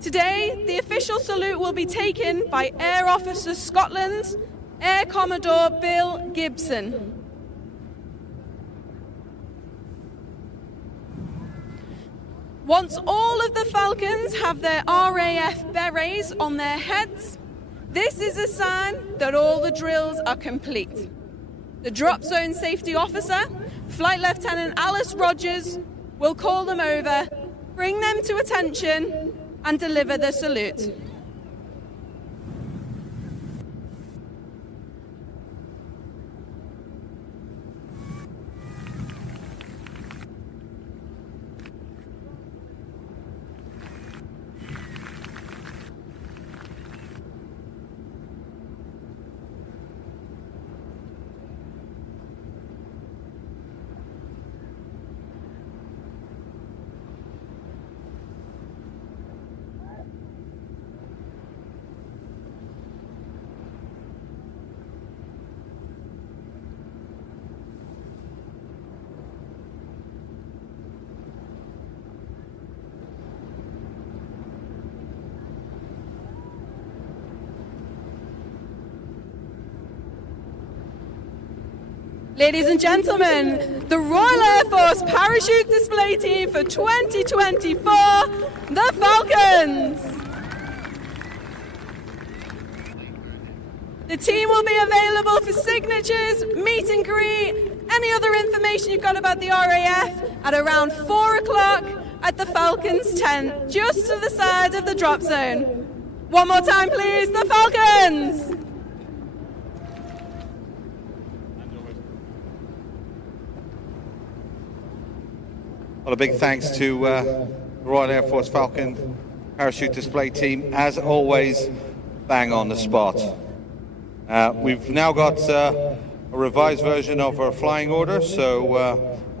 Today, the official salute will be taken by Air Officer Scotland, Air Commodore Bill Gibson. Once all of the Falcons have their RAF berets on their heads, this is a sign that all the drills are complete. The Drop Zone Safety Officer, Flight Lieutenant Alice Rogers, will call them over, bring them to attention, and deliver the salute. Ladies and gentlemen, the Royal Air Force Parachute Display Team for 2024, the Falcons. The team will be available for signatures, meet and greet, any other information you've got about the RAF at around 4 o'clock at the Falcons tent, just to the side of the drop zone. One more time, please, the Falcons. Well, a big thanks to the Royal Air Force Falcon Parachute Display Team, as always, bang on the spot. We've now got a revised version of our flying order, so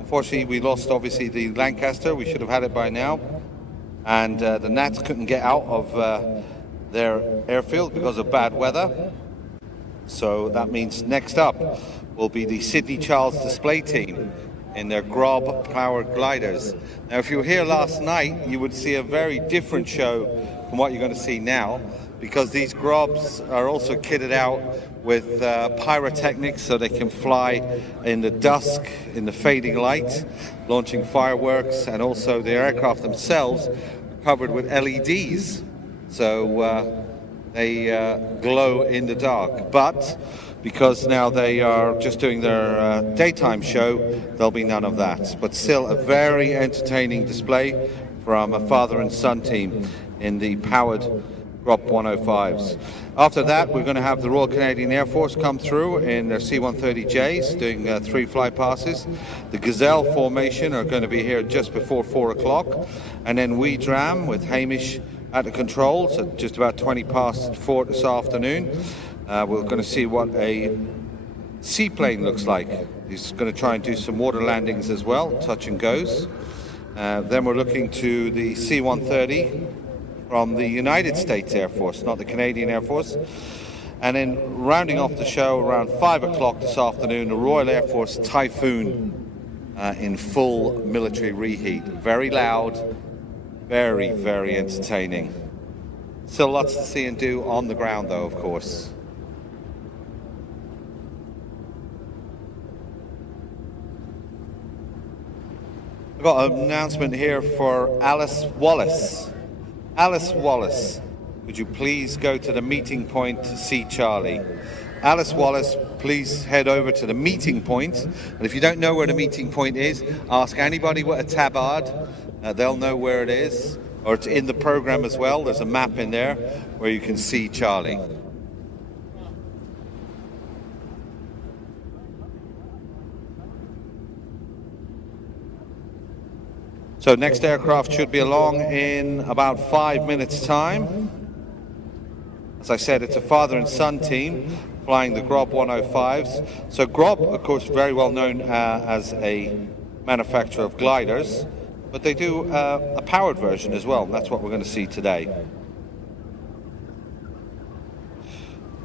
unfortunately we lost obviously the Lancaster. We should have had it by now, and the Nats couldn't get out of their airfield because of bad weather. So that means next up will be the Sydney Charles Display Team in their Grob powered gliders. Now, if you were here last night, you would see a very different show from what you're going to see now, because these Grobs are also kitted out with pyrotechnics, so they can fly in the dusk, in the fading light, launching fireworks, and also the aircraft themselves are covered with LEDs, so they glow in the dark. But because now they are just doing their daytime show, there'll be none of that. But still a very entertaining display from a father and son team in the powered Grop 105s. After that, we're going to have the Royal Canadian Air Force come through in their C-130Js, doing 3 fly passes. The Gazelle formation are going to be here just before 4 o'clock. And then we Dram with Hamish at the controls at just about 20 past 4 this afternoon. We're going to see what a seaplane looks like. He's going to try and do some water landings as well, touch and goes. Then we're looking to the C-130 from the United States Air Force, not the Canadian Air Force. And then rounding off the show around 5 o'clock this afternoon, the Royal Air Force Typhoon in full military reheat. Very loud, very, very entertaining. Still lots to see and do on the ground though, of course. I've got an announcement here for Alice Wallace. Alice Wallace, would you please go to the meeting point to see Charlie? Alice Wallace, please head over to the meeting point. And if you don't know where the meeting point is, ask anybody with a tabard. They'll know where it is. Or it's in the program as well. There's a map in there where you can see Charlie. So next aircraft should be along in about 5 minutes' time. As I said, it's a father and son team flying the Grob 105s. So Grob, of course, very well known as a manufacturer of gliders, but they do a powered version as well. And that's what we're going to see today.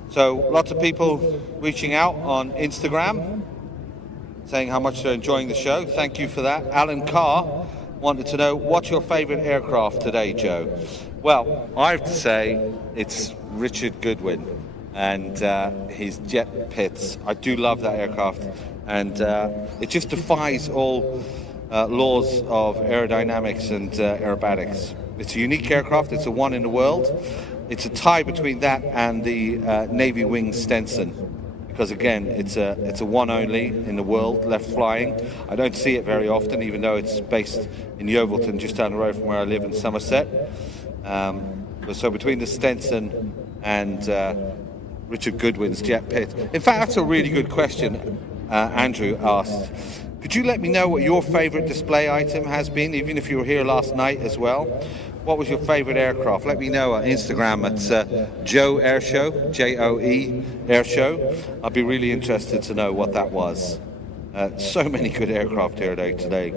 So lots of people reaching out on Instagram, saying how much they're enjoying the show. Thank you for that. Alan Carr wanted to know, what's your favorite aircraft today, Joe? Well, I have to say it's Richard Goodwin and his jet pits. I do love that aircraft, and it just defies all laws of aerodynamics and aerobatics. It's a unique aircraft. It's a one in the world. It's a tie between that and the Navy Wing Stinson, because again, it's a one only in the world left flying. I don't see it very often, even though it's based in Yeovilton, just down the road from where I live in Somerset. So between the Stinson and Richard Goodwin's jet pit. In fact, that's a really good question Andrew asked. Could you let me know what your favorite display item has been, even if you were here last night as well? What was your favorite aircraft? Let me know on Instagram at Joe Air Show, J-O-E Air Show. I'd be really interested to know what that was. So many good aircraft here today.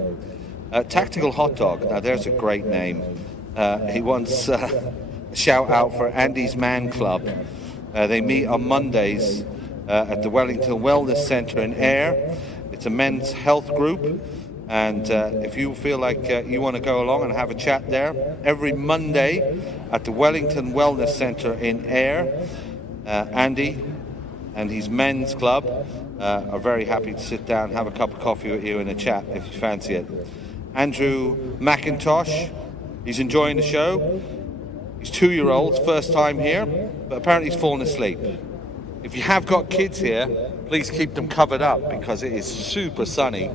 Tactical Hot Dog, now there's a great name. He wants a shout out for Andy's Man Club. They meet on Mondays at the Wellington Wellness Centre in Ayr. It's a men's health group. And if you feel like you want to go along and have a chat there, every Monday at the Wellington Wellness Centre in Ayr, Andy and his men's club are very happy to sit down, have a cup of coffee with you and a chat if you fancy it. Andrew McIntosh, he's enjoying the show. He's 2-year-old, first time here, but apparently he's fallen asleep. If you have got kids here, please keep them covered up because it is super sunny.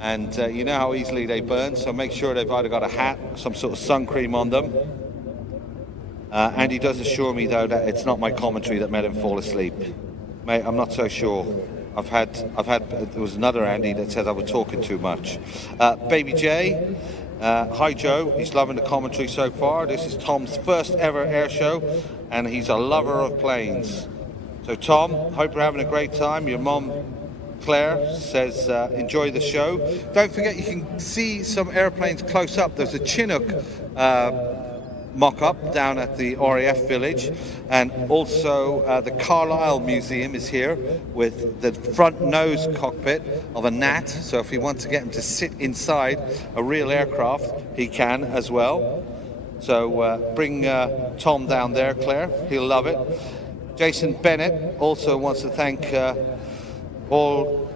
And you know how easily they burn, so make sure they've either got a hat, some sort of sun cream on them. And he does assure me, though, that it's not my commentary that made him fall asleep. Mate, I'm not so sure. There was another Andy that said I was talking too much. Baby J, hi Joe, he's loving the commentary so far. This is Tom's first ever air show, and he's a lover of planes. So Tom, hope you're having a great time. Your mom, Claire, says enjoy the show. Don't forget you can see some airplanes close up. There's a Chinook mock-up down at the RAF village, and also the Carlisle Museum is here with the front nose cockpit of a Gnat, so if you want to get him to sit inside a real aircraft, he can as well. So bring Tom down there, Claire, he'll love it. Jason Bennett also wants to thank all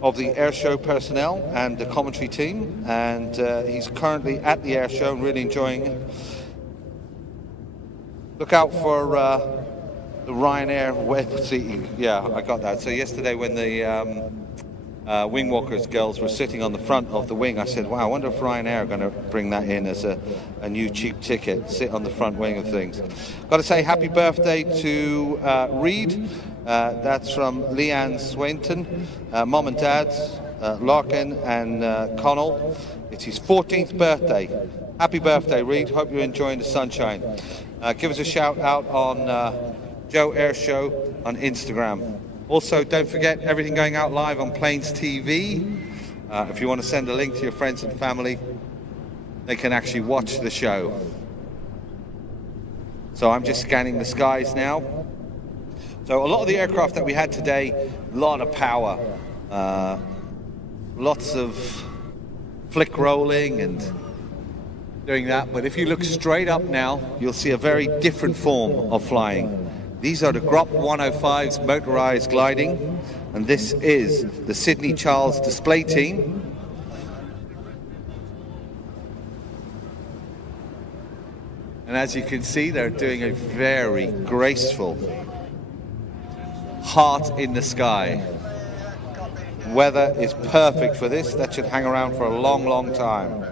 of the air show personnel and the commentary team, and he's currently at the air show and really enjoying it. Look out for the Ryanair web seating. Yeah, I got that. So yesterday when the wing walkers girls were sitting on the front of the wing, I said, wow, I wonder if Ryanair are going to bring that in as a new cheap ticket, sit on the front wing of things. Got to say happy birthday to Reed. That's from Leanne Swainton, Mom and Dad, Larkin and Connell. It's his 14th birthday. Happy birthday, Reed. Hope you're enjoying the sunshine. Give us a shout out on Joe Ayr Show on Instagram. Also, don't forget everything going out live on Planes TV. If you want to send a link to your friends and family, they can actually watch the show. So I'm just scanning the skies now. So a lot of the aircraft that we had today, a lot of power, lots of flick rolling and doing that. But if you look straight up now, you'll see a very different form of flying. These are the Grop 105's motorized gliding, and this is the Sydney Charles display team. And as you can see, they're doing a very graceful heart in the sky. Weather is perfect for this. That should hang around for a long, long time.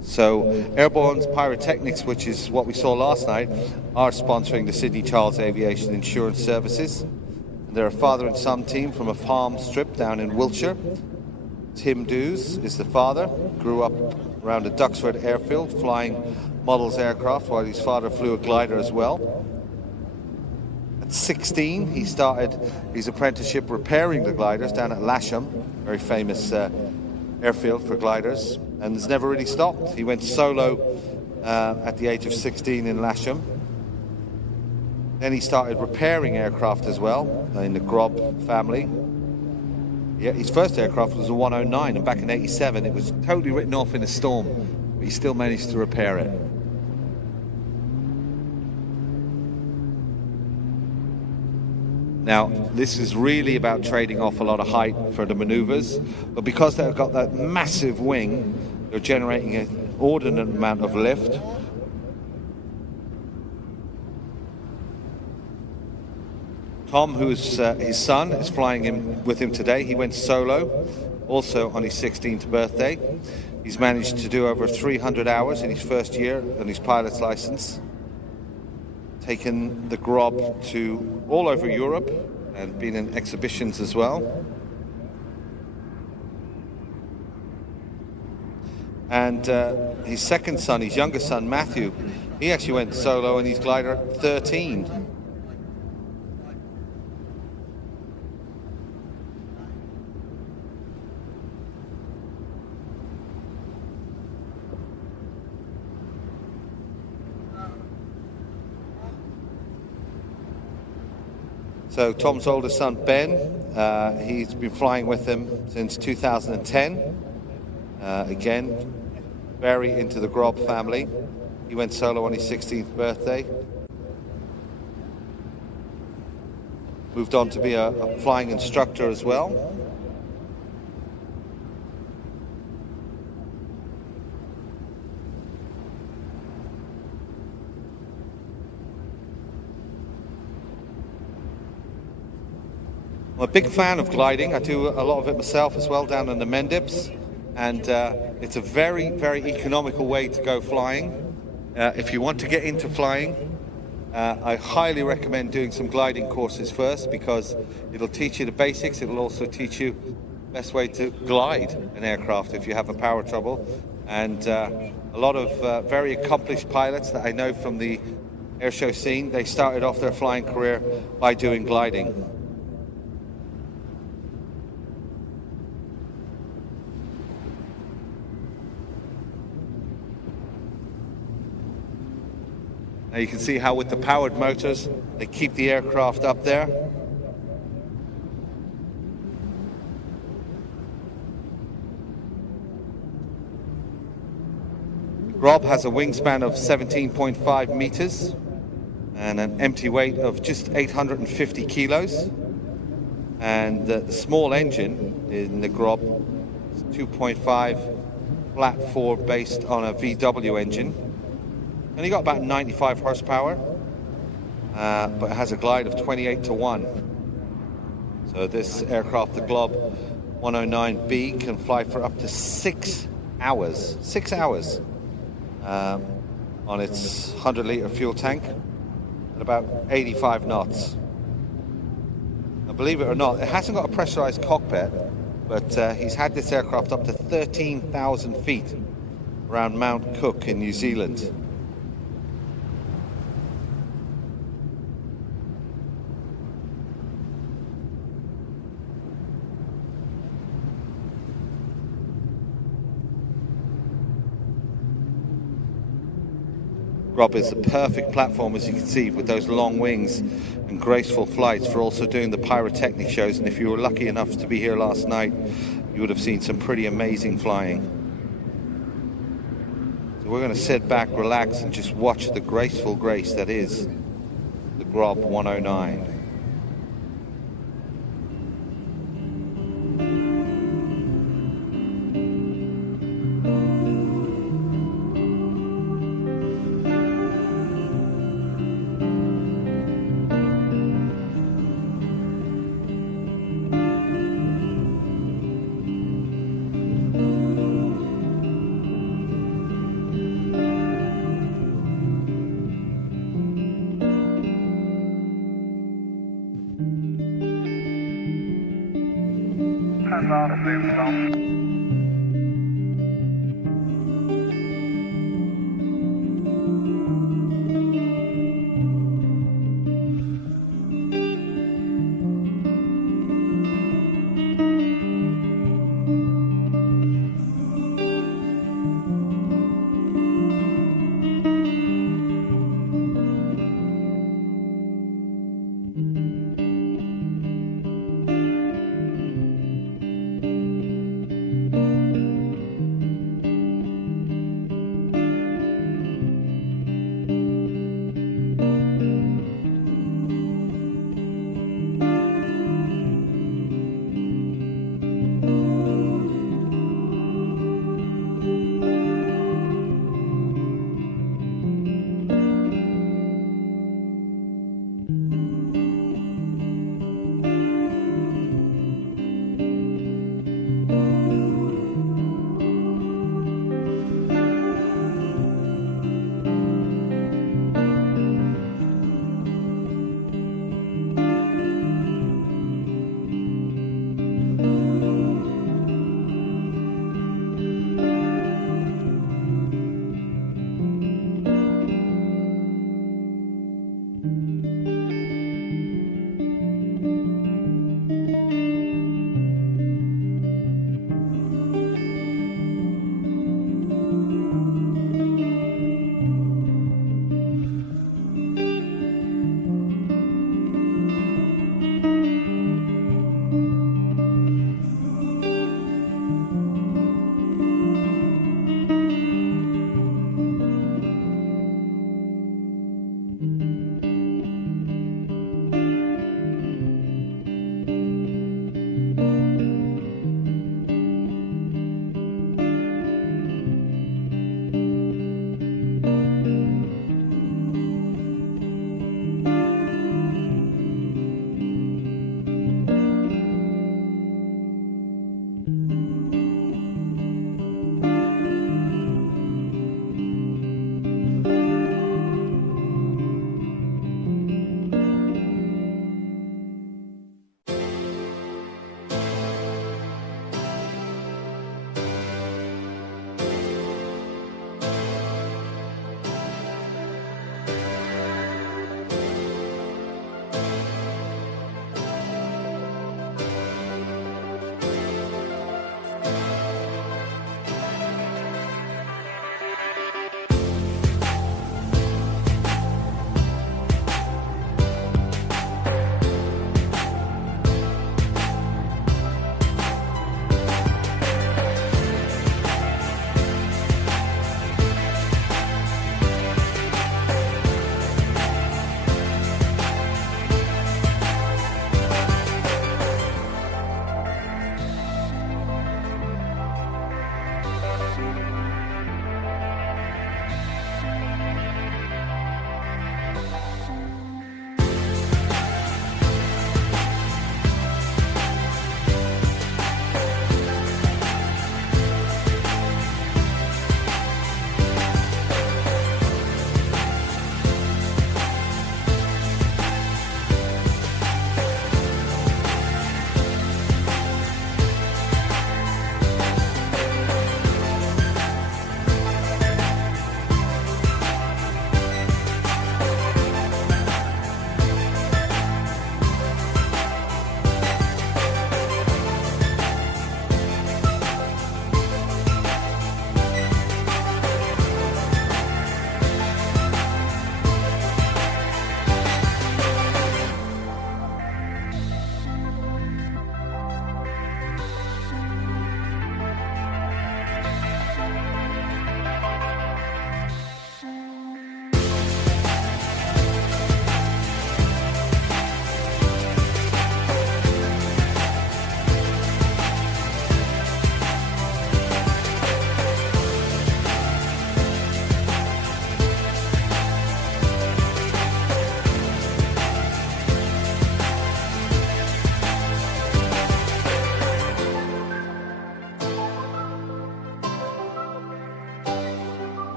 So Airborne's Pyrotechnics, which is what we saw last night, are sponsoring the Sydney Charles Aviation Insurance Services. And they're a father and son team from a farm strip down in Wiltshire. Tim Dews is the father, grew up around the Duxford airfield flying models aircraft while his father flew a glider as well. At 16, he started his apprenticeship repairing the gliders down at Lasham, very famous airfield for gliders, and has never really stopped. He went solo at the age of 16 in Lasham. Then he started repairing aircraft as well in the Grob family. Yeah, his first aircraft was a 109, and back in '87 it was totally written off in a storm, but he still managed to repair it. Now, this is really about trading off a lot of height for the maneuvers, but because they've got that massive wing, they're generating an inordinate amount of lift. Tom, who's his son, is flying with him today. He went solo, also on his 16th birthday. He's managed to do over 300 hours in his first year on his pilot's license. Taken the Grob to all over Europe and been in exhibitions as well. And his second son, his younger son, Matthew, he actually went solo in his glider at 13. So Tom's oldest son, Ben, he's been flying with him since 2010. Again, very into the Grob family. He went solo on his 16th birthday. Moved on to be a flying instructor as well. I'm a big fan of gliding. I do a lot of it myself as well down in the Mendips, and it's a very, very economical way to go flying. If you want to get into flying, I highly recommend doing some gliding courses first, because it'll teach you the basics. It'll also teach you the best way to glide an aircraft if you have a power trouble. And a lot of very accomplished pilots that I know from the airshow scene, they started off their flying career by doing gliding. Now you can see how with the powered motors, they keep the aircraft up there. Grob has a wingspan of 17.5 meters and an empty weight of just 850 kilos. And the small engine in the Grob is 2.5 flat 4 based on a VW engine. Only got about 95 horsepower, but it has a glide of 28-1. So this aircraft, the Glob 109B, can fly for up to 6 hours. 6 hours on on its 100-litre fuel tank at about 85 knots. Now, believe it or not, it hasn't got a pressurized cockpit, but he's had this aircraft up to 13,000 feet around Mount Cook in New Zealand. Rob is the perfect platform, as you can see, with those long wings and graceful flights for also doing the pyrotechnic shows. And if you were lucky enough to be here last night, you would have seen some pretty amazing flying. So we're going to sit back, relax, and just watch the graceful grace that is the Grob 109.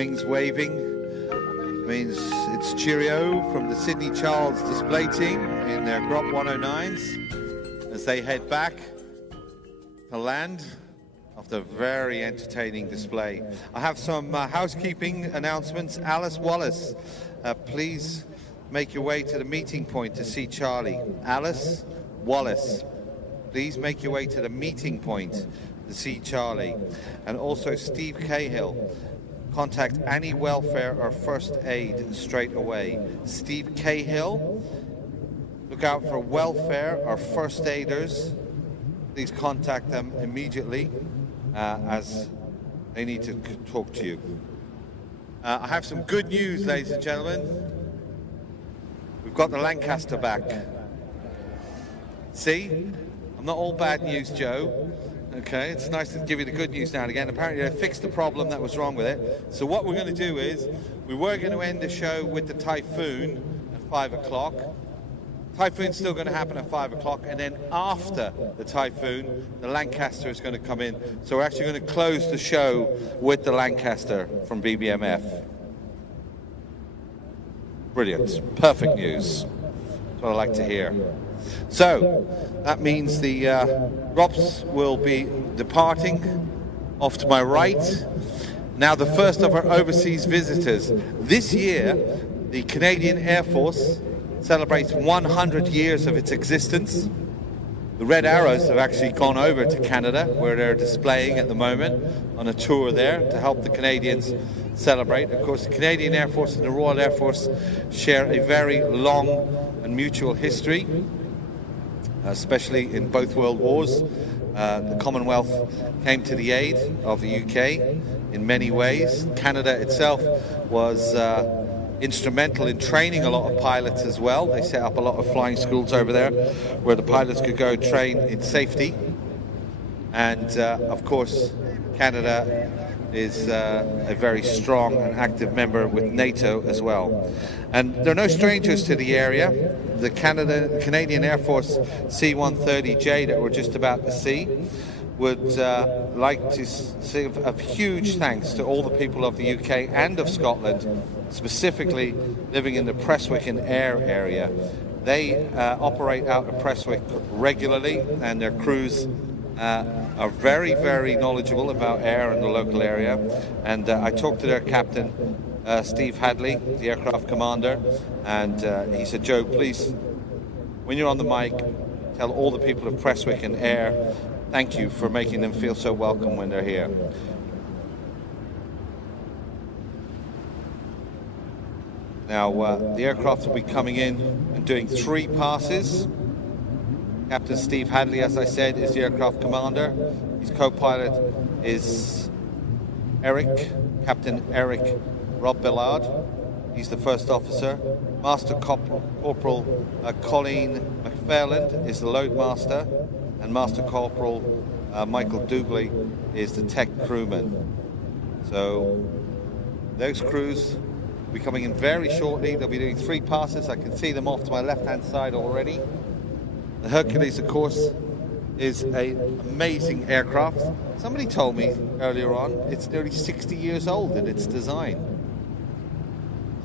wings waving. Means it's cheerio from the Sydney Charles display team in their Grop 109s as they head back to land after a very entertaining display. I have some housekeeping announcements. Alice Wallace, please make your way to the meeting point to see Charlie. Alice Wallace, please make your way to the meeting point to see Charlie. And also Steve Cahill, contact any welfare or first aid straight away. Steve Cahill, look out for welfare or first aiders. Please contact them immediately as they need to talk to you. I have some good news, ladies and gentlemen. We've got the Lancaster back. See? I'm not all bad news, Joe. Okay, it's nice to give you the good news now and again. Apparently they fixed the problem that was wrong with it. So what we're going to do is, we were going to end the show with the Typhoon at 5 o'clock. Typhoon's still going to happen at 5 o'clock, and then after the Typhoon, the Lancaster is going to come in. So we're actually going to close the show with the Lancaster from BBMF. Brilliant. Perfect news. That's what I like to hear. So, that means the ROPS will be departing off to my right. Now, the first of our overseas visitors. This year, the Canadian Air Force celebrates 100 years of its existence. The Red Arrows have actually gone over to Canada, where they're displaying at the moment on a tour there to help the Canadians celebrate. Of course, the Canadian Air Force and the Royal Air Force share a very long and mutual history, especially in both World Wars. The Commonwealth came to the aid of the UK in many ways. Canada itself was instrumental in training a lot of pilots as well. They set up a lot of flying schools over there where the pilots could go train in safety. And of course, Canada is a very strong and active member with NATO as well. And they're no strangers to the area. The Canadian Air Force C-130J that we're just about to see would like to say a huge thanks to all the people of the UK and of Scotland, specifically living in the Prestwick and Ayr area. They operate out of Prestwick regularly, and their crews are very, very knowledgeable about Ayr and the local area. And I talked to their captain, Steve Hadley, the aircraft commander, and he said, Joe, please, when you're on the mic, tell all the people of Prestwick and Ayr thank you for making them feel so welcome when they're here. Now, the aircraft will be coming in and doing 3 passes. Captain Steve Hadley, as I said, is the aircraft commander. His co-pilot is Captain Eric Rob Billard. He's the first officer. Master Corporal Colleen McFarland is the load master, and Master Corporal Michael Dougley is the tech crewman. So those crews will be coming in very shortly. They'll be doing 3 passes. I can see them off to my left-hand side already. The Hercules, of course, is an amazing aircraft. Somebody told me earlier on it's nearly 60 years old in its design.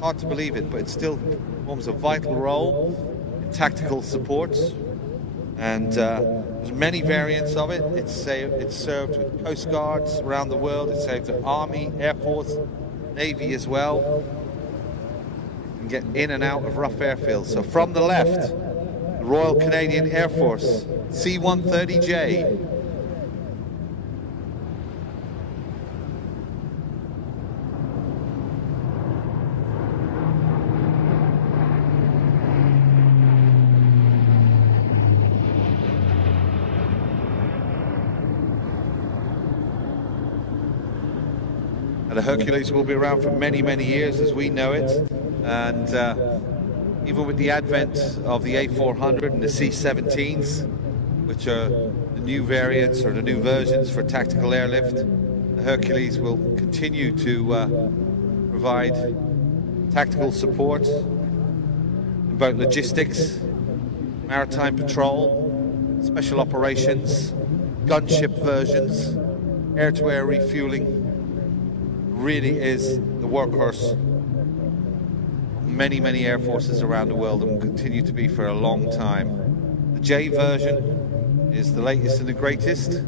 Hard to believe it, but it still forms a vital role in tactical support. And there's many variants of it. It's served with Coast Guards around the world. It's served with Army, Air Force, Navy as well. You can get in and out of rough airfields. So from the left, the Royal Canadian Air Force C-130J. The Hercules will be around for many, many years as we know it, and even with the advent of the A400 and the C-17s, which are the new variants or the new versions for tactical airlift, the Hercules will continue to provide tactical support in both logistics, maritime patrol, special operations, gunship versions, air-to-air refueling. Really is the the workhorse many, many air forces around the world and will continue to be for a long time. The J version is the latest and the greatest.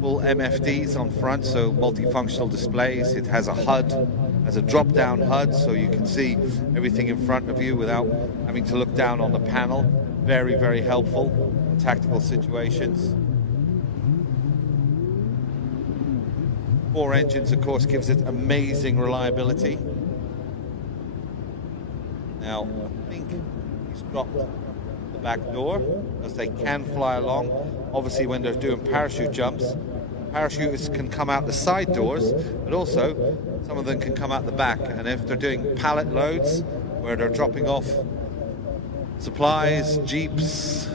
Full MFDs on front, so multifunctional displays. It has a HUD, has a drop-down HUD, so you can see everything in front of you without having to look down on the panel. Very, very helpful in tactical situations. 4 engines, of course, gives it amazing reliability. Now, I think he's dropped the back door because they can fly along. Obviously, when they're doing parachute jumps, parachutists can come out the side doors, but also some of them can come out the back. And if they're doing pallet loads where they're dropping off supplies, jeeps,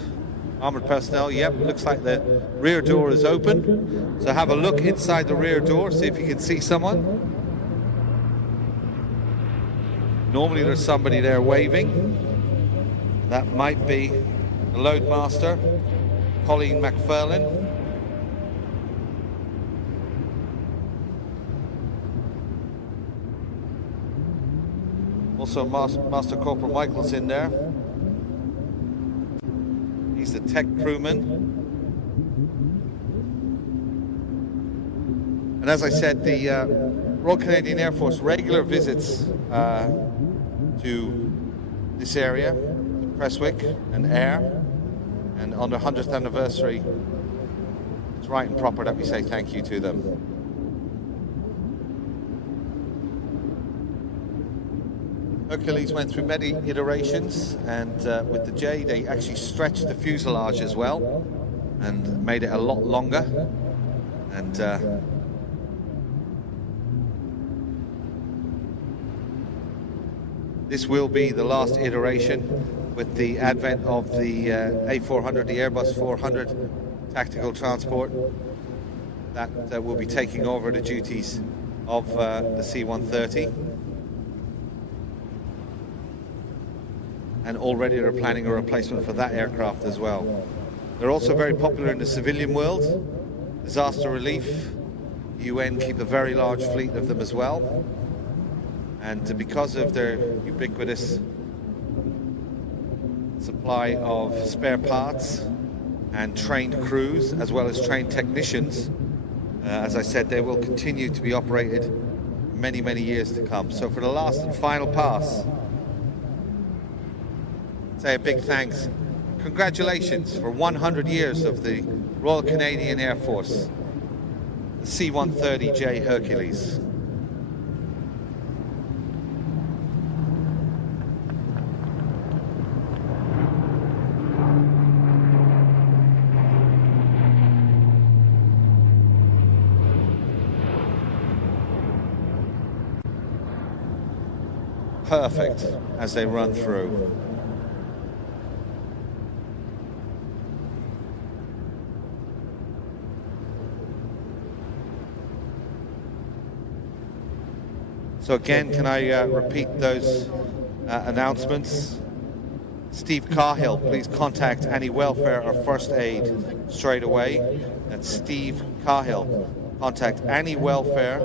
armored personnel, yep, looks like the rear door is open. So have a look inside the rear door, see if you can see someone. Normally there's somebody there waving. That might be the loadmaster, Colleen McFarlane. Also Master Corporal Michael's in there. He's the tech crewman. And as I said, the Royal Canadian Air Force regular visits to this area, Prestwick and Ayr, and on their 100th anniversary, it's right and proper that we say thank you to them. Hercules went through many iterations, and with the J they actually stretched the fuselage as well and made it a lot longer, and this will be the last iteration with the advent of the A400, the Airbus 400 tactical transport that will be taking over the duties of the C-130. And already they're planning a replacement for that aircraft as well. They're also very popular in the civilian world. Disaster relief, the UN keep a very large fleet of them as well. And because of their ubiquitous supply of spare parts and trained crews, as well as trained technicians, as I said, they will continue to be operated many, many years to come. So for the last and final pass, say a big thanks. Congratulations for 100 years of the Royal Canadian Air Force, the C-130J Hercules. Perfect as they run through. So again, can I repeat those announcements? Steve Cahill, please contact any welfare or first aid straight away. That's Steve Cahill. Contact any welfare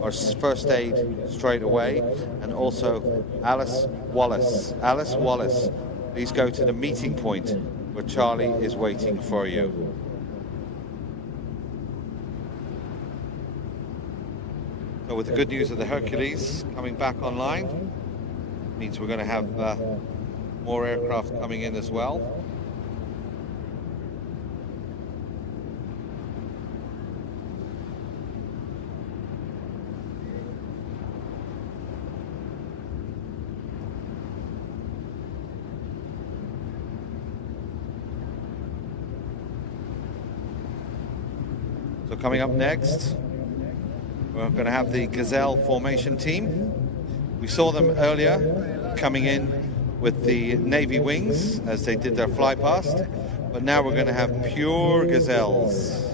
or first aid straight away. And also Alice Wallace. Alice Wallace, please go to the meeting point where Charlie is waiting for you. So with the good news of the Hercules coming back online, means we're going to have more aircraft coming in as well. So coming up next, we're going to have the Gazelle formation team. We saw them earlier coming in with the Navy wings as they did their fly past, but now we're going to have pure Gazelles.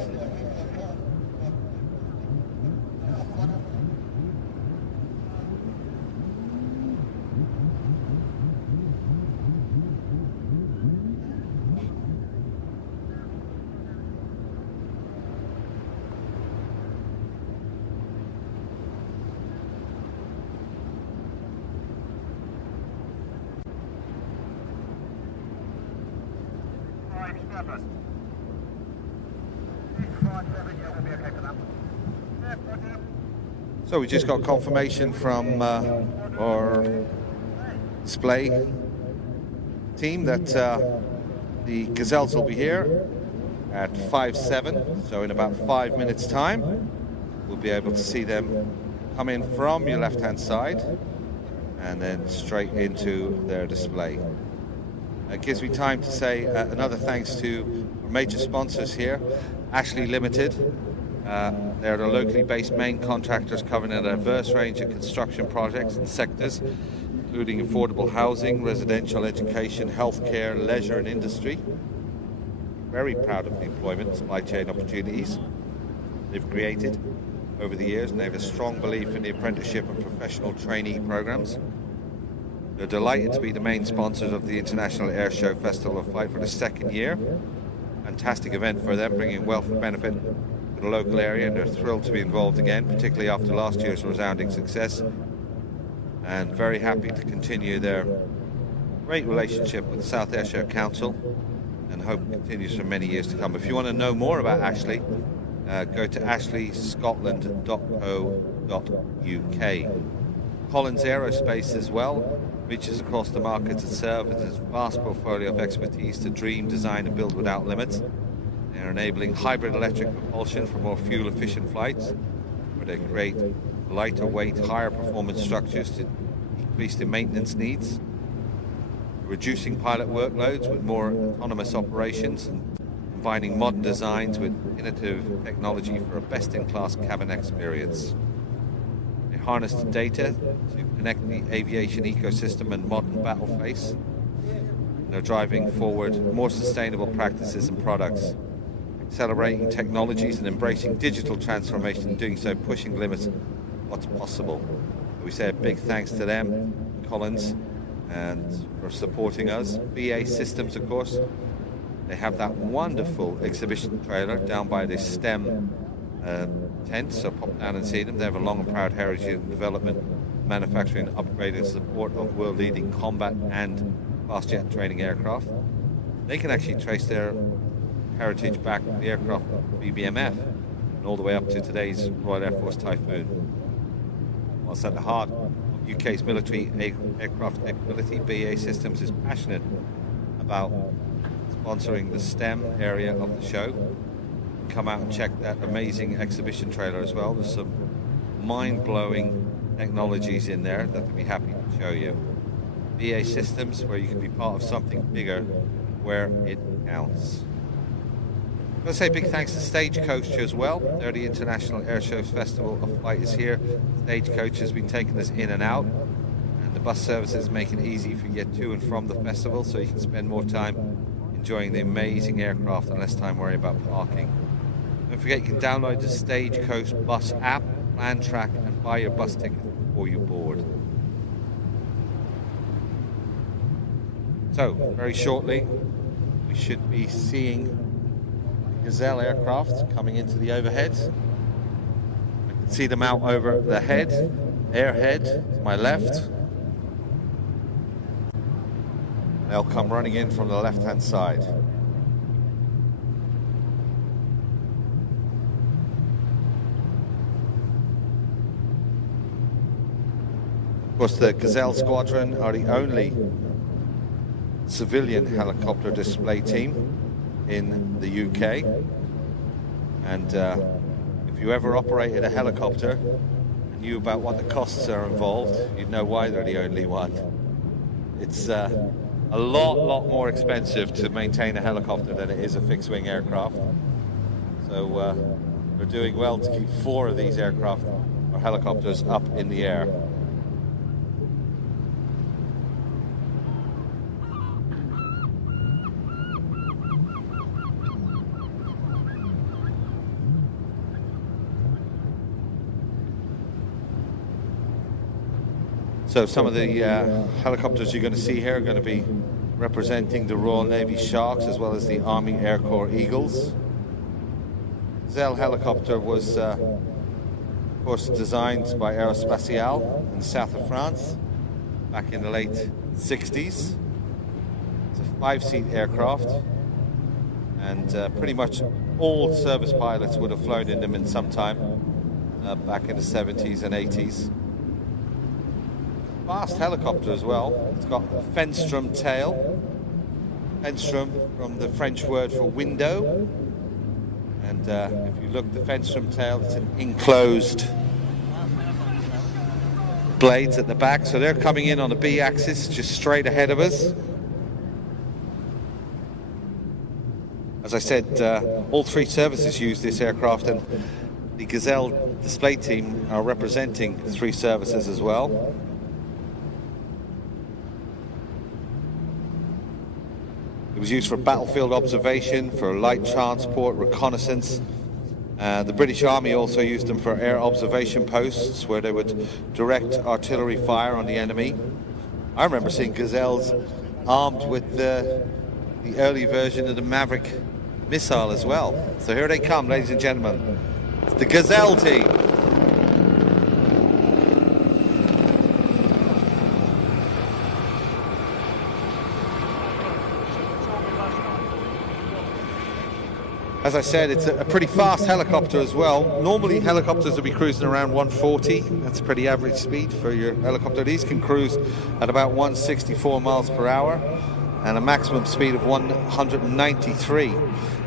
So we just got confirmation from our display team that the Gazelles will be here at 5-7, so in about 5 minutes time we'll be able to see them come in from your left hand side and then straight into their display. It gives me time to say another thanks to our major sponsors here, Ashley Limited. They're the locally based main contractors covering a diverse range of construction projects and sectors, including affordable housing, residential, education, healthcare, leisure and industry. Very proud of the employment and supply chain opportunities they've created over the years, and they have a strong belief in the apprenticeship and professional trainee programs. They're delighted to be the main sponsors of the International Ayr Show Festival of Flight for the second year. Fantastic event for them, bringing wealth of benefit to the local area, and they're thrilled to be involved again, particularly after last year's resounding success, and very happy to continue their great relationship with the South Ayrshire Council and hope it continues for many years to come. If you want to know more about Ashley, go to ashleyscotland.co.uk. Collins Aerospace as well reaches across the markets it serves with its vast portfolio of expertise to dream, design and build without limits. They're enabling hybrid electric propulsion for more fuel-efficient flights, where they create lighter weight, higher performance structures to decrease the maintenance needs, reducing pilot workloads with more autonomous operations, and combining modern designs with innovative technology for a best-in-class cabin experience. They harness the data to connect the aviation ecosystem and modern battle face. And they're driving forward more sustainable practices and products, accelerating technologies and embracing digital transformation, and doing so pushing limits of what's possible. We say a big thanks to them, Collins, and for supporting us. BA Systems, of course, they have that wonderful exhibition trailer down by the STEM tent, so pop down and see them. They have a long and proud heritage in development, manufacturing, upgrading and support of world-leading combat and fast jet training aircraft. They can actually trace their heritage back to the aircraft BBMF and all the way up to today's Royal Air Force Typhoon. Whilst at the heart of UK's military aircraft capability, BAE Systems is passionate about sponsoring the STEM area of the show. Come out and check that amazing exhibition trailer as well. There's some mind-blowing technologies in there that we'll be happy to show you. BAE Systems, where you can be part of something bigger where it counts. I'm going to say big thanks to Stagecoach as well. They're the International Ayr Show Festival of Flight is here. Stagecoach has been taking us in and out, and the bus services make it easy for you to get to and from the festival, so you can spend more time enjoying the amazing aircraft and less time worrying about parking. Don't forget you can download the Stagecoach bus app, plan, track and buy your bus ticket before you board. So, very shortly we should be seeing Gazelle aircraft coming into the overhead. I can see them out over the head, airhead to my left. They'll come running in from the left-hand side. Of course, the Gazelle Squadron are the only civilian helicopter display team in the UK, and if you ever operated a helicopter and knew about what the costs are involved, you'd know why they're the only one. It's a lot more expensive to maintain a helicopter than it is a fixed-wing aircraft. So we're doing well to keep 4 of these aircraft or helicopters up in the air. So some of the helicopters you're going to see here are going to be representing the Royal Navy Sharks as well as the Army Air Corps Eagles. Gazelle helicopter was, of course, designed by Aerospatiale in the south of France back in the late 60s. It's a 5-seat aircraft and pretty much all service pilots would have flown in them in some time back in the 70s and 80s. Fast helicopter as well. It's got a Fenstrom tail. Fenstrom from the French word for window. And if you look, the Fenstrom tail, it's an enclosed blades at the back. So they're coming in on the B axis, just straight ahead of us. As I said, all three services use this aircraft, and the Gazelle display team are representing three services as well. It was used for battlefield observation, for light transport, reconnaissance. The British Army also used them for air observation posts where they would direct artillery fire on the enemy. I remember seeing Gazelles armed with the early version of the Maverick missile as well. So here they come, ladies and gentlemen. It's the Gazelle team. As I said, it's a pretty fast helicopter as well. Normally helicopters will be cruising around 140. That's a pretty average speed for your helicopter. These can cruise at about 164 miles per hour and a maximum speed of 193.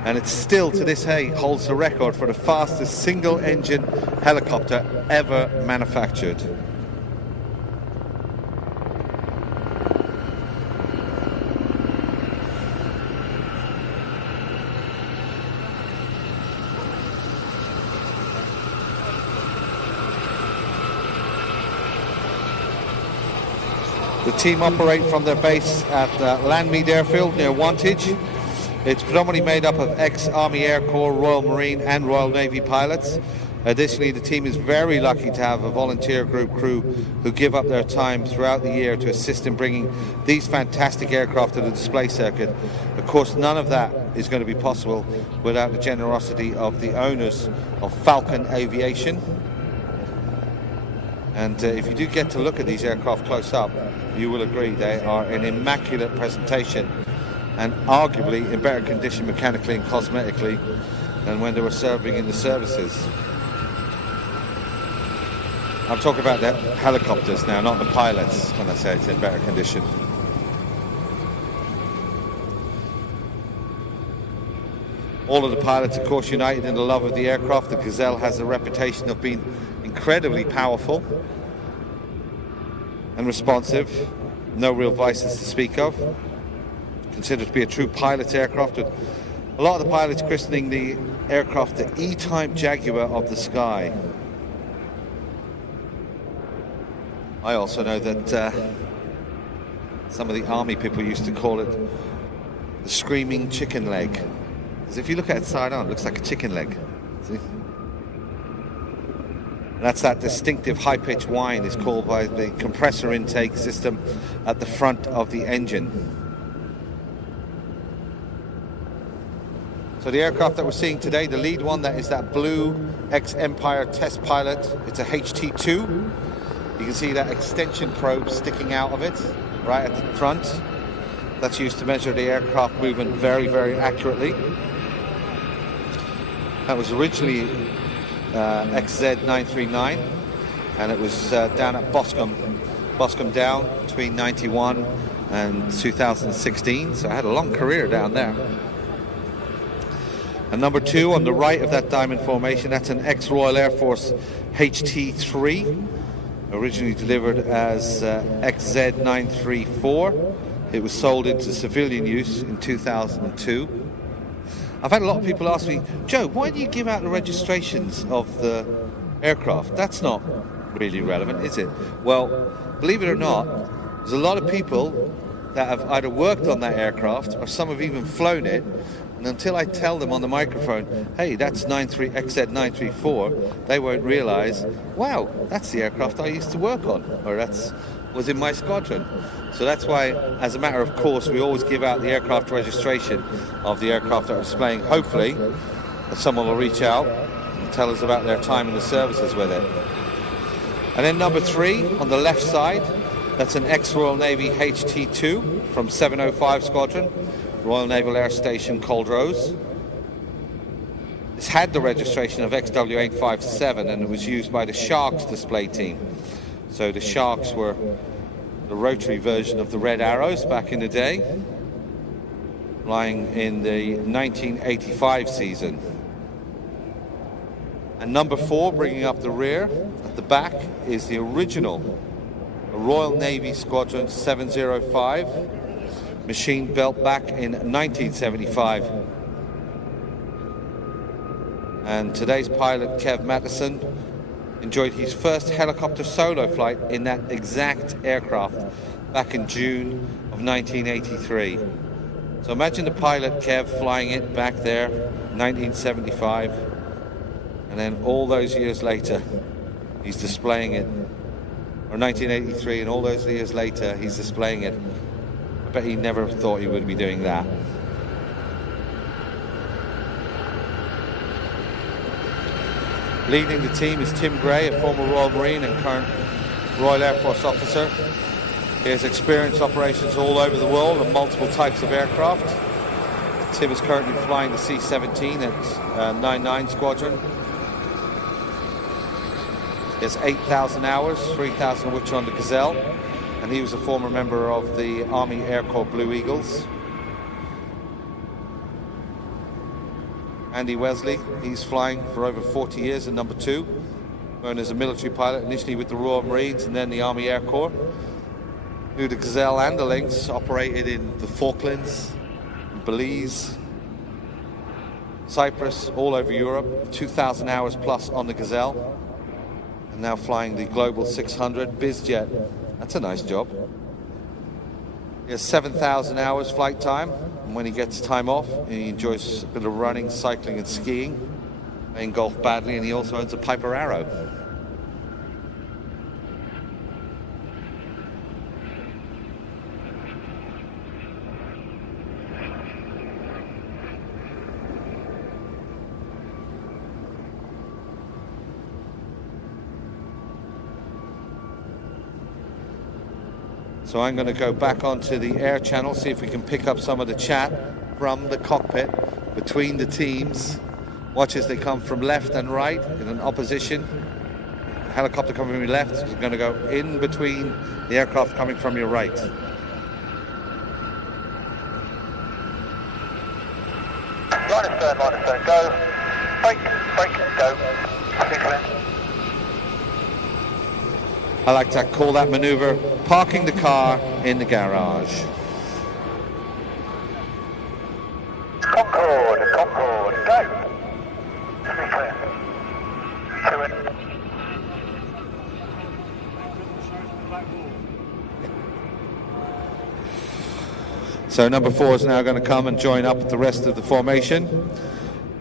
And it still, to this day, holds the record for the fastest single-engine helicopter ever manufactured. The team operate from their base at Landmead Airfield near Wantage. It's predominantly made up of ex-Army Air Corps, Royal Marine and Royal Navy pilots. Additionally, the team is very lucky to have a volunteer group crew who give up their time throughout the year to assist in bringing these fantastic aircraft to the display circuit. Of course, none of that is going to be possible without the generosity of the owners of Falcon Aviation. And if you do get to look at these aircraft close up, you will agree they are an immaculate presentation and arguably in better condition mechanically and cosmetically than when they were serving in the services. I'm talking about the helicopters now, not the pilots, when I say it's in better condition. All of the pilots, of course, united in the love of the aircraft. The Gazelle has a reputation of being incredibly powerful and responsive. No real vices to speak of. Considered to be a true pilot's aircraft, with a lot of the pilots christening the aircraft the E-type Jaguar of the sky. I also know that some of the army people used to call it the screaming chicken leg. Because if you look at it side on, it looks like a chicken leg. See? That's that distinctive high-pitched whine is called by the compressor intake system at the front of the engine. So the aircraft that we're seeing today, the lead one, that is that blue ex-Empire test pilot. It's a HT2. You can see that extension probe sticking out of it right at the front. That's used to measure the aircraft movement very, very accurately. That was originally XZ939, and it was down at Boscombe Down between 91 and 2016, so I had a long career down there. And number two on the right of that diamond formation, that's an ex-Royal Air Force HT3, originally delivered as XZ934. It was sold into civilian use in 2002. I've had a lot of people ask me, Joe, why do you give out the registrations of the aircraft? That's not really relevant, is it? Well, believe it or not, there's a lot of people that have either worked on that aircraft or some have even flown it, and until I tell them on the microphone, hey, that's XZ934, they won't realize, wow, that's the aircraft I used to work on, or that's was in my squadron. So that's why, as a matter of course, we always give out the aircraft registration of the aircraft that are displaying. Hopefully that someone will reach out and tell us about their time in the services with it. And then number three on the left side, that's an ex-Royal Navy HT2 from 705 Squadron, Royal Naval Air Station Culdrose. This had the registration of XW857 and it was used by the Sharks display team. So the Sharks were the rotary version of the Red Arrows back in the day, flying in the 1985 season. And number 4, bringing up the rear, at the back, is the original Royal Navy Squadron 705, machine built back in 1975. And today's pilot, Kev Mattison, enjoyed his first helicopter solo flight in that exact aircraft back in June of 1983. So imagine the pilot, Kev, flying it back there, 1975, and then all those years later, he's displaying it. Or 1983, and all those years later, he's displaying it. I bet he never thought he would be doing that. Leading the team is Tim Gray, a former Royal Marine and current Royal Air Force officer. He has experienced operations all over the world on multiple types of aircraft. Tim is currently flying the C-17 at 99 Squadron. He has 8,000 hours, 3,000 of which are on the Gazelle, and he was a former member of the Army Air Corps Blue Eagles. Andy Wesley, he's flying for over 40 years at number 2, known as a military pilot, initially with the Royal Marines and then the Army Air Corps. Knew the Gazelle and the Lynx, operated in the Falklands, Belize, Cyprus, all over Europe, 2,000 hours plus on the Gazelle, and now flying the Global 600 BizJet. That's a nice job. He has 7,000 hours flight time, and when he gets time off, he enjoys a bit of running, cycling and skiing, playing golf badly, and he also owns a Piper Arrow. So I'm going to go back onto the air channel, see if we can pick up some of the chat from the cockpit between the teams. Watch as they come from left and right in an opposition. Helicopter coming from your left is going to go in between the aircraft coming from your right. Line of stern, go. Brake, go. I like to call that maneuver parking the car in the garage. Concorde, go. Clear. 2 in. So number 4 is now going to come and join up with the rest of the formation,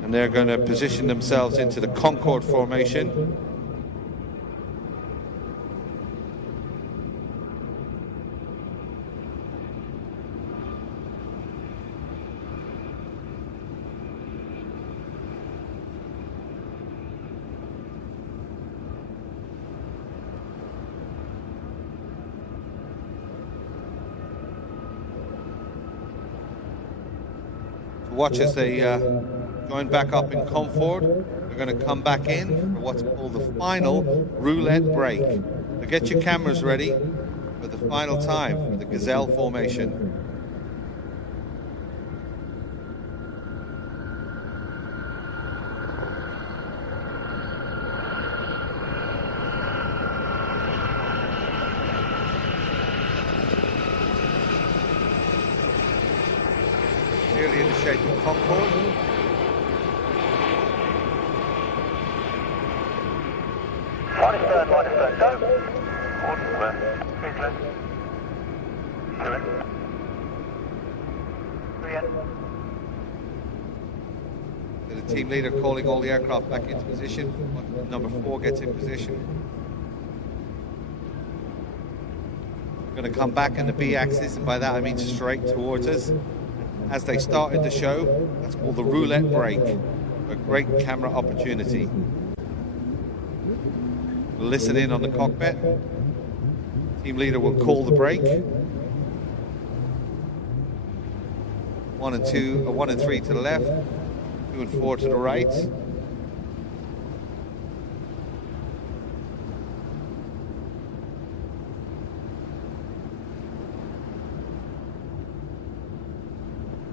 and they're going to position themselves into the Concorde formation. Watch as they join back up in Comfort. They're going to come back in for what's called the final roulette break. So get your cameras ready for the final time for the Gazelle formation. Clearly in the shape of Concorde. Line of stern, go. Order clear. 2 in. 3 in. The team leader calling all the aircraft back into position. Number 4 gets in position. We're going to come back in the B axis, and by that I mean straight towards us. As they started the show, that's called the roulette break, a great camera opportunity. We'll listen in on the cockpit. Team leader will call the break. 1 and 2, 1 and 3 to the left, 2 and 4 to the right.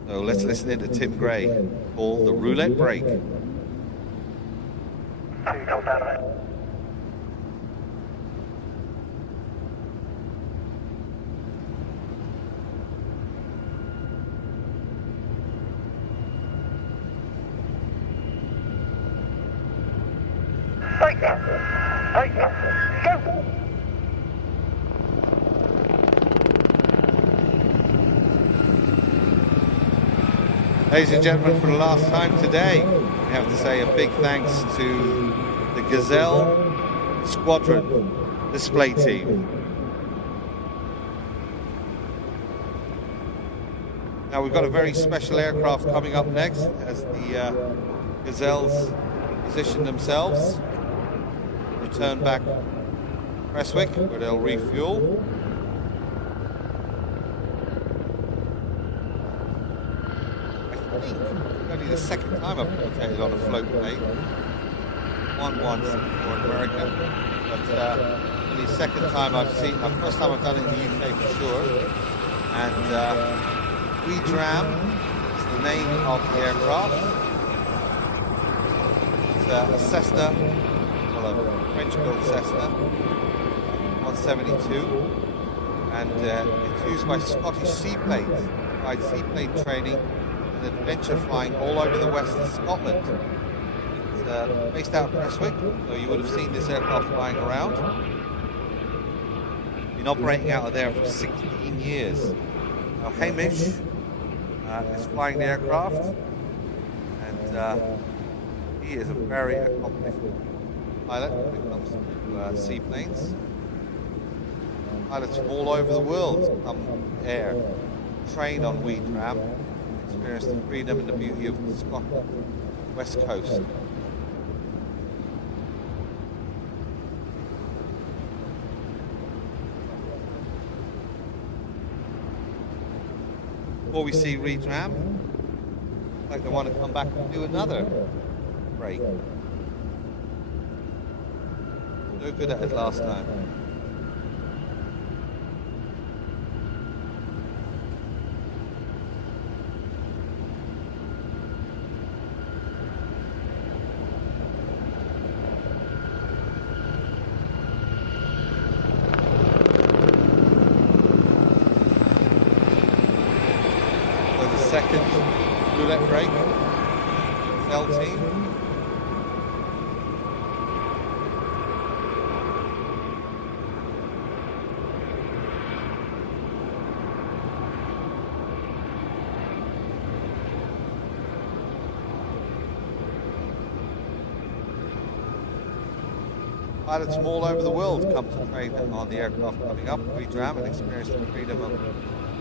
So let's listen in to Tim Gray call the roulette break. Ladies and gentlemen, for the last time today, we have to say a big thanks to the Gazelle Squadron display team. Now we've got a very special aircraft coming up next as the Gazelles position themselves, return back to Prestwick where they'll refuel. Only the second time I've commentated on a float plane. One once for America, but only the second time I've seen. First time I've done it in the UK for sure. And Warbirds is the name of the aircraft. It's a Cessna, well, a French-built Cessna 172, and it's used by Scottish seaplanes, provides seaplane training adventure flying all over the west of Scotland. It's based out of Prestwick, so you would have seen this aircraft flying around. Been operating out of there for 16 years. Now Hamish is flying the aircraft, and he is a very accomplished pilot when it comes to seaplanes. Pilots from all over the world come air, train on Warbirds, experience the freedom and the beauty of Scotland, west coast. Before we see Warbirds, like they want to come back and do another break. No good at it last time. Second roulette break, Gazelle team. Pilots from all over the world come to train on the aircraft coming up, Warbirds, and experience the freedom of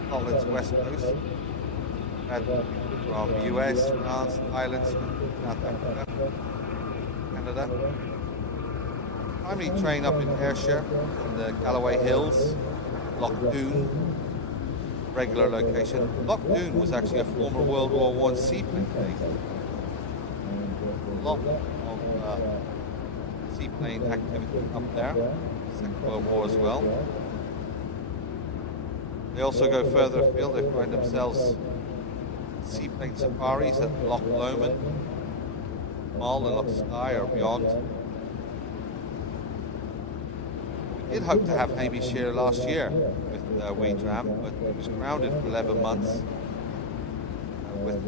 Scotland's west coast. From US, France, Ireland, South Africa, Canada. Primarily train up in Ayrshire, in the Galloway Hills, Loch Doon, regular location. Loch Doon was actually a former World War I seaplane base. A lot of seaplane activity up there, Second World War as well. They also go further afield, they find themselves seaplane safaris at Loch Lomond, Mull and Loch Skye or beyond. We did hope to have Hamish here last year with Warbirds, but it was grounded for 11 months with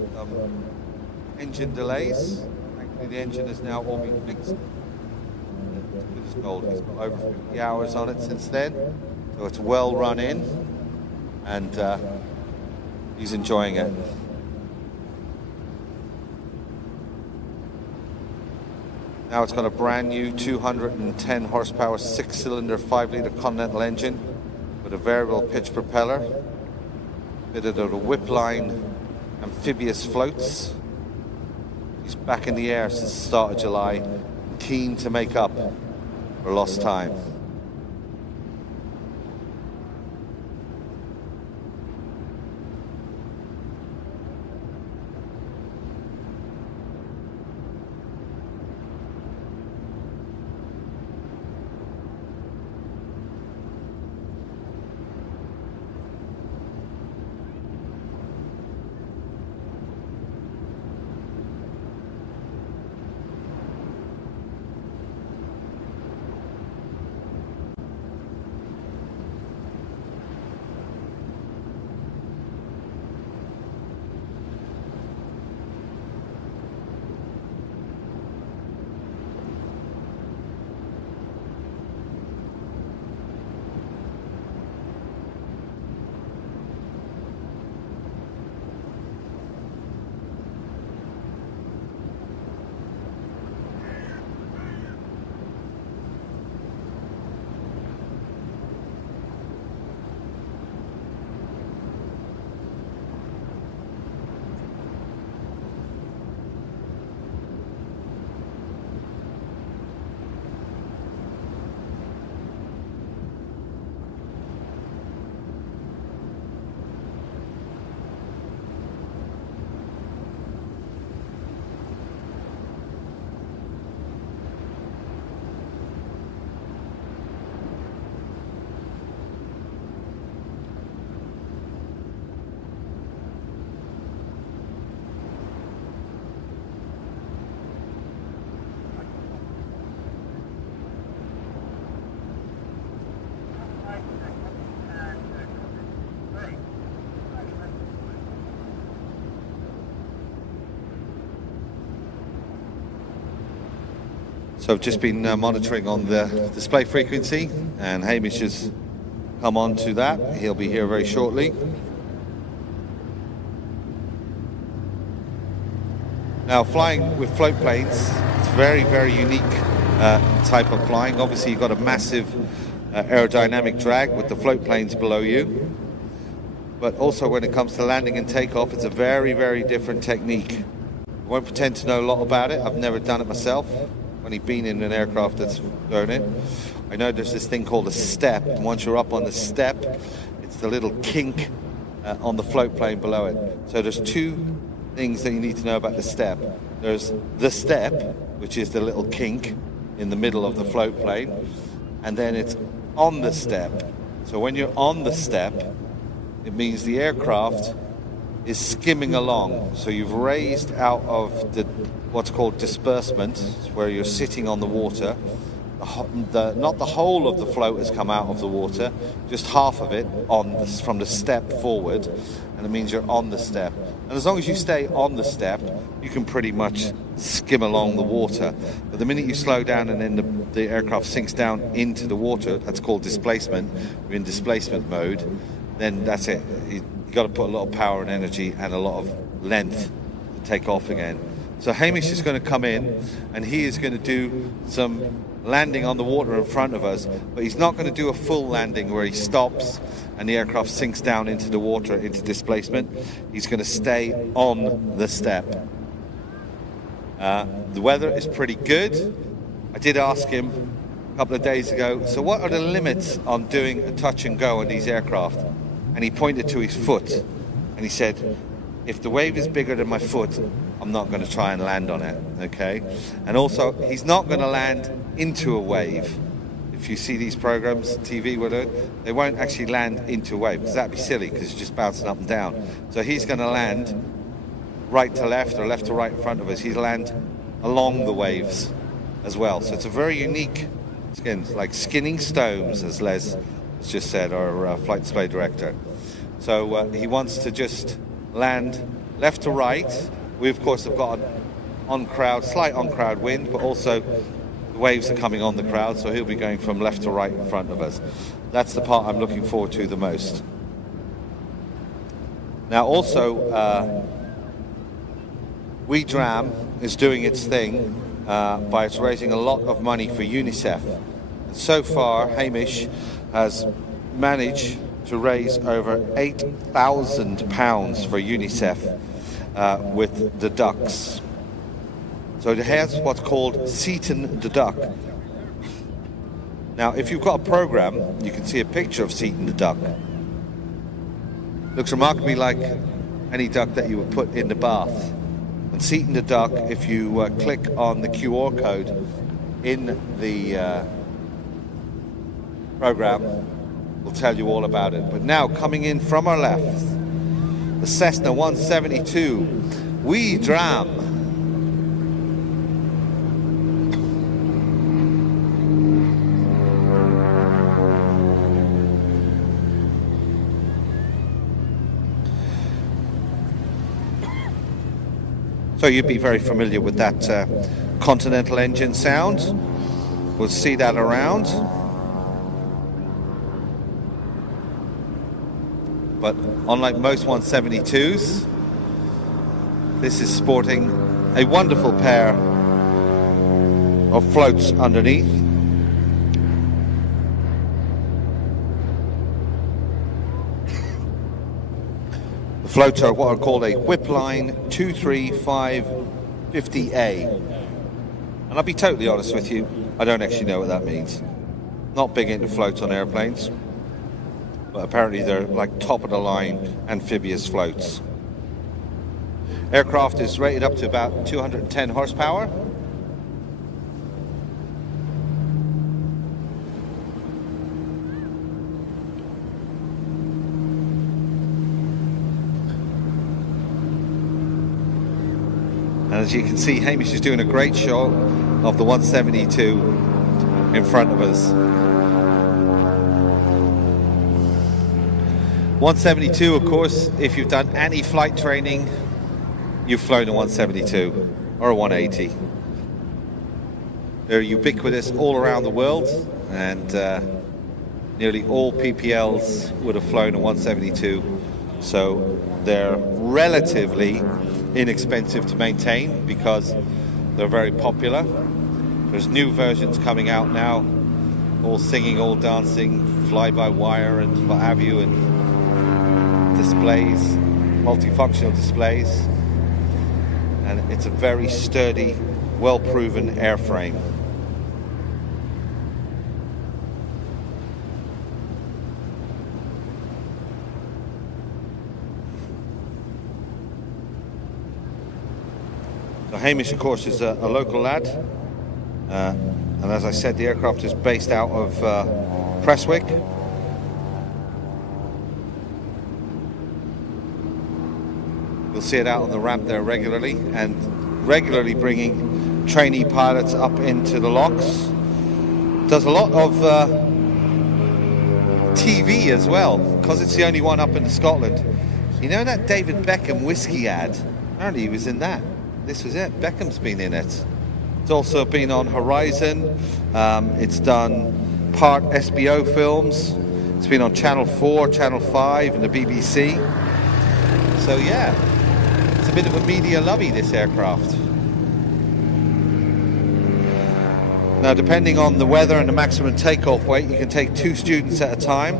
engine delays. Thankfully the engine has now all been fixed. It's got over 50 hours on it since then, so it's well run in, and he's enjoying it. Now it's got a brand new 210 horsepower 6-cylinder 5-litre Continental engine with a variable pitch propeller, fitted with a whip-line Amphibious floats. He's back in the air since the start of July, keen to make up for lost time. So I've just been monitoring on the display frequency, and Hamish has come on to that. He'll be here very shortly. Now, flying with float planes, it's very, very unique type of flying. Obviously, you've got a massive aerodynamic drag with the float planes below you. But also when it comes to landing and takeoff, it's a very, very different technique. I won't pretend to know a lot about it. I've never done it myself. I've only been in an aircraft that's flown it. I know there's this thing called a step, and once you're up on the step, it's the little kink on the float plane below it. So there's two things that you need to know about the step. There's the step, which is the little kink in the middle of the float plane, and then it's on the step. So when you're on the step, it means the aircraft is skimming along. So you've raised out of what's called disbursement, where you're sitting on the water. Not the whole of the float has come out of the water, just half of it from the step forward, and it means you're on the step. And as long as you stay on the step, you can pretty much skim along the water. But the minute you slow down and then the aircraft sinks down into the water, that's called displacement. You're in displacement mode. Then that's it. You've got to put a lot of power and energy and a lot of length to take off again. So Hamish is going to come in, and he is going to do some landing on the water in front of us, but he's not going to do a full landing where he stops and the aircraft sinks down into the water, into displacement. He's going to stay on the step. The weather is pretty good. I did ask him a couple of days ago, so what are the limits on doing a touch and go on these aircraft? And he pointed to his foot, and he said, if the wave is bigger than my foot, I'm not going to try and land on it, okay? And also, he's not going to land into a wave. If you see these programs, TV, they won't actually land into a wave, because that'd be silly, because it's just bouncing up and down. So he's going to land right to left or left to right in front of us. He'll land along the waves as well. So it's a very unique skin, like skinning stones, as Les has just said, our flight display director. So he wants to just land left to right. We, of course, have got an slight on-crowd wind, but also the waves are coming on the crowd, so he'll be going from left to right in front of us. That's the part I'm looking forward to the most. Now, also, WeDram is doing its thing by raising a lot of money for UNICEF. And so far, Hamish has managed to raise over £8,000 for UNICEF with the ducks. So it has what's called Seaton the Duck. Now, if you've got a program, you can see a picture of Seaton the Duck. Looks remarkably like any duck that you would put in the bath. And Seaton the Duck, if you click on the QR code in the program, will tell you all about it. But now, coming in from our left, the Cessna 172 WeDram. So you'd be very familiar with that Continental engine sound. We'll see that around. But unlike most 172s, this is sporting a wonderful pair of floats underneath. The floats are what are called a Whipline 23550A. And I'll be totally honest with you, I don't actually know what that means. Not big into floats on airplanes, but apparently they're like top-of-the-line amphibious floats. Aircraft is rated up to about 210 horsepower. And as you can see, Hamish is doing a great shot of the 172 in front of us. 172, of course, if you've done any flight training, you've flown a 172 or a 180. They're ubiquitous all around the world, and nearly all PPLs would have flown a 172, so they're relatively inexpensive to maintain because they're very popular. There's new versions coming out now, all singing, all dancing, fly-by-wire and what have you, and displays, multifunctional displays, and it's a very sturdy, well-proven airframe. So Hamish, of course, is a local lad, and as I said, the aircraft is based out of Prestwick. You'll see it out on the ramp there regularly, and regularly bringing trainee pilots up into the locks. Does a lot of TV as well, because it's the only one up in Scotland. You know that David Beckham whiskey ad? Apparently he was in that. This was it. Beckham's been in it. It's also been on Horizon. It's done part SBO films. It's been on Channel 4, Channel 5 and the BBC. So yeah, it's a bit of a media lovey, this aircraft. Now, depending on the weather and the maximum takeoff weight, you can take 2 students at a time.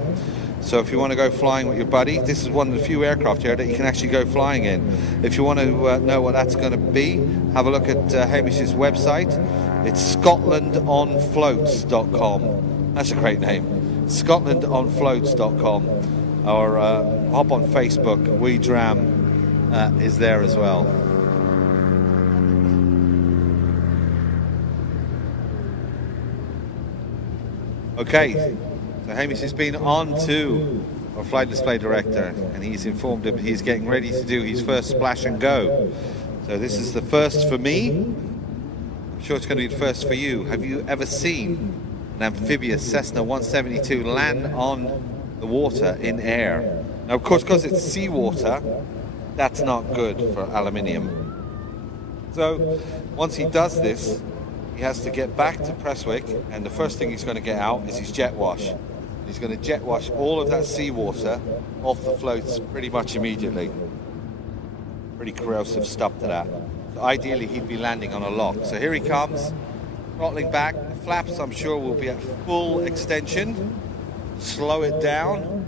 So if you want to go flying with your buddy, this is one of the few aircraft here that you can actually go flying in. If you want to know what that's going to be, have a look at Hamish's website. It's scotlandonfloats.com. That's a great name. scotlandonfloats.com. Or hop on Facebook. WeDram is there as well. Okay. So Hamish has been on to our flight display director, and he's informed him he's getting ready to do his first splash and go. So this is the first for me. I'm sure it's going to be the first for you. Have you ever seen an amphibious Cessna 172 land on the water in air? Now, of course, because it's seawater, that's not good for aluminium. So once he does this, he has to get back to Prestwick, and the first thing he's going to get out is his jet wash. He's going to jet wash all of that seawater off the floats pretty much immediately. Pretty corrosive stuff to that. So ideally, he'd be landing on a lock. So here he comes, throttling back. The flaps, I'm sure, will be at full extension. Slow it down.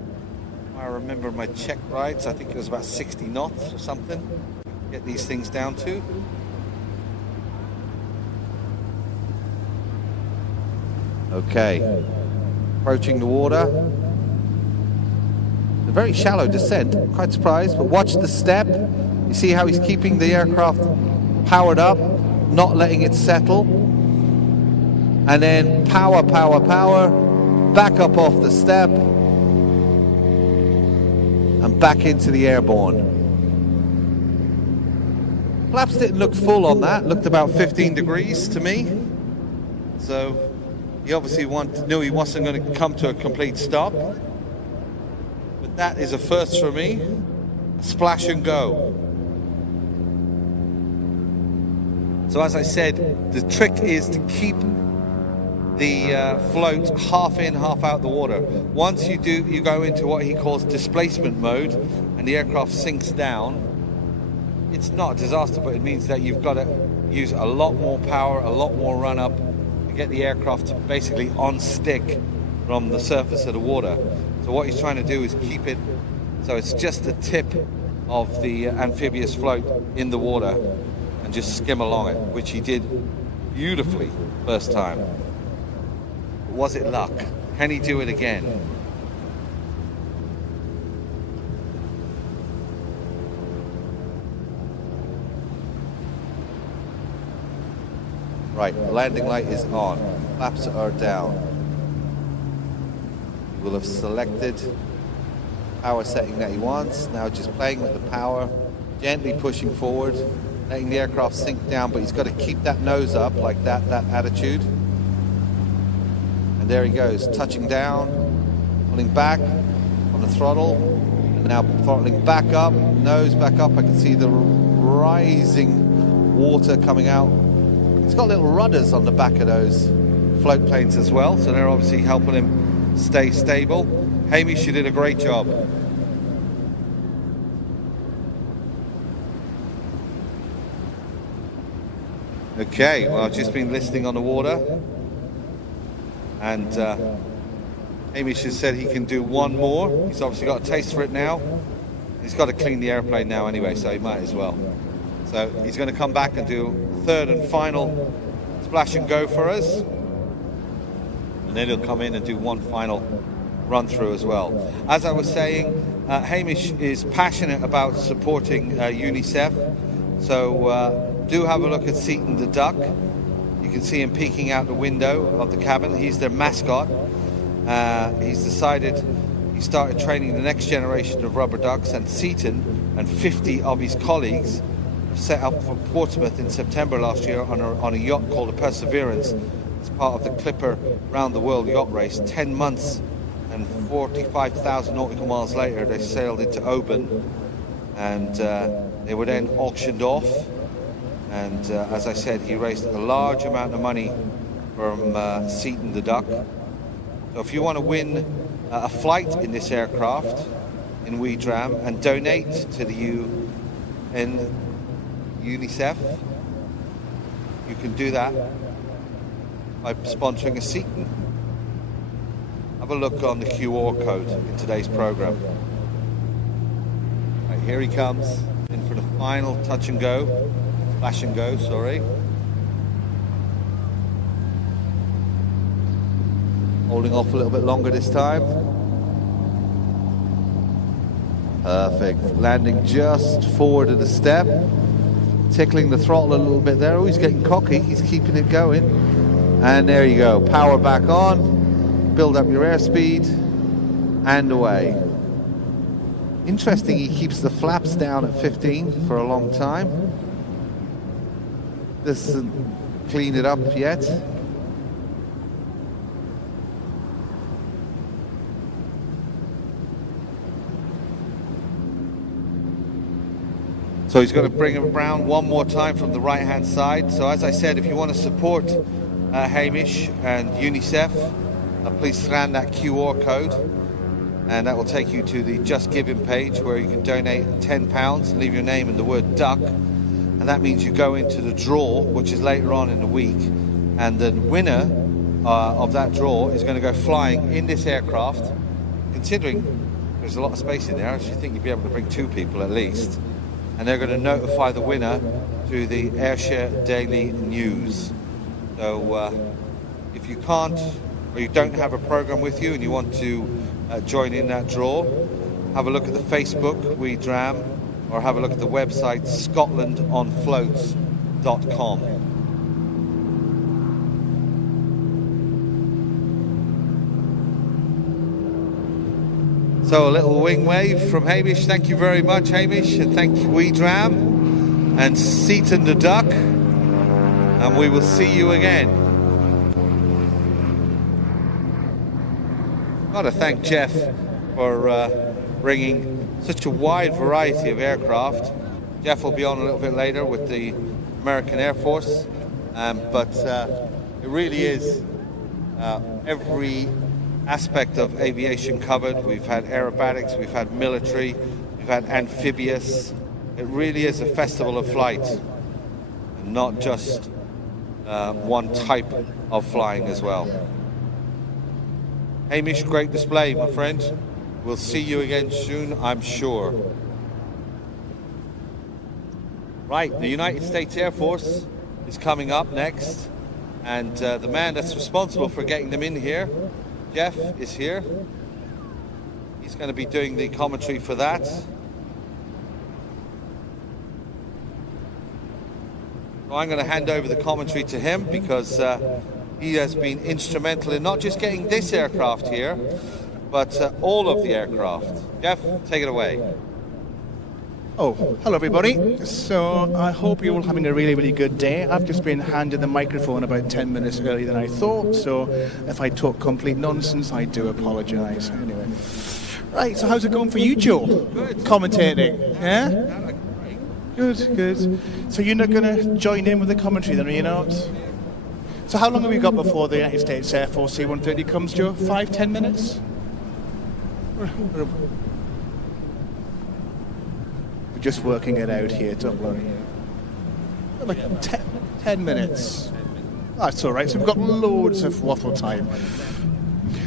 I remember my check rides, I think it was about 60 knots or something. Get these things down to. Okay. Approaching the water. A very shallow descent, quite surprised, but watch the step. You see how he's keeping the aircraft powered up, not letting it settle. And then power, power, power, back up off the step, and back into the airborne. Flaps didn't look full on that, looked about 15 degrees to me. So he obviously knew he wasn't going to come to a complete stop. But that is a first for me. Splash and go. So as I said, the trick is to keep the float half in, half out the water. Once you do, you go into what he calls displacement mode, and the aircraft sinks down. It's not a disaster, but it means that you've got to use a lot more power, a lot more run up, get the aircraft basically on stick from the surface of the water. So what he's trying to do is keep it so it's just the tip of the amphibious float in the water and just skim along it, which he did beautifully first time. Was it luck? Can he do it again? Right, the landing light is on. Flaps are down. He will have selected power setting that he wants. Now just playing with the power, gently pushing forward, letting the aircraft sink down, but he's got to keep that nose up like that attitude. And there he goes, touching down, pulling back on the throttle, and now throttling back up, nose back up. I can see the rising water coming out He's got little rudders on the back of those float planes as well, so they're obviously helping him stay stable. Hamish, you did a great job. Okay, well, I've just been listening on the water, and Hamish has said he can do one more. He's obviously got a taste for it now. He's got to clean the airplane now anyway, so he might as well. So he's going to come back and do third and final splash and go for us, and then he'll come in and do one final run through as well. As I was saying, Hamish is passionate about supporting UNICEF, so do have a look at Seaton the duck. You can see him peeking out the window of the cabin. He's their mascot. He's decided he started training the next generation of rubber ducks, and Seaton and 50 of his colleagues set up for Portsmouth in September last year on a yacht called the Perseverance as part of the Clipper Round the World yacht race. 10 months and 45,000 nautical miles later, they sailed into Oban, and they were then auctioned off. And as I said, he raised a large amount of money from Seaton the duck. So if you want to win a flight in this aircraft in WeDram and donate to the UN UNICEF, you can do that by sponsoring a Seaton. Have a look on the QR code in today's program. Right, here he comes in for the final touch and go, flash and go, sorry. Holding off a little bit longer this time. Perfect. Landing just forward of the step. Tickling the throttle a little bit there. Oh, he's getting cocky. He's keeping it going. And there you go. Power back on. Build up your airspeed. And away. Interesting, he keeps the flaps down at 15 for a long time. Doesn't clean it up yet. So he's got to bring him around one more time from the right hand side. So as I said, if you want to support Hamish and UNICEF, please scan that QR code, and that will take you to the Just Giving page where you can donate £10 and leave your name and the word duck, and that means you go into the draw, which is later on in the week, and the winner of that draw is going to go flying in this aircraft. Considering there's a lot of space in there, I actually think you'd be able to bring 2 people at least. And they're going to notify the winner through the Ayrshire Daily News. So if you can't, or you don't have a program with you and you want to join in that draw, have a look at the Facebook WeDram, or have a look at the website scotlandonfloats.com. So a little wing wave from Hamish. Thank you very much, Hamish, and thank you, WeDram and Seaton the duck, and we will see you again. Got to thank Jeff for bringing such a wide variety of aircraft. Jeff will be on a little bit later with the American Air Force, but it really is every aspect of aviation covered. We've had aerobatics, we've had military, we've had amphibious. It really is a festival of flight, and not just one type of flying as well. Hamish, great display, my friend. We'll see you again soon, I'm sure. Right, the United States Air Force is coming up next, and the man that's responsible for getting them in here, Jeff, is here. He's going to be doing the commentary for that. So I'm going to hand over the commentary to him, because he has been instrumental in not just getting this aircraft here, but all of the aircraft. Jeff, take it away. Oh, hello everybody. So I hope you're all having a really, really good day. I've just been handed the microphone about 10 minutes earlier than I thought, so if I talk complete nonsense, I do apologise. Anyway. Right, so how's it going for you, Joe? Good. Commentating, yeah? Good, good. So you're not going to join in with the commentary then, are you not? So how long have we got before the United States Air Force C-130 comes, Joe? 5-10 minutes? We're just working it out here, don't worry. Like 10 minutes. That's all right. So we've got loads of waffle time.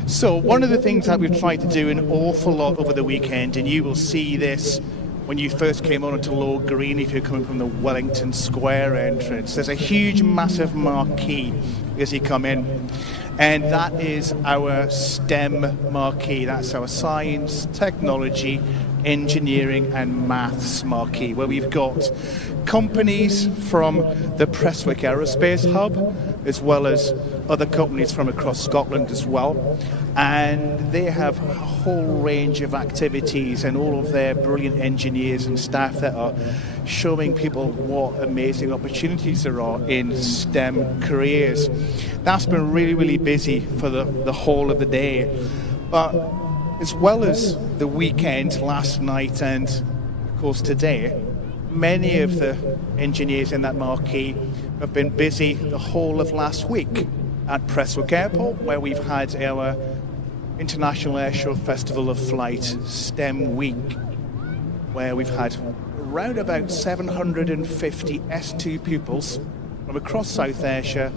So one of the things that we've tried to do an awful lot over the weekend, and you will see this when you first came on into Low Green if you're coming from the Wellington Square entrance, there's a huge, massive marquee as you come in. And that is our STEM marquee. That's our science, technology, engineering and maths marquee, where we've got companies from the Prestwick Aerospace Hub, as well as other companies from across Scotland as well. And they have a whole range of activities and all of their brilliant engineers and staff that are showing people what amazing opportunities there are in STEM careers. That's been really, really busy for the whole of the day. But as well as the weekend last night and, of course, today, many of the engineers in that marquee have been busy the whole of last week at Prestwick Airport, where we've had our International Ayr Show Festival of Flight STEM Week, where we've had around about 750 S2 pupils from across South Ayrshire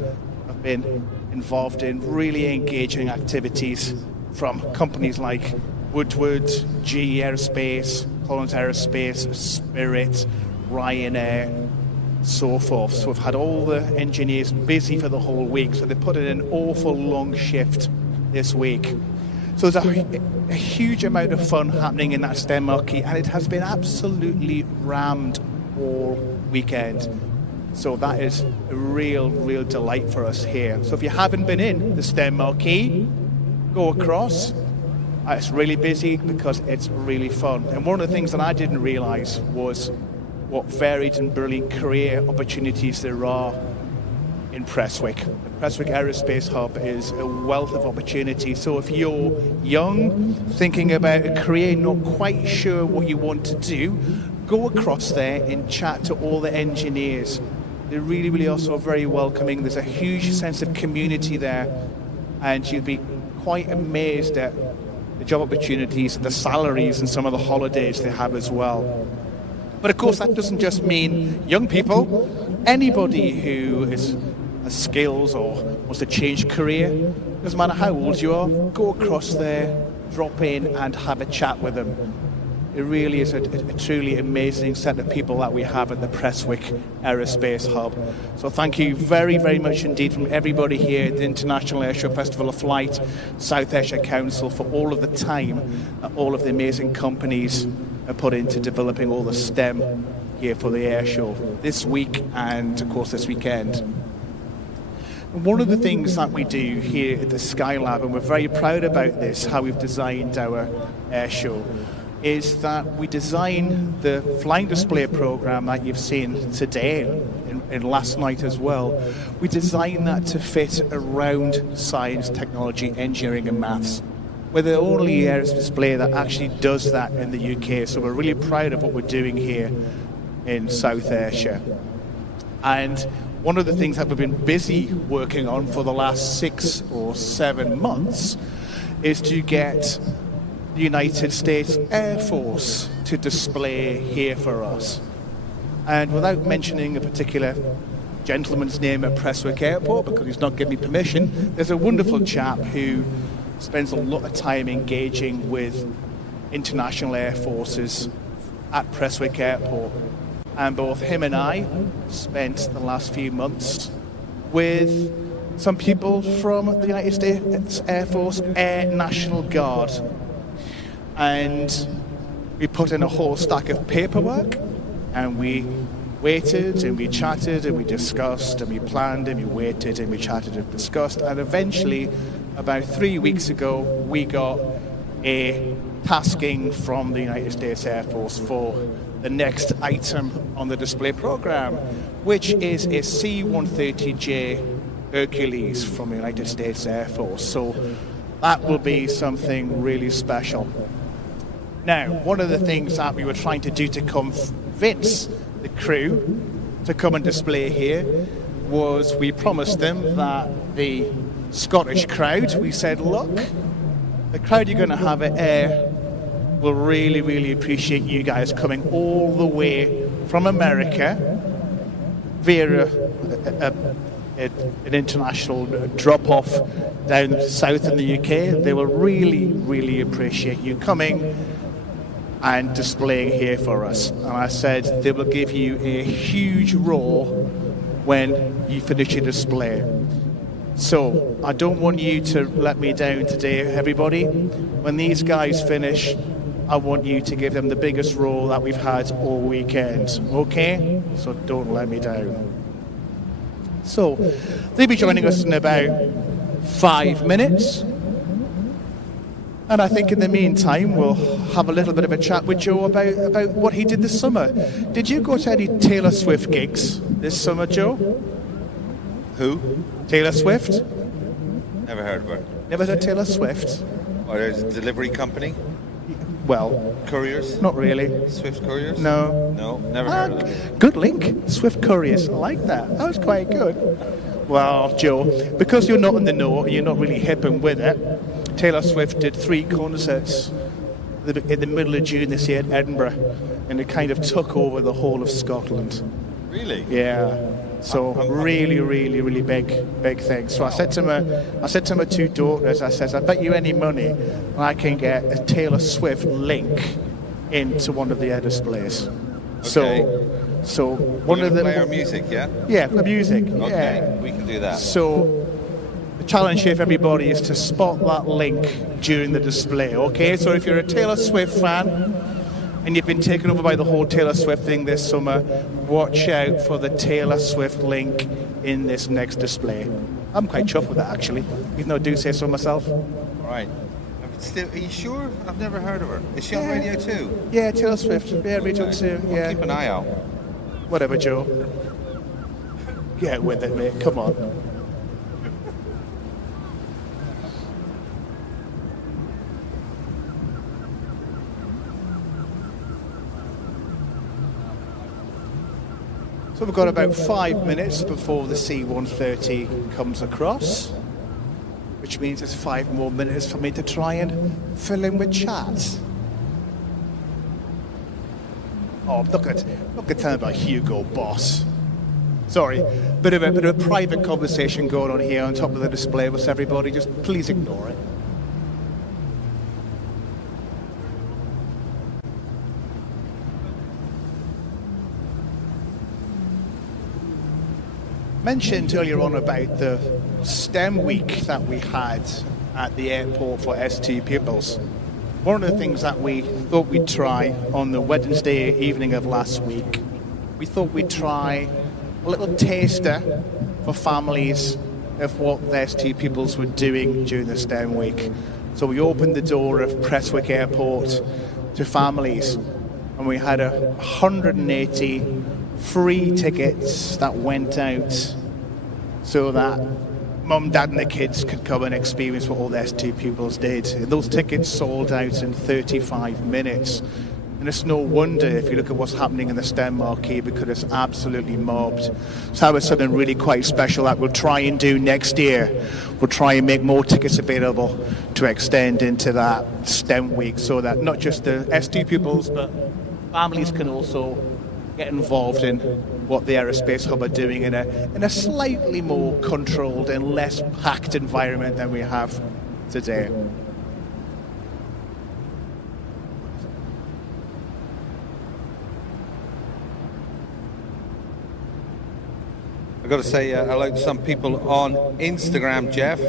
have been involved in really engaging activities from companies like Woodward, GE Aerospace, Collins Aerospace, Spirit, Ryanair, so forth. So we've had all the engineers busy for the whole week, so they put in an awful long shift this week. So there's a huge amount of fun happening in that STEM marquee, and it has been absolutely rammed all weekend. So that is a real delight for us here. So if you haven't been in the STEM marquee, go across. It's really busy because it's really fun. And one of the things that I didn't realise was what varied and brilliant career opportunities there are in Prestwick. The Prestwick Aerospace Hub is a wealth of opportunity. So if you're young, thinking about a career, not quite sure what you want to do, go across there and chat to all the engineers. They're really also very welcoming. There's a huge sense of community there, and you'll be quite amazed at the job opportunities, the salaries, and some of the holidays they have as well. But of course, that doesn't just mean young people. Anybody who has skills or wants to change career, doesn't matter how old you are, go across there, drop in and have a chat with them. It really is a truly amazing set of people that we have at the Prestwick Aerospace Hub. So thank you very much indeed from everybody here at the International Ayr Show Festival of Flight, South Ayrshire Council, for all of the time that all of the amazing companies are put into developing all the STEM here for the Air Show this week and, of course, this weekend. One of the things that we do here at the Skylab, and we're very proud about this, how we've designed our air show, is that we design the flying display program that you've seen today and last night as well. We design that to fit around science, technology, engineering and maths. We're the only air display that actually does that in the UK, so we're really proud of what we're doing here in South Ayrshire. And one of the things that we've been busy working on for the last 6 or 7 months is to get the United States Air Force to display here for us. And without mentioning a particular gentleman's name at Prestwick Airport, because he's not given me permission, there's a wonderful chap who spends a lot of time engaging with international air forces at Prestwick Airport. And both him and I spent the last few months with some people from the United States Air Force Air National Guard. And we put in a whole stack of paperwork, and we waited and we chatted and we discussed and we planned and we waited and we chatted and discussed, and eventually about 3 weeks ago we got a tasking from the United States Air Force for the next item on the display program, which is a C-130J Hercules from the United States Air Force. So that will be something really special. Now, one of the things that we were trying to do to convince the crew to come and display here was we promised them that the Scottish crowd, we said, look, the crowd you're going to have at Ayr will really, really appreciate you guys coming all the way from America via an international drop-off down south in the UK. They will really, really appreciate you coming and displaying here for us. And I said they will give you a huge roar when you finish your display. So I don't want you to let me down today, everybody. When these guys finish, I want you to give them the biggest roar that we've had all weekend, okay? So don't let me down. So they'll be joining us in about 5 minutes. And I think in the meantime, we'll have a little bit of a chat with Joe about what he did this summer. Did you go to any Taylor Swift gigs this summer, Joe? Who? Taylor Swift? Never heard of her. Never heard of Taylor Swift? Or there's a delivery company? Well, couriers? Not really. Swift couriers? No. No, never heard of them. Good link. Swift couriers. I like that. That was quite good. Well, Joe, because you're not in the know, you're not really hip and with it, Taylor Swift did 3 concerts in the middle of June this year at Edinburgh, and it kind of took over the whole of Scotland. Really? Yeah. So really, really, really big thing. So I said to my 2 daughters, I says, I bet you any money I can get a Taylor Swift link into one of the Ayr displays. Okay. So one of them. Play our music, yeah? Yeah, for music. Okay, yeah. we can do that. So the challenge here for everybody is to spot that link during the display. Okay, so if you're a Taylor Swift fan and you've been taken over by the whole Taylor Swift thing this summer, watch out for the Taylor Swift link in this next display. I'm quite chuffed with that, actually, even though I do say so myself. Right. Are you sure? I've never heard of her. Is she on radio too? Yeah, Taylor Swift. Yeah, radio too. Yeah. I'll keep an eye out. Whatever, Joe. Get with it, mate. Come on. So we've got about 5 minutes before the C-130 comes across, which means there's 5 more minutes for me to try and fill in with chat. Oh, look at that about Hugo Boss. Sorry, bit of a private conversation going on here on top of the display with everybody. Just please ignore it. Mentioned earlier on about the STEM week that we had at the airport for ST pupils. One of the things that we thought we'd try on the Wednesday evening of last week, we thought we'd try a little taster for families of what the ST pupils were doing during the STEM week. So we opened the door of Prestwick Airport to families, and we had 180 free tickets that went out so that Mum, Dad and the kids could come and experience what all the ST pupils did. Those tickets sold out in 35 minutes. And it's no wonder if you look at what's happening in the STEM marquee, because it's absolutely mobbed. So that was something really quite special that we'll try and do next year. We'll try and make more tickets available to extend into that STEM week, so that not just the ST pupils, but families can also get involved in what the Aerospace Hub are doing in a slightly more controlled and less packed environment than we have today. I've got to say hello to some people on Instagram, Jeff.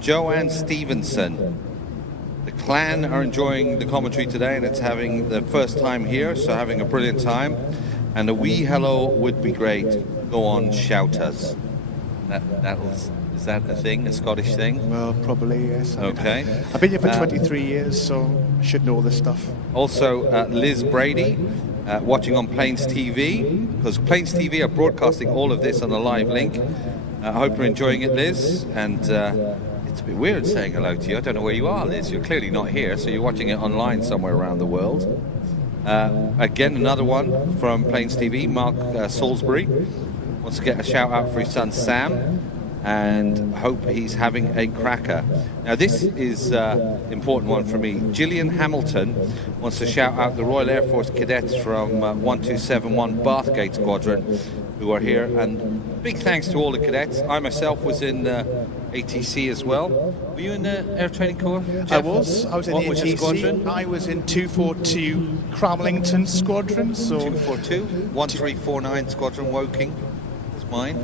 Joanne Stevenson. The clan are enjoying the commentary today, and it's having the first time here, so having a brilliant time. And a wee hello would be great. Go on, shout us. Is that a thing, a Scottish thing? Well, probably, yes. Okay. I've been here for 23 years, so I should know this stuff. Also, Liz Brady, watching on Plains TV, because Plains TV are broadcasting all of this on a live link. I hope you're enjoying it, Liz. And it's a bit weird saying hello to you. I don't know where you are, Liz. You're clearly not here, so you're watching it online somewhere around the world. Again, another one from Plains TV, Mark Salisbury. Wants to get a shout out for his son Sam, and hope he's having a cracker. Now this is important one for me. Gillian Hamilton wants to shout out the Royal Air Force cadets from 1271 Bathgate Squadron who are here, and big thanks to all the cadets. I myself was in ATC as well. Were you in the Air Training Corps, Jeff? I was in the ATC. I was in 242 Cramlington Squadron. So 242, 1349 Squadron Woking is mine.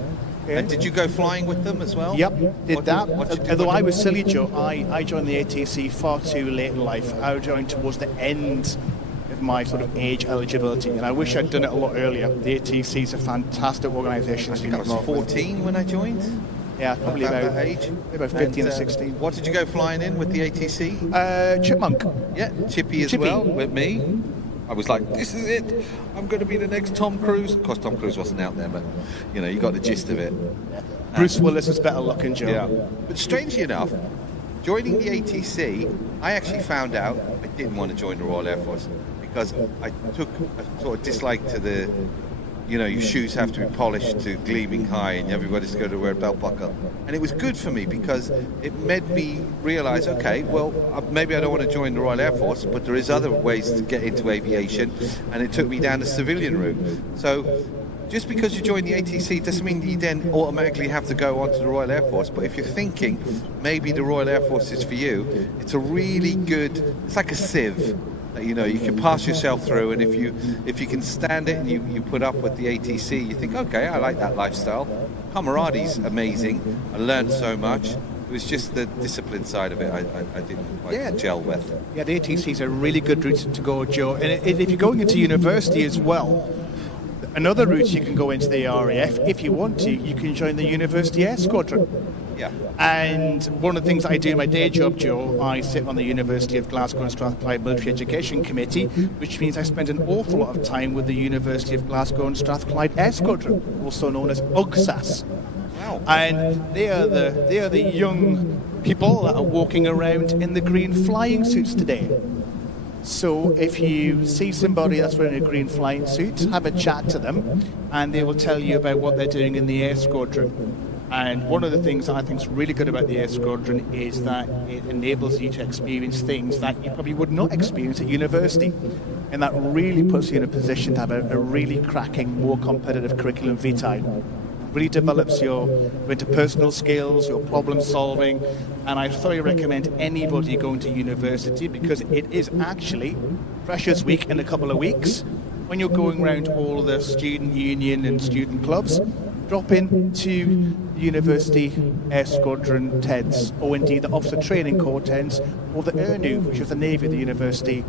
Yeah. And did you go flying with them as well? Yep, did that. Although I was silly, Joe, I joined the ATC far too late in life. I joined towards the end of my sort of age eligibility, and I wish I'd done it a lot earlier. The ATC is a fantastic organisation. I think I was 14 when I joined. Yeah, probably about that age. About 15 or 16. What did you go flying in with the ATC? Chipmunk. Yeah, Chippy as well with me. I was like, this is it. I'm going to be the next Tom Cruise. Of course, Tom Cruise wasn't out there, but, you know, you got the gist of it. Bruce Willis was better looking, Joe. Yeah. But strangely enough, joining the ATC, I actually found out I didn't want to join the Royal Air Force because I took a sort of dislike to the, you know, your shoes have to be polished to gleaming high and everybody's going to wear a belt buckle. And it was good for me because it made me realise, okay, well, maybe I don't want to join the Royal Air Force, but there is other ways to get into aviation, and it took me down the civilian route. So just because you join the ATC doesn't mean that you then automatically have to go onto the Royal Air Force. But if you're thinking maybe the Royal Air Force is for you, it's a really good, it's like a sieve. You know, you can pass yourself through, and if you can stand it and you put up with the ATC, you think, okay, I like that lifestyle. Camaradie's amazing. I learned so much. It was just the discipline side of it I didn't quite gel with. Yeah, the ATC is a really good route to go, Joe. And if you're going into university as well, another route you can go into the RAF, if you want to, you can join the University Air Squadron. Yeah. And one of the things that I do in my day job, Joe, I sit on the University of Glasgow and Strathclyde Military Education Committee, which means I spend an awful lot of time with the University of Glasgow and Strathclyde Air Squadron, also known as UGSAS. Wow. And they are the young people that are walking around in the green flying suits today. So if you see somebody that's wearing a green flying suit, have a chat to them, and they will tell you about what they're doing in the Air Squadron. And one of the things that I think is really good about the Air Squadron is that it enables you to experience things that you probably would not experience at university. And that really puts you in a position to have a really cracking, more competitive curriculum vitae. Really develops your interpersonal skills, your problem solving, and I thoroughly recommend anybody going to university, because it is actually Freshers' Week in a couple of weeks. When you're going around all the student union and student clubs, drop into the University Air Squadron tents, or indeed the Officer Training Corps tents, or the ERNU, which is the Navy of the University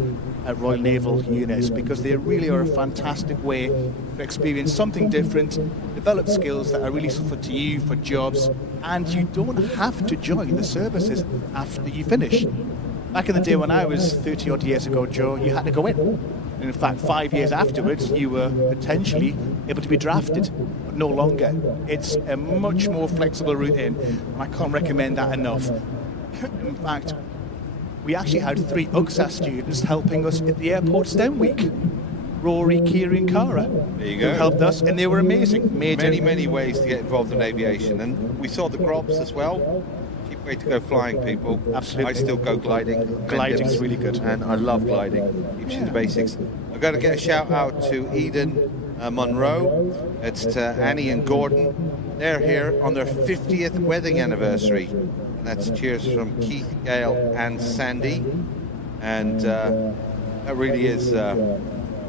Royal Naval units, because they really are a fantastic way to experience something different, develop skills that are really suited to you for jobs, and you don't have to join the services after you finish. Back in the day when I was 30 odd years ago, Joe, you had to go in. And in fact, 5 years afterwards, you were potentially able to be drafted, but no longer. It's a much more flexible route in, and I can't recommend that enough. In fact, we actually had 3 UGSAS students helping us at the airport STEM week. Rory, Kira and Cara. There you go. Who helped us, and they were amazing. Many ways to get involved in aviation, and we saw the Grobs as well. Cheap way to go flying, people. Absolutely. I still go gliding. Gliding's really good. And I love gliding. Keeps you in the basics. I've got to get a shout out to Eden Monroe. It's to Annie and Gordon. They're here on their 50th wedding anniversary. And that's cheers from Keith, Gail and Sandy. And that really is a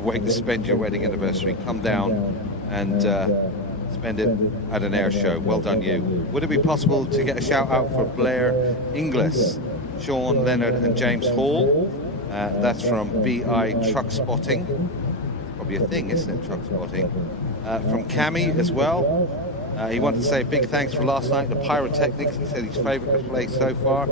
way to spend your wedding anniversary. Come down and spend it at an air show. Well done, you. Would it be possible to get a shout out for Blair Inglis, Sean Leonard and James Hall? That's from BI Truck Spotting. Probably a thing, isn't it, truck spotting? From Cami as well. He wanted to say a big thanks for last night, the pyrotechnics. He said his favourite display so far.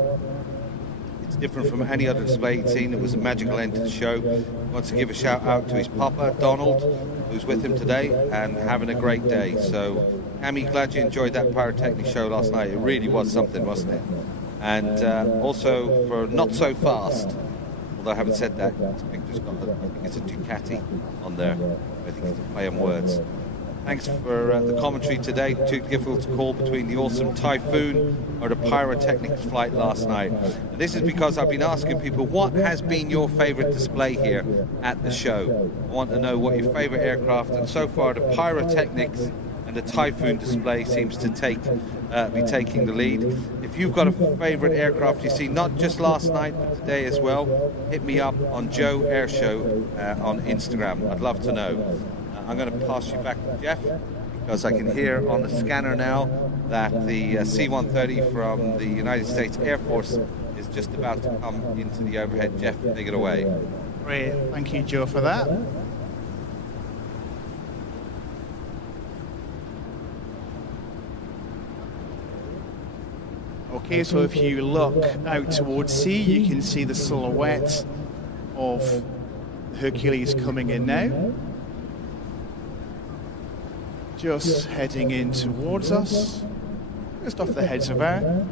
It's different from any other display he'd seen. It was a magical end to the show. He wants to give a shout out to his papa, Donald, who's with him today and having a great day. So, Cami, glad you enjoyed that pyrotechnic show last night. It really was something, wasn't it? And also for Not So Fast, Although I haven't said that, this picture's got, I think it's a Ducati on there. I think it's a play on words. Thanks for the commentary today. Too difficult to call between the awesome Typhoon or the pyrotechnics flight last night. And this is because I've been asking people, what has been your favorite display here at the show? I want to know what your favorite aircraft, and so far the pyrotechnics and the Typhoon display seems to be taking the lead. If you've got a favorite aircraft you see, not just last night but today as well, hit me up on Joe Ayr Show on Instagram. I'd love to know. I'm going to pass you back to Jeff, because I can hear on the scanner now that the C-130 from the United States Air Force is just about to come into the overhead. Jeff, take it away. Great, thank you, Joe, for that. Okay, so if you look out towards sea, you can see the silhouette of Hercules coming in now. Just heading in towards us, just off the heads of Ayr.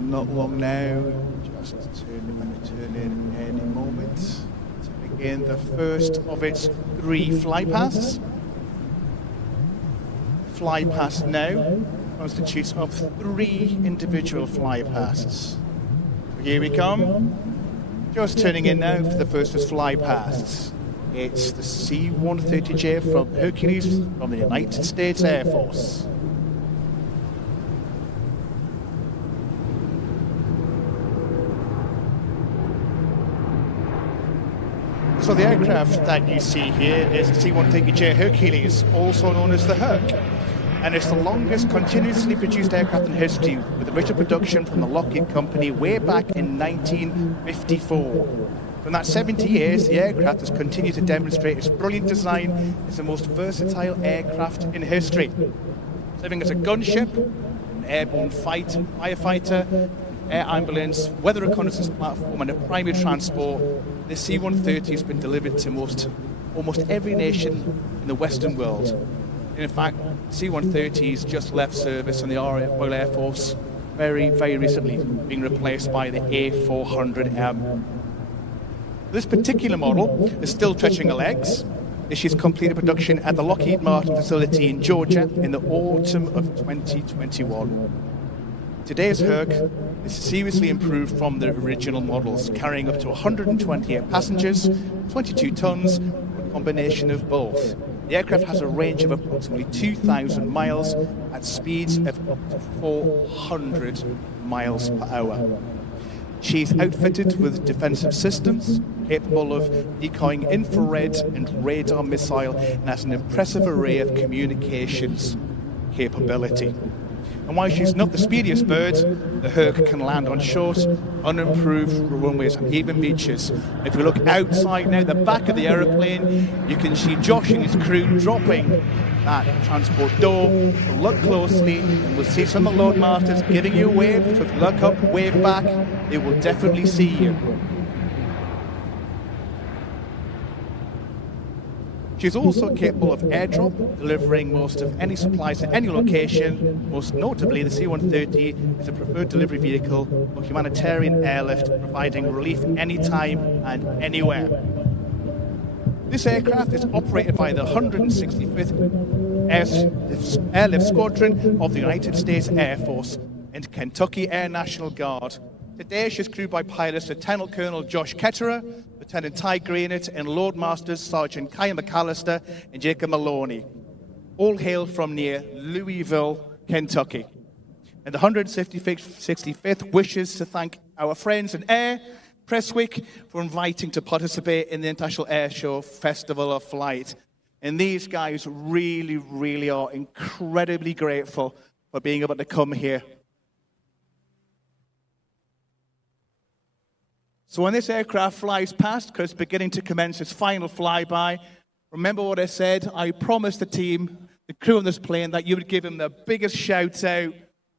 Not long now, just turn in any moment. In the first of its 3 flypasts. Flypast now constitutes of 3 individual flypasts. Here we come. Just turning in now for the first of flypasts. It's the C-130J from Hercules from the United States Air Force. So the aircraft that you see here is the C-130J Hercules, also known as the Herc. And it's the longest continuously produced aircraft in history, with original production from the Lockheed Company way back in 1954. In that 70 years, the aircraft has continued to demonstrate its brilliant design as the most versatile aircraft in history. Serving as a gunship, an airborne firefighter, air ambulance, weather reconnaissance platform, and a primary transport, the C-130 has been delivered to almost every nation in the Western world. And in fact, C-130 has just left service in the Royal Air Force very, very recently, being replaced by the A400M. This particular model is still stretching her legs. She's completed production at the Lockheed Martin facility in Georgia in the autumn of 2021. Today's Herc is seriously improved from the original models, carrying up to 128 passengers, 22 tons, a combination of both. The aircraft has a range of approximately 2,000 miles at speeds of up to 400 miles per hour. She's outfitted with defensive systems, capable of decoying infrared and radar missile, and has an impressive array of communications capability. And while she's not the speediest bird, the Herc can land on short, unimproved runways and even beaches. If we look outside now, the back of the aeroplane, you can see Josh and his crew dropping that transport door. Look closely, and we'll see some of the loadmasters giving you a wave. So if you look up, wave back, they will definitely see you. She's also capable of airdrop, delivering most of any supplies at any location. Most notably, the C-130 is a preferred delivery vehicle for humanitarian airlift, providing relief anytime and anywhere. This aircraft is operated by the 165th Airlift Squadron of the United States Air Force and Kentucky Air National Guard. Today, she's crewed by pilots Lieutenant Colonel Josh Ketterer, Lieutenant Ty Greenett, and Loadmasters Sergeant Kyle McAllister and Jacob Maloney, all hail from near Louisville, Kentucky. And the 165th wishes to thank our friends in Ayr, Prestwick, for inviting to participate in the International Ayr Show Festival of Flight. And these guys really, really are incredibly grateful for being able to come here. So when this aircraft flies past, because it's beginning to commence its final flyby, remember what I said? I promised the team, the crew on this plane, that you would give him the biggest shout out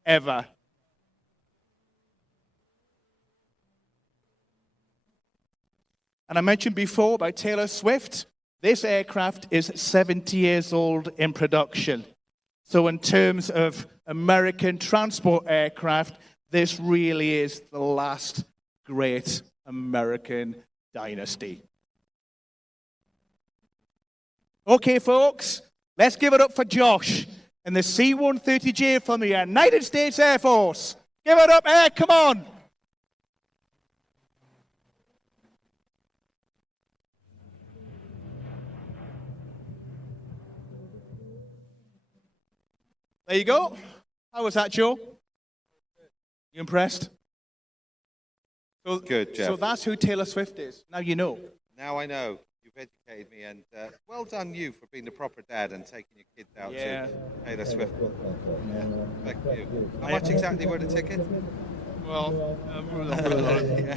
ever. And I mentioned before about Taylor Swift. This aircraft is 70 years old in production. So in terms of American transport aircraft, this really is the last great American dynasty. Okay, folks, let's give it up for Josh and the C-130J from the United States Air Force. Give it up, Air, come on. There you go. How was that, Joe? You impressed? So, good, Jeff. So that's who Taylor Swift is. Now you know. Now I know. You've educated me, and well done you for being the proper dad and taking your kids out to Taylor Swift. Yeah, thank you. How much exactly were the tickets? Well,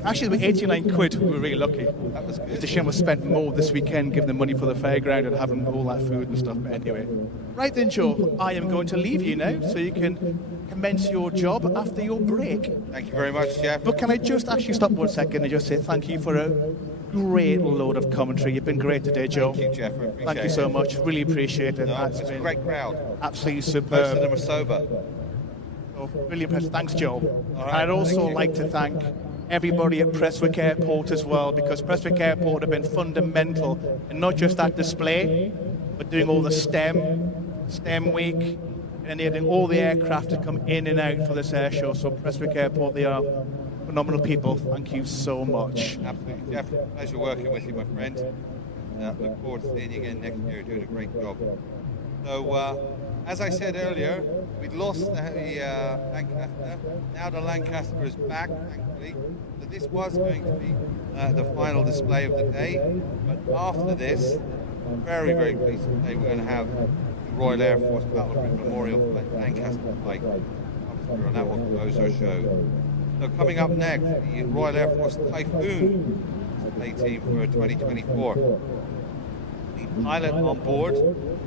actually, with 89 quid, we were really lucky. That was good. It's a shame we spent more this weekend giving them money for the fairground and having all that food and stuff. But anyway, right then, Joe, I am going to leave you now so you can commence your job after your break. Thank you very much, Jeff. But can I just actually stop 1 second and just say thank you for a great load of commentary. You've been great today, Joe. Thank you, Jeff. Thank you so much. Really appreciate it. No, it's a great crowd. Absolutely superb. Most of them are sober. Really impressed. Thanks, Joe. Right, I'd also like to thank everybody at Prestwick Airport as well, because Prestwick Airport have been fundamental in not just that display, but doing all the STEM week, and enabling all the aircraft to come in and out for this air show. So Prestwick Airport, they are phenomenal people. Thank you so much. Absolutely, Jeff. Pleasure working with you, my friend. Look forward to seeing you again next year. Doing a great job. So, as I said earlier, we'd lost the Lancaster. Now the Lancaster is back, thankfully. So this was going to be the final display of the day. But after this, very, very pleased to say we're going to have the Royal Air Force Battle Group Memorial Flight, Lancaster flight, and that will close our show. So coming up next, the Royal Air Force Typhoon display team for 2024. The pilot on board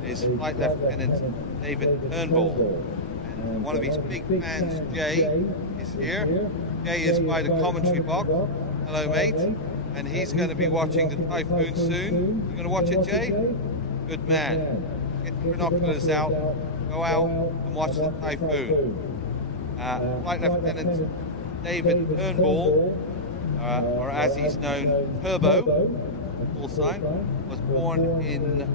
is Flight Lieutenant David Turnbull. And one of his big fans, Jay, is here. Jay is by the commentary box. Hello, mate. And he's going to be watching the Typhoon soon. You're going to watch it, Jay? Good man. Get the binoculars out, go out and watch the Typhoon. Flight Lieutenant David Turnbull, or as he's known, Turbo, full sign, was born in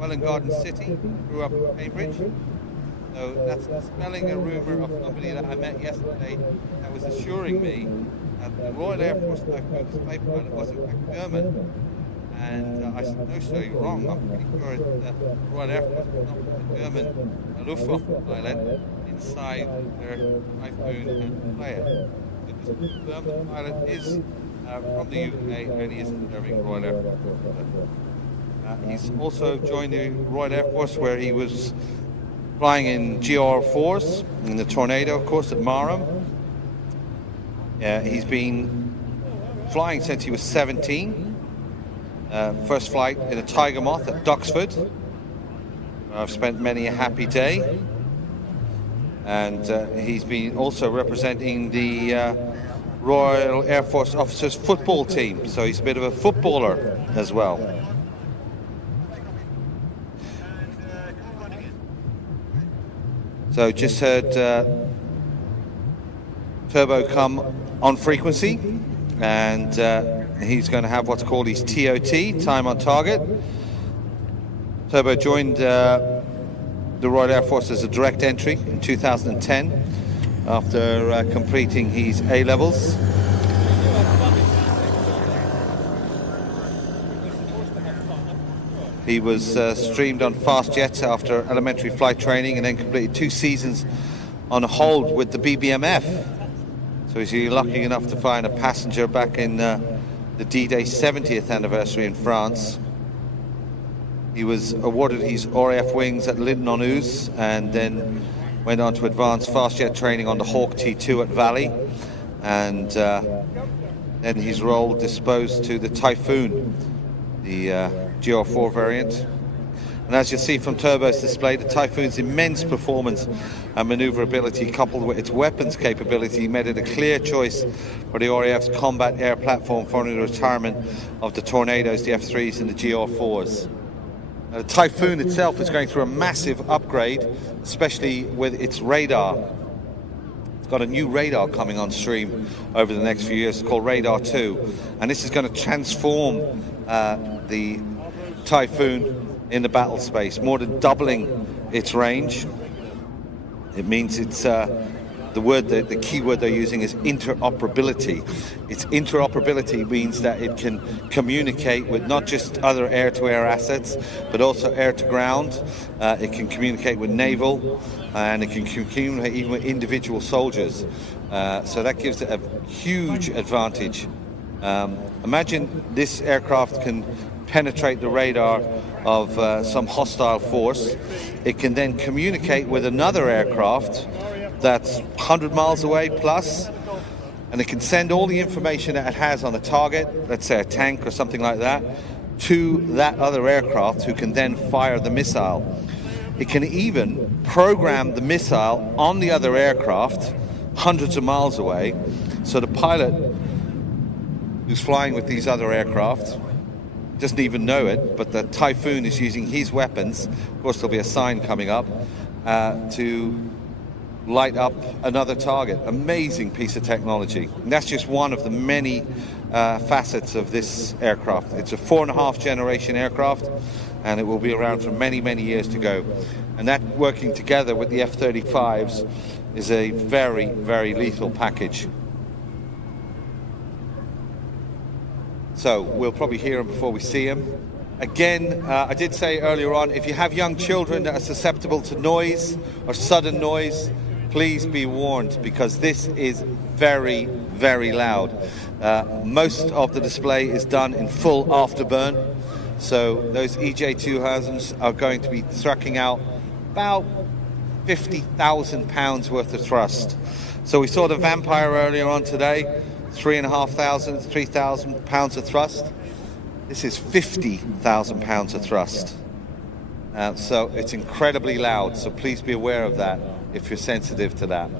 Welwyn Garden City, grew up in Cambridge. So that's dispelling a rumour of somebody that I met yesterday that was assuring me that the Royal Air Force Typhoon display pilot was in fact German. And I said, no, sir, you're wrong. I'm pretty sure the Royal Air Force was not put a German Luftwaffe pilot inside their Typhoon and fly it. So just to confirm, the pilot is from the UK and he is serving Royal Air Force. He's also joined the Royal Air Force where he was flying in GR4s, in the Tornado, of course, at Marham. He's been flying since he was 17. First flight in a Tiger Moth at Duxford. I've spent many a happy day. And he's been also representing the Royal Air Force Officers football team. So he's a bit of a footballer as well. So just heard Turbo come on frequency, and he's going to have what's called his TOT, time on target. Turbo joined the Royal Air Force as a direct entry in 2010 after completing his A-levels. He was streamed on fast jets after elementary flight training and then completed 2 seasons on hold with the BBMF. So he's lucky enough to find a passenger back in the D-Day 70th anniversary in France. He was awarded his RAF wings at Lyndon-on-Ouse and then went on to advance fast jet training on the Hawk T2 at Valley. And then his role disposed to the Typhoon, the GR4 variant. And as you see from Turbo's display, the Typhoon's immense performance and maneuverability coupled with its weapons capability made it a clear choice for the RAF's combat air platform following the retirement of the Tornadoes, the F-3s and the GR-4s. Now, the Typhoon itself is going through a massive upgrade, especially with its radar. It's got a new radar coming on stream over the next few years called Radar 2, and this is going to transform the Typhoon in the battle space, more than doubling its range. It means it's the key word they're using is interoperability. Its interoperability means that it can communicate with not just other air-to-air assets, but also air-to-ground. It can communicate with naval, and it can communicate even with individual soldiers. So that gives it a huge advantage. Imagine this aircraft can penetrate the radar of some hostile force. It can then communicate with another aircraft that's 100 miles away plus, and it can send all the information that it has on a target, let's say a tank or something like that, to that other aircraft who can then fire the missile. It can even program the missile on the other aircraft hundreds of miles away, so the pilot who's flying with these other aircraft doesn't even know it, but the Typhoon is using his weapons. Of course, there'll be a sign coming up to light up another target. Amazing piece of technology. And that's just one of the many facets of this aircraft. It's a 4.5 generation aircraft, and it will be around for many, many years to go. And that, working together with the F-35s, is a very, very lethal package. So we'll probably hear him before we see him. Again, I did say earlier on, if you have young children that are susceptible to noise or sudden noise, please be warned, because this is very, very loud. Most of the display is done in full afterburn, so those EJ-2000s are going to be trucking out about 50,000 pounds worth of thrust. So we saw the Vampire earlier on today, 3,000 pounds of thrust. This is 50,000 pounds of thrust. So it's incredibly loud, so please be aware of that if you're sensitive to that.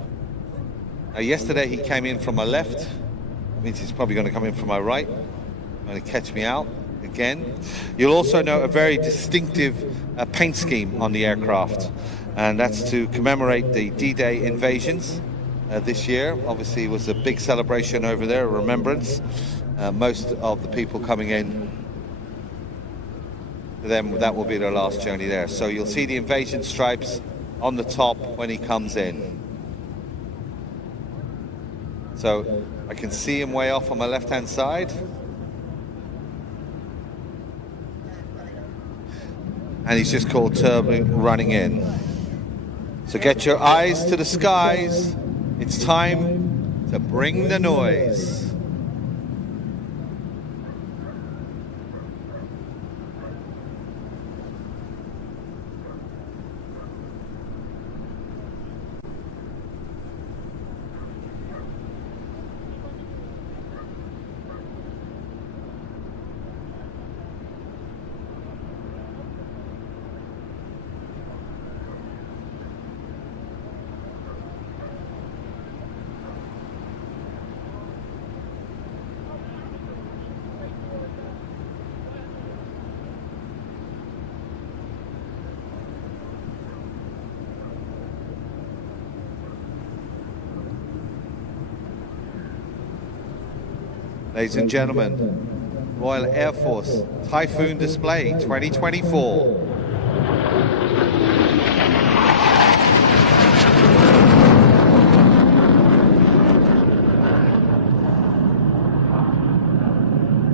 Now, yesterday he came in from my left. That means he's probably going to come in from my right. Going to catch me out again. You'll also note a very distinctive paint scheme on the aircraft, and that's to commemorate the D-Day invasions. This year, obviously, it was a big celebration over there, a remembrance. Most of the people coming in, for them, that will be their last journey there. So you'll see the invasion stripes on the top when he comes in. So I can see him way off on my left-hand side. And he's just called Turbo running in. So get your eyes to the skies. It's time to bring the noise. Ladies and gentlemen, Royal Air Force Typhoon Display 2024.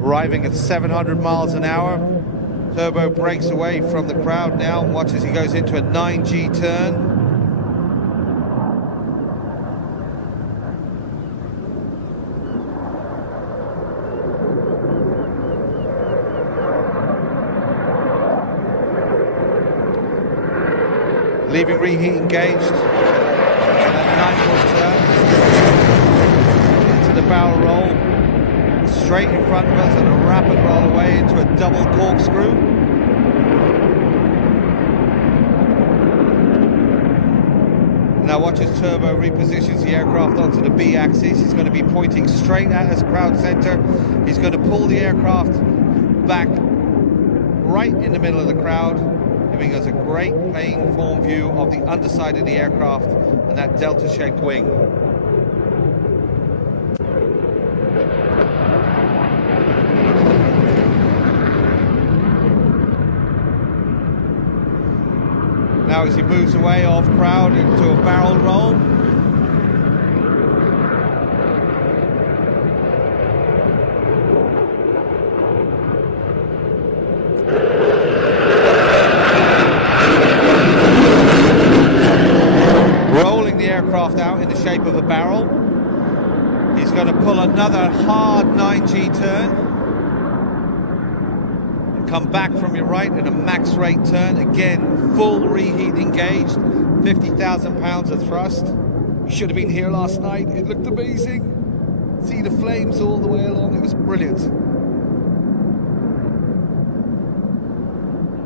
Arriving at 700 miles an hour. Turbo breaks away from the crowd now. Watch as he goes into a 9G turn. Leaving reheat engaged, and a 9-foot turn into the barrel roll, straight in front of us, and a rapid roll away into a double corkscrew. Now watch as Turbo repositions the aircraft onto the B axis. He's going to be pointing straight at his crowd center. He's going to pull the aircraft back right in the middle of the crowd, giving us a great plane form view of the underside of the aircraft and that delta-shaped wing. Now as he moves away off crowd into a barrel roll. Rolling the aircraft out in the shape of a barrel. He's going to pull another hard 9G turn. Come back from your right in a max rate turn. Again, full reheat engaged, 50,000 pounds of thrust. You should have been here last night. It looked amazing. See the flames all the way along. It was brilliant.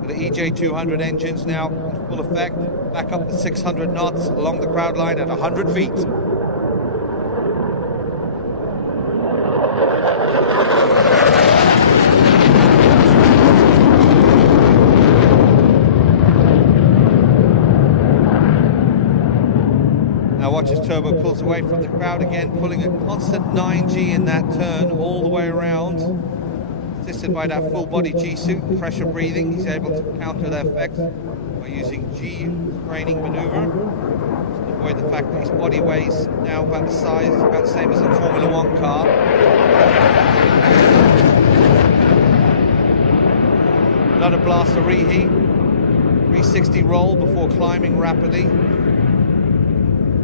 The EJ200 engines now in full effect. Back up to 600 knots along the crowd line at 100 feet. Watch as Turbo pulls away from the crowd again, pulling a constant 9G in that turn all the way around. Assisted by that full body G-suit, pressure breathing, he's able to counter that effect by using G-straining maneuver. To avoid the fact that his body weighs now about the size, about the same as a Formula One car. Another blast of reheat, 360 roll before climbing rapidly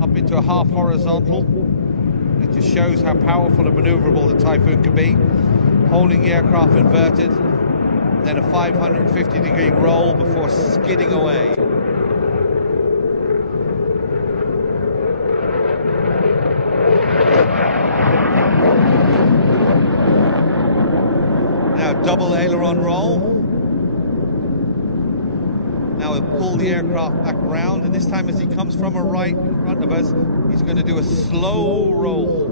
up into a half horizontal. It just shows how powerful and maneuverable the Typhoon can be. Holding the aircraft inverted, then a 550-degree roll before skidding away. Now double aileron roll. Now he'll pull the aircraft back around, and this time as he comes from a right in front of us, he's going to do a slow roll.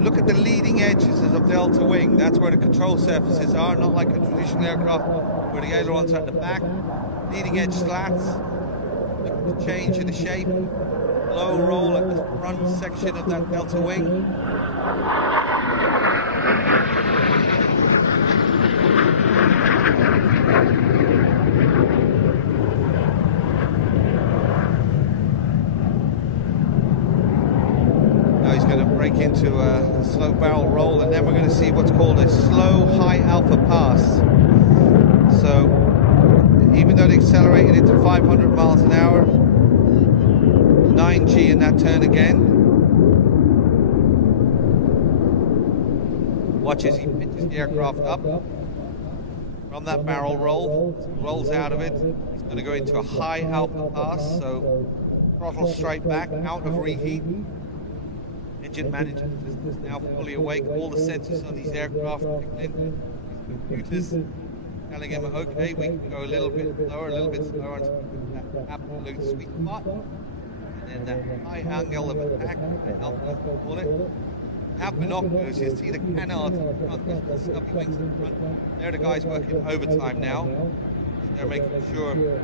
Look at the leading edges of the delta wing. That's where the control surfaces are, not like a traditional aircraft where the ailerons are at the back. Leading edge slats. Look at the change in the shape. Low roll at the front section of that delta wing. Break into a slow barrel roll, and then we're going to see what's called a slow high alpha pass. So even though they accelerated into 500 miles an hour, 9G in that turn again. Watch as he pitches the aircraft up from that barrel roll, rolls out of it. He's going to go into a high alpha pass, so throttle straight back, out of reheat. Engine management is now fully awake. All the sensors on these aircraft kicked in. Computers telling him, okay, we can go a little bit slower into that absolute sweet spot. And then that high angle of attack, alpha, call it. Have binoculars, you see the canards in front, the stubby wings in front. They're the guys working overtime now. They're making sure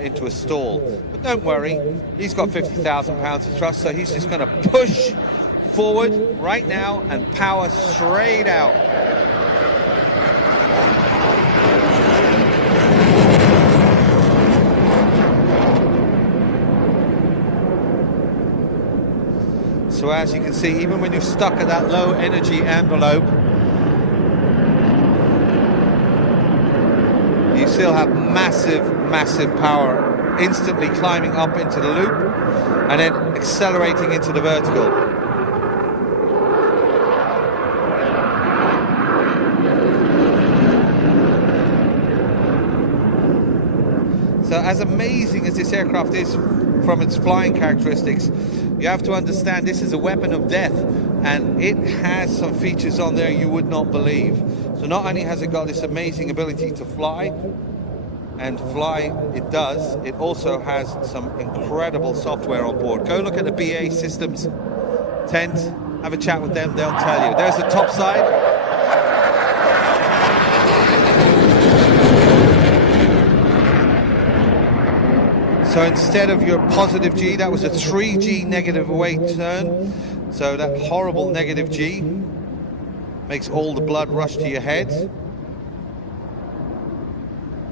into a stall. But don't worry, he's got 50,000 pounds of thrust, so he's just going to push forward right now and power straight out. So as you can see, even when you're stuck at that low energy envelope, you still have massive power, instantly climbing up into the loop and then accelerating into the vertical. So as amazing as this aircraft is from its flying characteristics, you have to understand this is a weapon of death, and it has some features on there you would not believe. So not only has it got this amazing ability to fly and fly it does, it also has some incredible software on board. Go look at the BA Systems tent, have a chat with them, they'll tell you. There's the top side. So instead of your positive G, that was a 3G negative weight turn. So that horrible negative G makes all the blood rush to your head.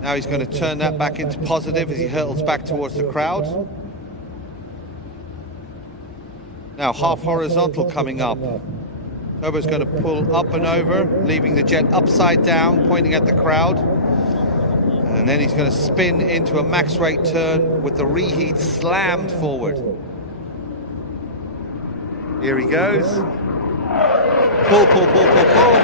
Now he's going to turn that back into positive as he hurtles back towards the crowd. Now half horizontal coming up. Turbo's going to pull up and over, leaving the jet upside down, pointing at the crowd. And then he's going to spin into a max rate turn with the reheat slammed forward. Here he goes. Pull, pull, pull, pull, pull.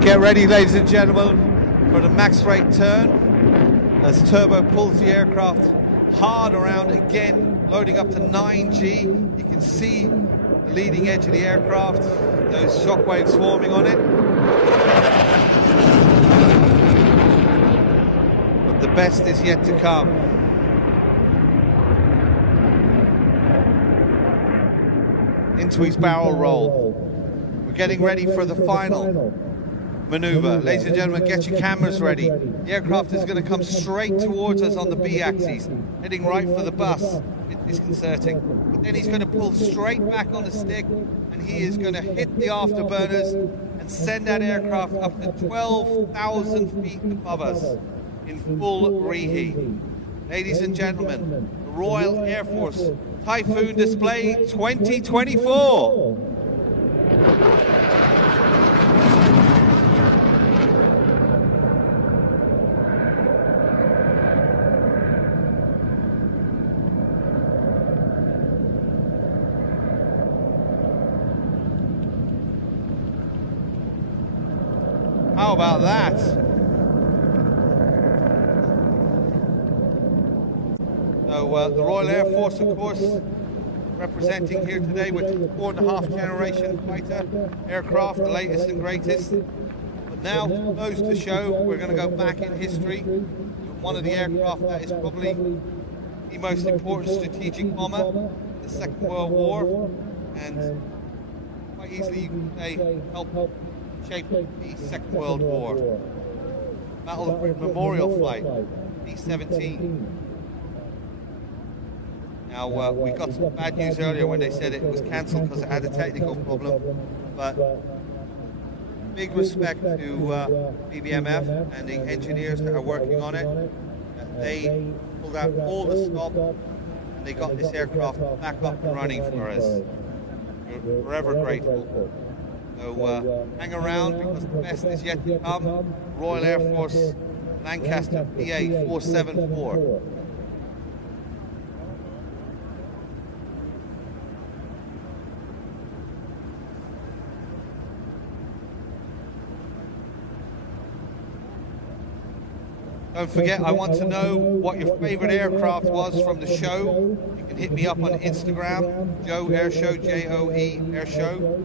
Get ready, ladies and gentlemen, for the max rate turn as Turbo pulls the aircraft hard around again, loading up to 9G. You can see the leading edge of the aircraft, those shockwaves forming on it. But the best is yet to come. Into his barrel roll. We're getting ready for the final maneuver. Ladies and gentlemen, get your cameras ready. The aircraft is going to come straight towards us on the B axis, heading right for the bus. It's disconcerting. But then he's going to pull straight back on the stick, and he is going to hit the afterburners and send that aircraft up to 12,000 feet above us in full reheat. Ladies and gentlemen, the Royal Air Force Typhoon Display 2024. How about that? So the Royal Air Force, of course, representing here today with 4.5 generation fighter aircraft, the latest and greatest. But now, close to show, we're going to go back in history to one of the aircraft that is probably the most important strategic bomber in the Second World War, and quite easily you can say help shape the Second World War. Battle of Britain Memorial Flight, B-17. Now, we got some bad news earlier when they said it was cancelled because it had a technical problem, but big respect to BBMF and the engineers that are working on it. They pulled out all the stop and they got this aircraft back up and running for us. We're forever grateful. So hang around because the best is yet to come. Royal Air Force Lancaster PA-474. Don't forget, I want to know what your favorite aircraft was from the show. You can hit me up on Instagram, Joe Air Show, J-O-E Air Show.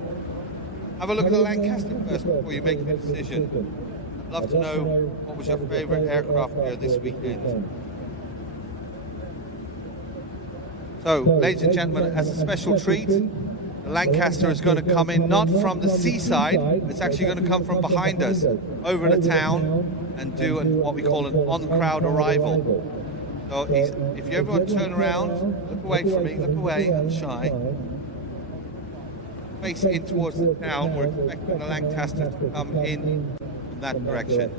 Have a look at the Lancaster first before you make a decision. I'd love to know what was your favorite aircraft here this weekend. So, ladies and gentlemen, as a special treat, the Lancaster is going to come in not from the seaside, it's actually going to come from behind us, over the town, and do what we call an on-crowd arrival. So if you ever want to turn around, look away from me, look away and shy. Face in towards the town, we're expecting the Lancaster to come in from that direction.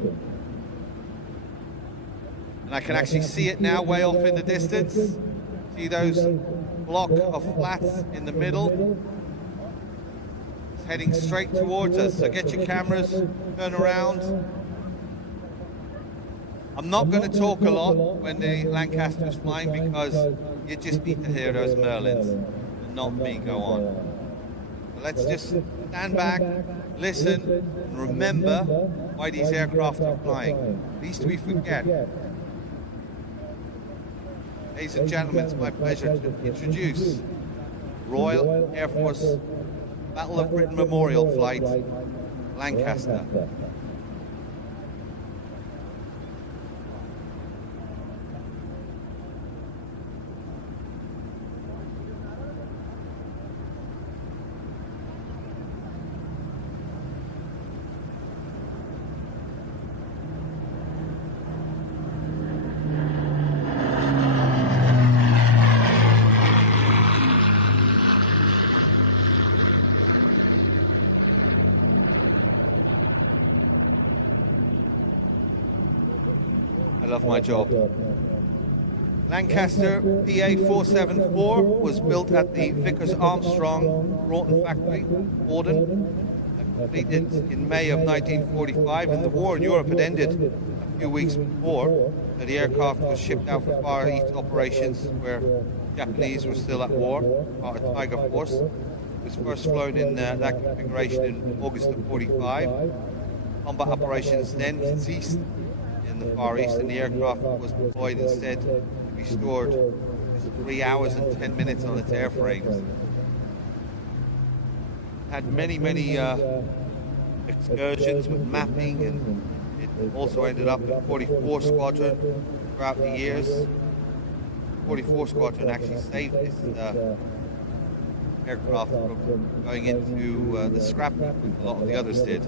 And I can actually see it now way off in the distance. See those block of flats in the middle? It's heading straight towards us, so get your cameras, turn around. I'm not going to talk a lot when the Lancaster is flying because you just need to hear those Merlins and not me go on. So let's just stand back, listen, and remember why these aircraft are flying. Least we forget. Ladies and gentlemen, it's my pleasure to introduce Royal Air Force Battle of Britain Memorial Flight, Lancaster. I love my job. Lancaster PA-474 was built at the Vickers Armstrong Broughton factory, Auden, completed in May of 1945, and the war in Europe had ended a few weeks before. The aircraft was shipped out for Far East operations where Japanese were still at war, part of Tiger Force. It was first flown in that configuration in August of 45. Combat operations then ceased in the Far East, and the aircraft was deployed instead to be stored 3 hours and 10 minutes on its airframes. Had many excursions with mapping, and it also ended up in 44 Squadron throughout the years. 44 Squadron actually saved this aircraft from going into the scrap heap, a lot of the others did.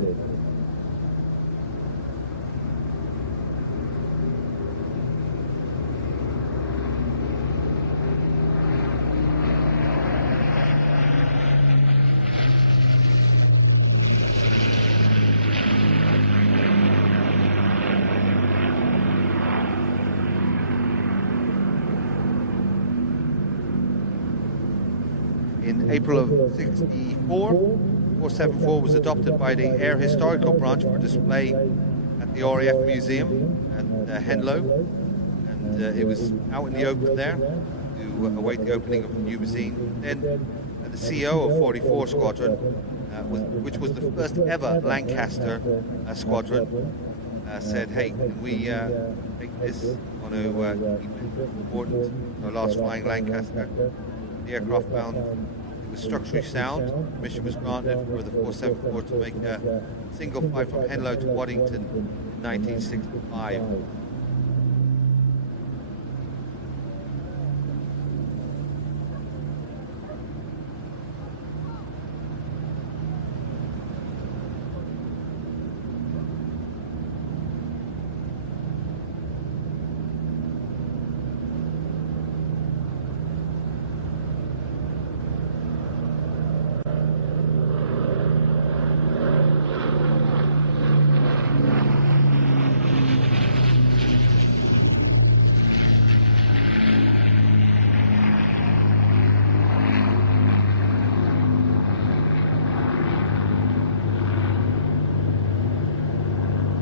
In April of '64, 474 was adopted by the Air Historical Branch for display at the RAF Museum at Henlow, and it was out in the open there to await the opening of the new museum. Then the CEO of 44 Squadron, which was the first ever Lancaster squadron, said, "Hey, can we take this? I want to keep it important. Our last flying Lancaster." The aircraft found it was structurally sound. Permission was granted for the 474 to make a single flight from Henlow to Waddington in 1965.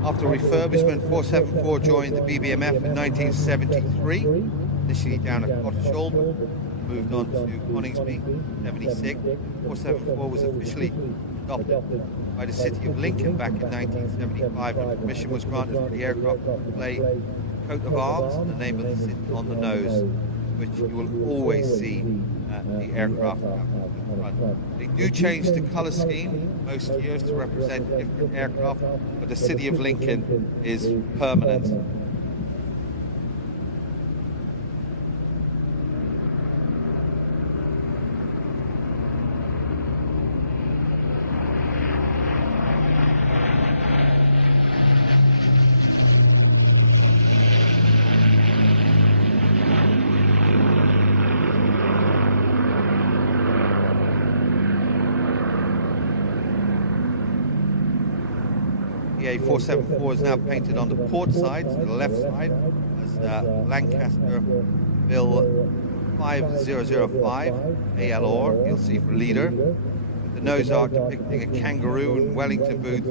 After refurbishment, 474 joined the BBMF in 1973, initially down at Cotteshold, moved on to Coningsby, 76. 474 was officially adopted by the City of Lincoln back in 1975, and permission was granted for the aircraft to display a coat of arms and the name of the city on the nose, which you will always see the aircraft in front. They do change the colour scheme most years to represent different aircraft, but the City of Lincoln is permanent. The A474 is now painted on the port side, to the left side, as Lancaster Bill 5005 ALR, you'll see for leader, with the nose art depicting a kangaroo and Wellington booth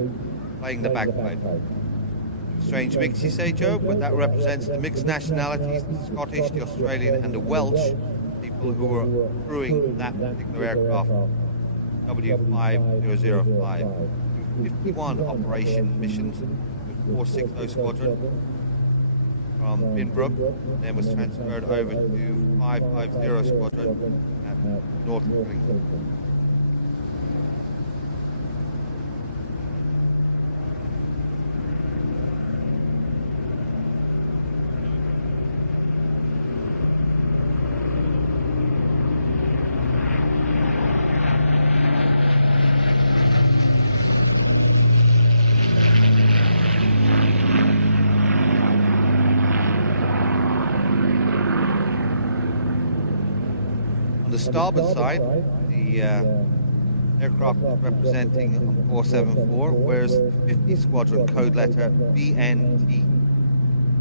playing the bagpipe. Strange mix, you say, Joe, but that represents the mixed nationalities, the Scottish, the Australian, and the Welsh people who were crewing that particular aircraft, W5005. 51 operation missions with 460 Squadron from Binbrook, then was transferred over to 550 Squadron at North Wellington. On the starboard side, the aircraft is representing 474, whereas the 50 Squadron code letter BNT.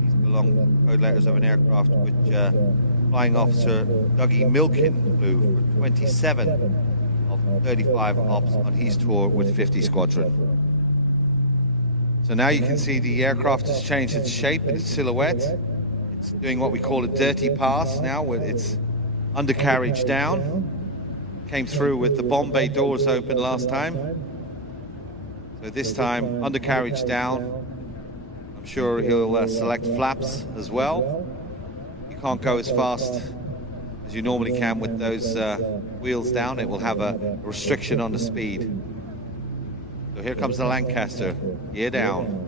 These belong code letters of an aircraft which Flying Officer Dougie Milkin flew for 27 of 35 ops on his tour with 50 Squadron. So now you can see the aircraft has changed its shape and its silhouette. It's doing what we call a dirty pass now, with its undercarriage down. Came through with the bomb bay doors open last time. So this time, undercarriage down. I'm sure he'll select flaps as well. You can't go as fast as you normally can with those wheels down. It will have a restriction on the speed. So here comes the Lancaster, gear down.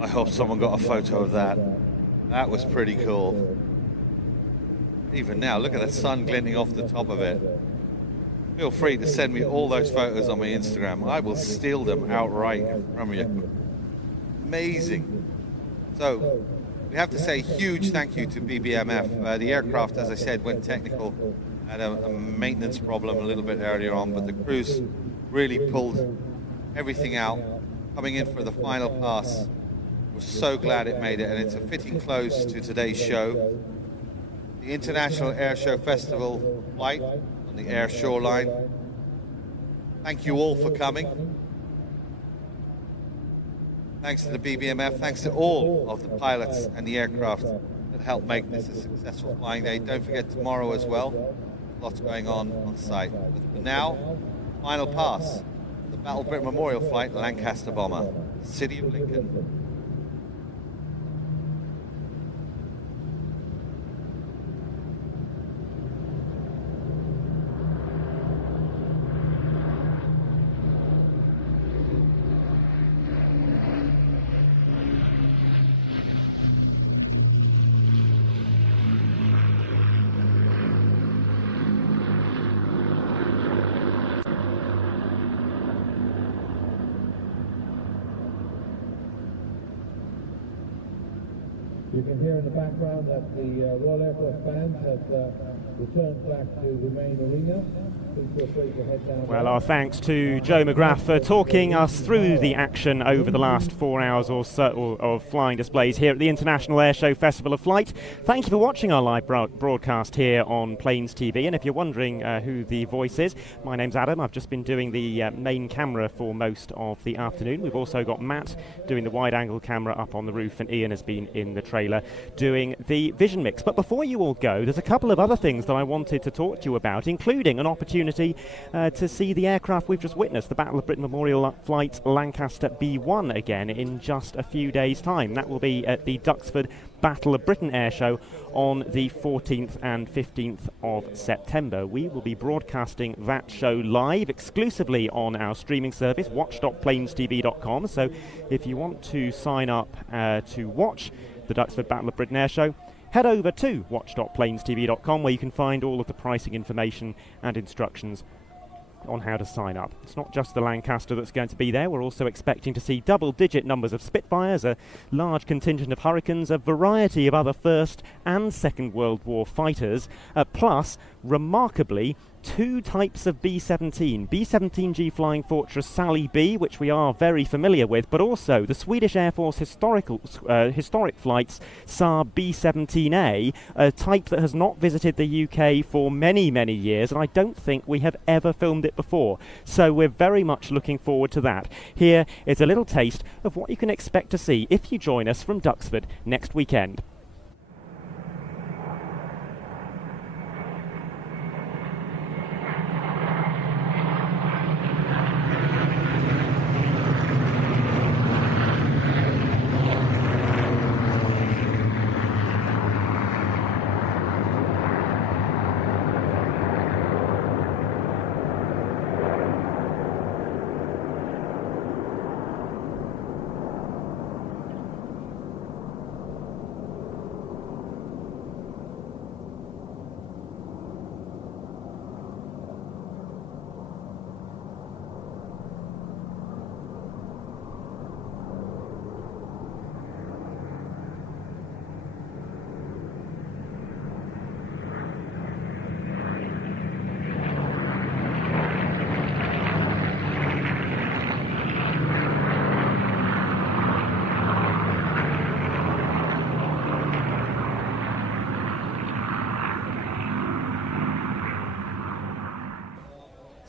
I hope someone got a photo of that. That was pretty cool. Even now, look at the sun glinting off the top of it. Feel free to send me all those photos on my Instagram. I will steal them outright from you. Amazing. So, we have to say huge thank you to BBMF. The aircraft, as I said, went technical. Had a maintenance problem a little bit earlier on, but the crews really pulled everything out. Coming in for the final pass. We're so glad it made it, and it's a fitting close to today's show. The International Ayr Show Festival flight on the Ayr shoreline. Thank you all for coming. Thanks to the BBMF, thanks to all of the pilots and the aircraft that helped make this a successful flying day. Don't forget tomorrow as well. Lots going on site. But for now, final pass. The Battle Britain Memorial Flight Lancaster bomber, City of Lincoln. You can hear in the background that the Royal Air Force band has returned back to the main arena. Please feel free to head down. Well, our thanks to Joe McGrath for talking us through the action over the last 4 hours or so of flying displays here at the International Ayr Show Festival of Flight. Thank you for watching our live broadcast here on Plains TV. And if you're wondering who the voice is, my name's Adam. I've just been doing the main camera for most of the afternoon. We've also got Matt doing the wide-angle camera up on the roof, and Ian has been in the trailer trailer doing the vision mix. But before you all go, there's a couple of other things that I wanted to talk to you about, including an opportunity to see the aircraft we've just witnessed, the Battle of Britain Memorial Flight Lancaster B1 again in just a few days' time. That will be at the Duxford Battle of Britain Air Show on the 14th and 15th of September. We will be broadcasting that show live exclusively on our streaming service, watch.planestv.com. So if you want to sign up to watch the Duxford Battle of Britain Air Show, head over to watch.planestv.com, where you can find all of the pricing information and instructions on how to sign up. It's not just the Lancaster that's going to be there. We're also expecting to see double-digit numbers of Spitfires, a large contingent of Hurricanes, a variety of other First and Second World War fighters, plus, remarkably, 2 types of B-17. B-17G Flying Fortress Sally B, which we are very familiar with, but also the Swedish Air Force historic flights Saab B-17A, a type that has not visited the UK for many, many years, and I don't think we have ever filmed it before. So we're very much looking forward to that. Here is a little taste of what you can expect to see if you join us from Duxford next weekend.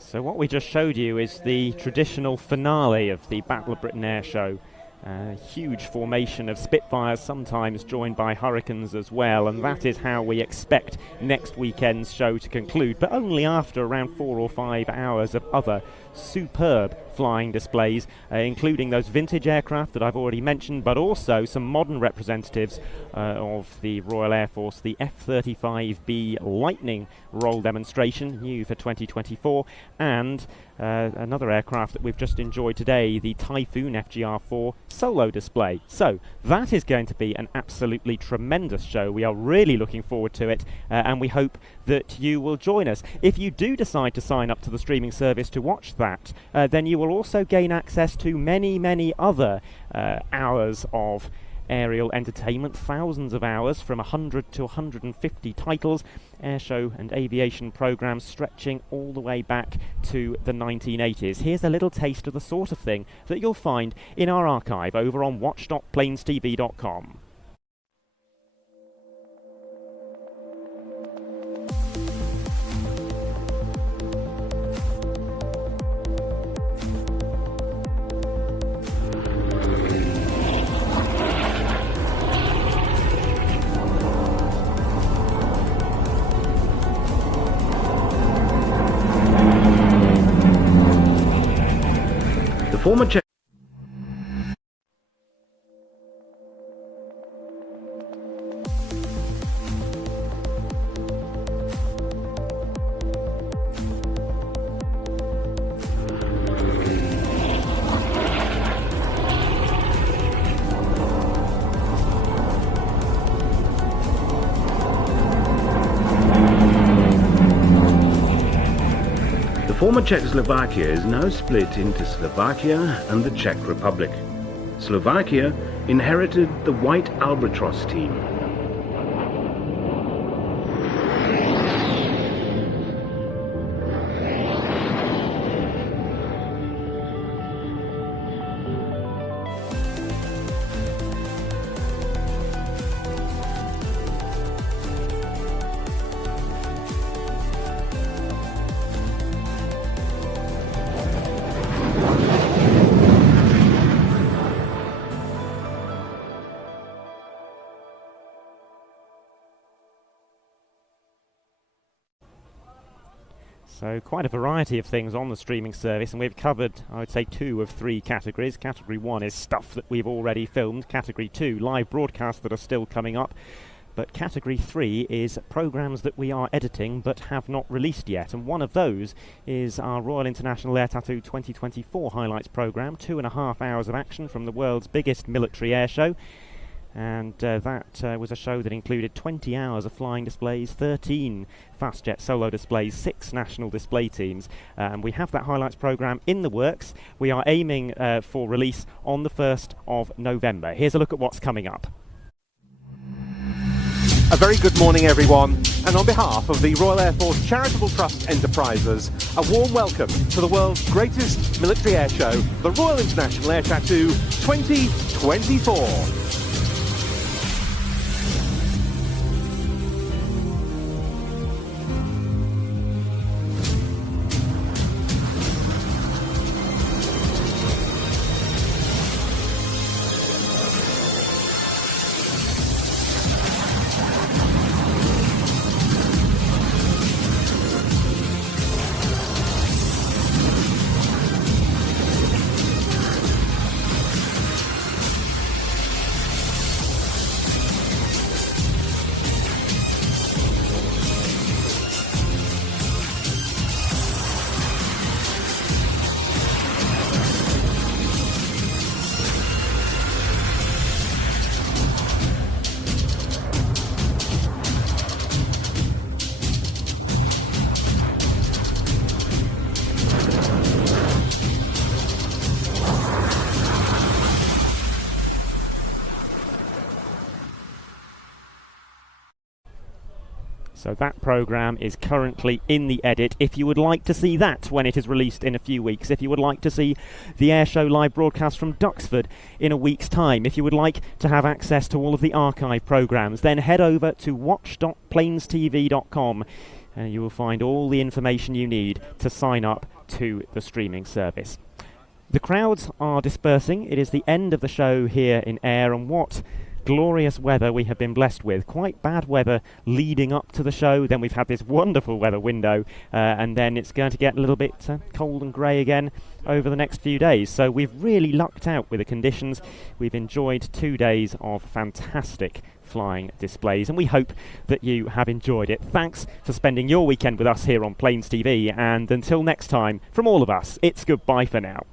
So what we just showed you is the traditional finale of the Battle of Britain Air Show. A huge formation of Spitfires, sometimes joined by Hurricanes as well, and that is how we expect next weekend's show to conclude, but only after around 4 or 5 hours of other superb flying displays, including those vintage aircraft that I've already mentioned, but also some modern representatives of the Royal Air Force, the F-35B Lightning roll demonstration, new for 2024, and another aircraft that we've just enjoyed today, the Typhoon FGR-4 solo display. So that is going to be an absolutely tremendous show. We are really looking forward to it, and we hope that you will join us. If you do decide to sign up to the streaming service to watch that, then you will also gain access to many, many other hours of aerial entertainment, thousands of hours, from 100 to 150 titles, airshow and aviation programs stretching all the way back to the 1980s. Here's a little taste of the sort of thing that you'll find in our archive over on watch.planestv.com. Former Czech former Czechoslovakia is now split into Slovakia and the Czech Republic. Slovakia inherited the White Albatross team. So quite a variety of things on the streaming service, and we've covered, I would say, 2 of 3 categories. Category 1 is stuff that we've already filmed. Category 2, live broadcasts that are still coming up. But Category 3 is programmes that we are editing but have not released yet. And one of those is our Royal International Air Tattoo 2024 highlights programme. 2.5 hours of action from the world's biggest military air show. And that was a show that included 20 hours of flying displays, 13 fast-jet solo displays, 6 national display teams. And we have that highlights programme in the works. We are aiming for release on the 1st of November. Here's a look at what's coming up. A very good morning, everyone, and on behalf of the Royal Air Force Charitable Trust Enterprises, a warm welcome to the world's greatest military air show, the Royal International Air Tattoo 2024. So that programme is currently in the edit. If you would like to see that when it is released in a few weeks, if you would like to see the airshow live broadcast from Duxford in a week's time, if you would like to have access to all of the archive programmes, then head over to watch.planestv.com and you will find all the information you need to sign up to the streaming service. The crowds are dispersing. It is the end of the show here in Ayr, and what glorious weather we have been blessed with. Quite bad weather leading up to the show, then we've had this wonderful weather window, and then it's going to get a little bit cold and grey again over the next few days. So we've really lucked out with the conditions. We've enjoyed 2 days of fantastic flying displays, and we hope that you have enjoyed it. Thanks for spending your weekend with us here on Plains TV, and until next time, from all of us, it's goodbye for now.